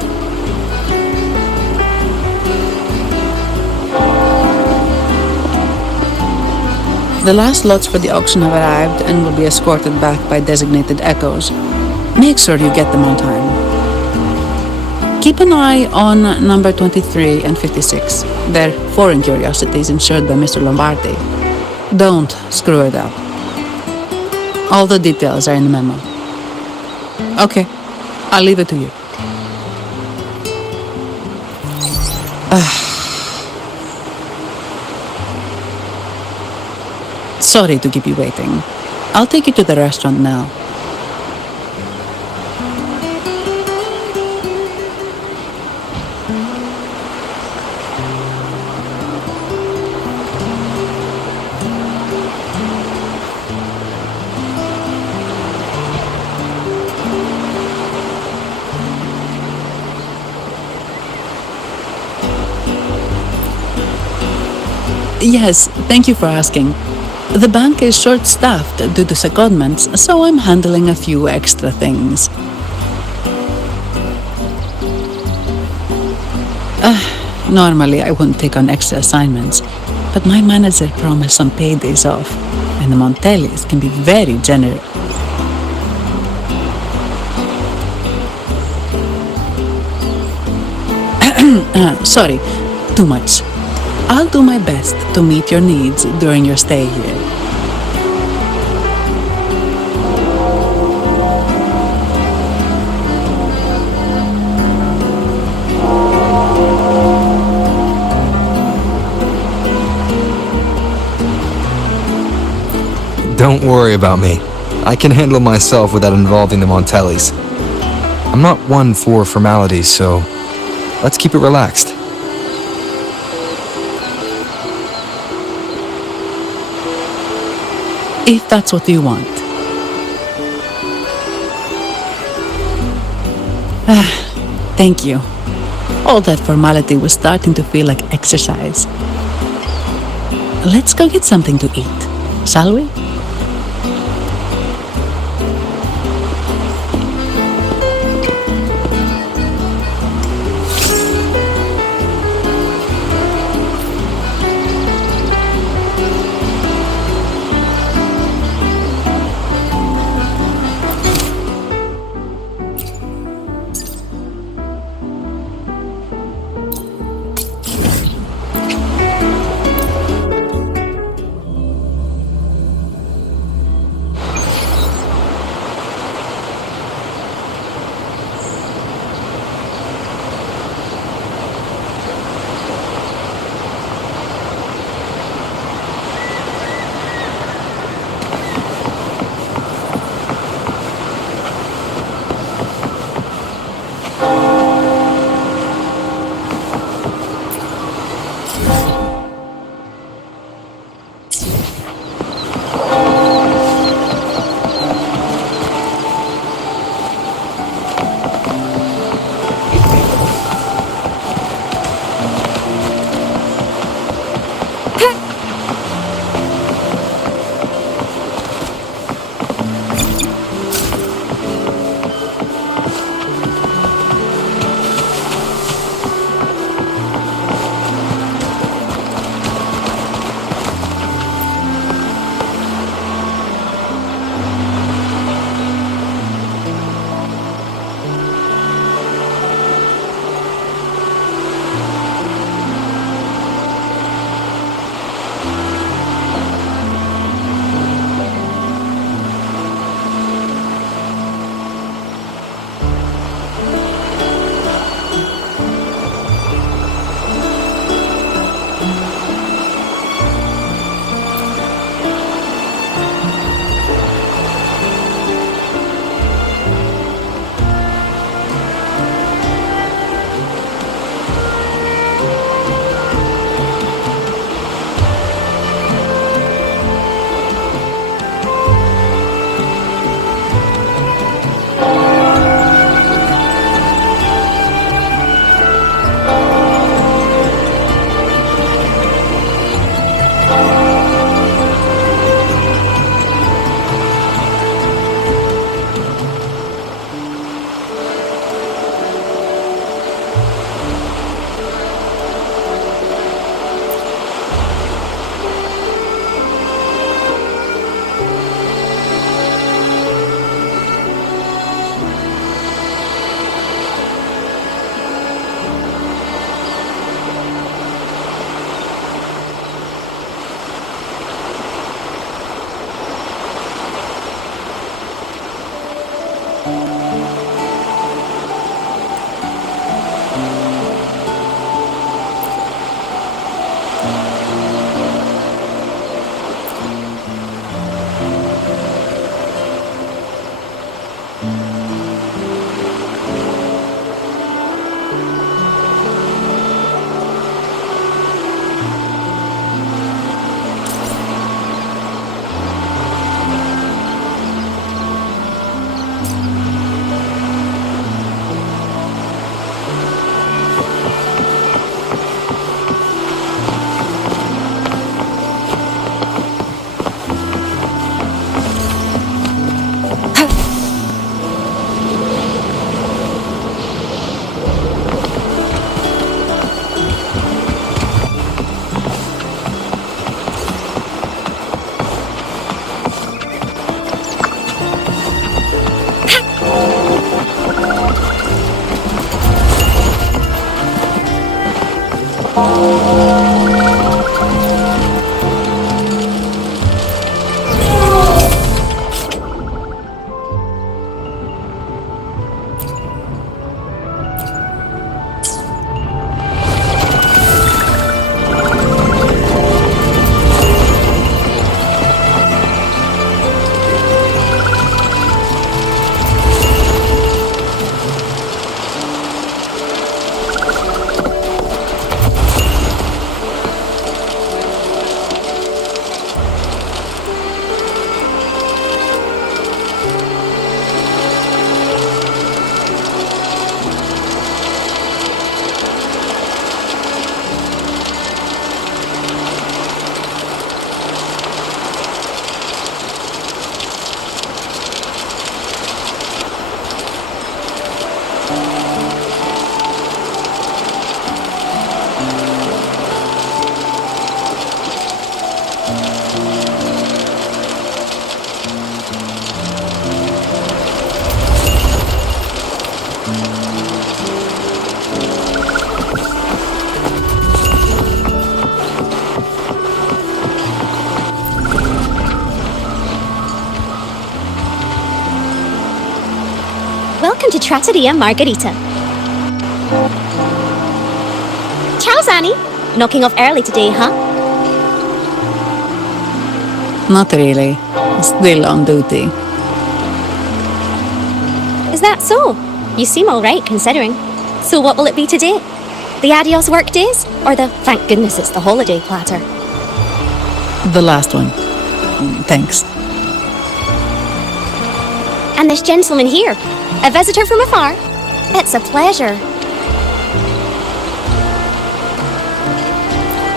The last lots for the auction have arrived and will be escorted back by designated echoes. Make sure you get them on time. Keep an eye on number 23 and 56. They're foreign curiosities insured by Mr. Lombardi. Don't screw it up. All the details are in the memo. Okay, I'll leave it to you. Sorry to keep you waiting. I'll take you to the restaurant now. Yes, thank you for asking. The bank is short-staffed due to secondments, so I'm handling a few extra things. Normally, I wouldn't take on extra assignments, but my manager promised some paid days off, and the Montellis can be very generous. Sorry, too much. I'll do my best to meet your needs during your stay here. Don't worry about me. I can handle myself without involving the Montellis. I'm not one for formalities, so let's keep it relaxed. If that's what you want. Thank you. All that formality was starting to feel like exercise. Let's go get something to eat, shall we? Welcome to Trattoria Margherita. Ciao, Zanny. Knocking off early today, huh? Not really. Still on duty. Is that so? You seem alright considering. So what will it be today? The adios work days? Or the thank goodness it's the holiday platter? The last one. Thanks. And this gentleman here, a visitor from afar? It's a pleasure.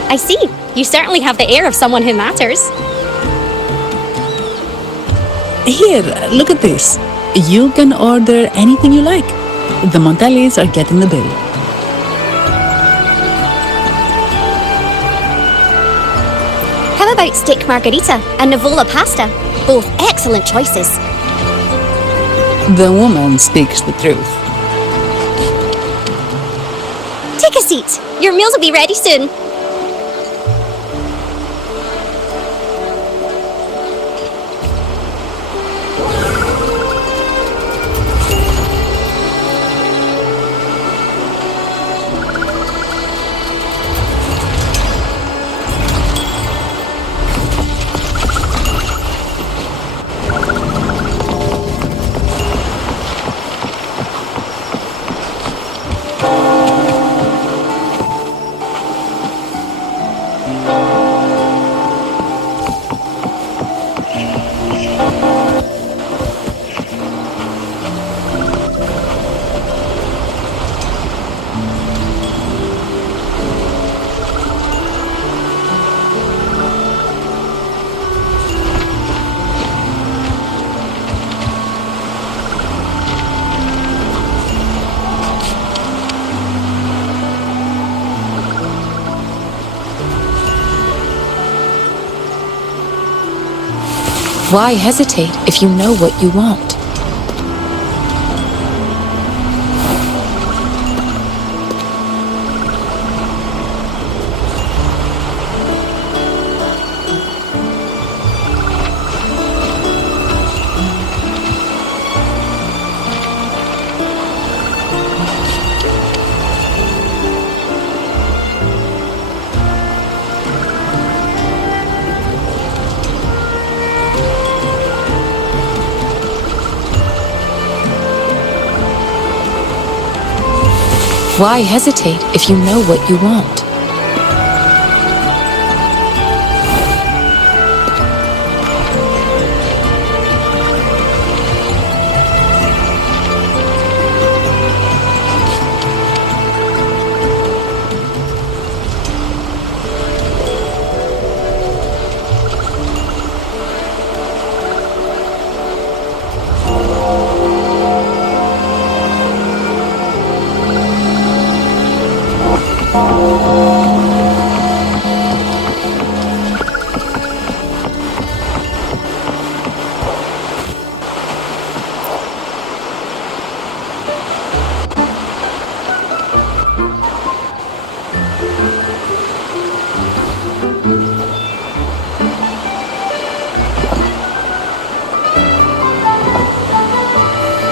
I see. You certainly have the air of someone who matters. Here, look at this. You can order anything you like. The Montellis are getting the bill. How about steak margarita and Nivola pasta? Both excellent choices. The woman speaks the truth. Take a seat. Your meals will be ready soon. Why hesitate if you know what you want? Why hesitate if you know what you want?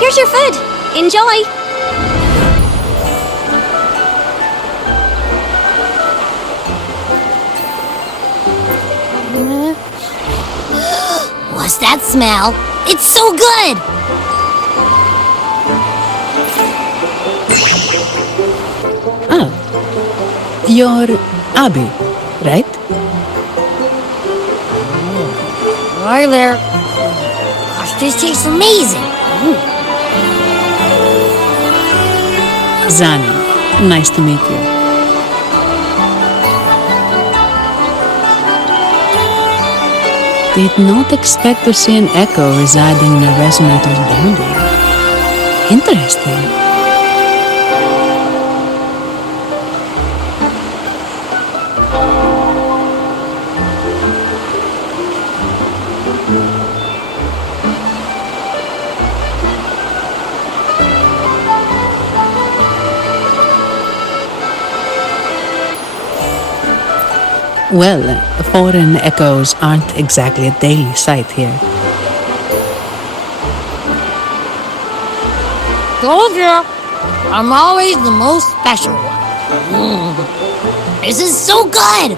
Here's your food. Enjoy. What's that smell? It's so good! Ah, you're Abby, right? Hi there. Gosh, this tastes amazing. Zani, nice to meet you. Did not expect to see an echo residing in a resonator's body. Interesting. Well, foreign echoes aren't exactly a daily sight here. Told you, I'm always the most special one. This is so good!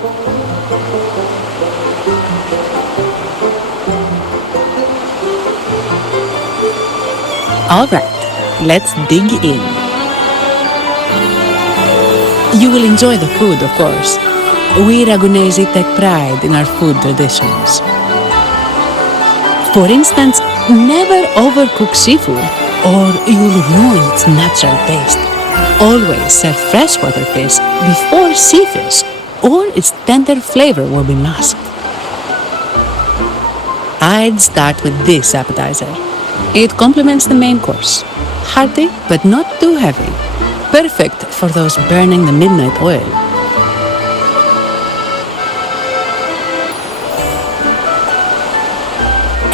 All right, let's dig in. You will enjoy the food, of course. We Ragunesi take pride in our food traditions. For instance, never overcook seafood, or you'll ruin its natural taste. Always serve freshwater fish before sea fish, or its tender flavor will be masked. I'd start with this appetizer. It complements the main course. Hearty, but not too heavy. Perfect for those burning the midnight oil.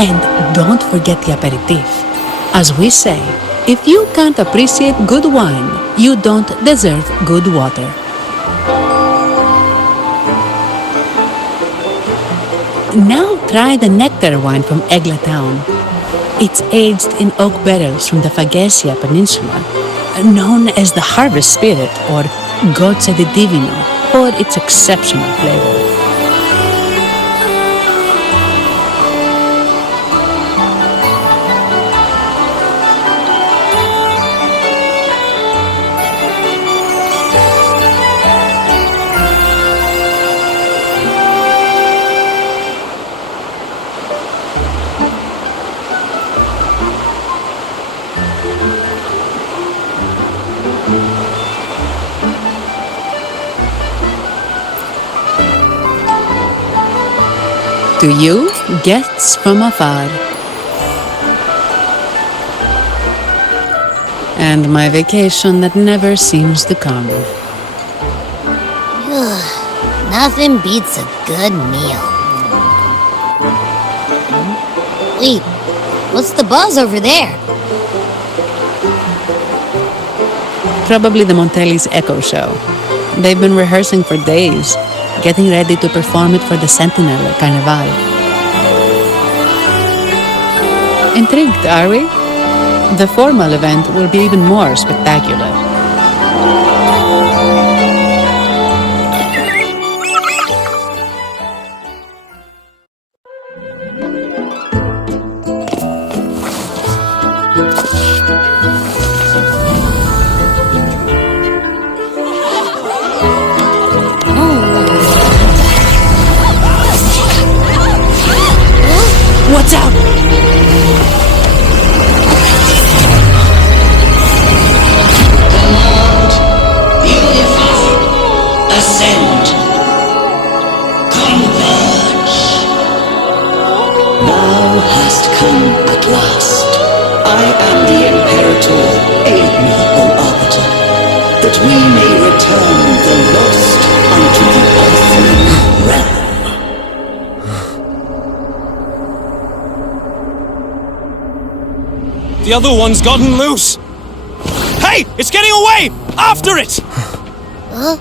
And don't forget the aperitif. As we say, if you can't appreciate good wine, you don't deserve good water. Now try the nectar wine from Egla town. It's aged in oak barrels from the Fagesia Peninsula, known as the Harvest Spirit or Gozza di Divino for its exceptional flavor. To you, guests from afar. And my vacation that never seems to come. Nothing beats a good meal. Wait, what's the buzz over there? Probably the Montelli's Echo Show. They've been rehearsing for days, getting ready to perform it for the Sentinel at Carnival. Intrigued, are we? The formal event will be even more spectacular. Watch out! Ascend. Converge. Thou hast come at last. I am the Imperator. Aid me, O Arbiter, that we may return the lost unto the earthly realm. The other one's gotten loose! Hey! It's getting away! After it! Huh?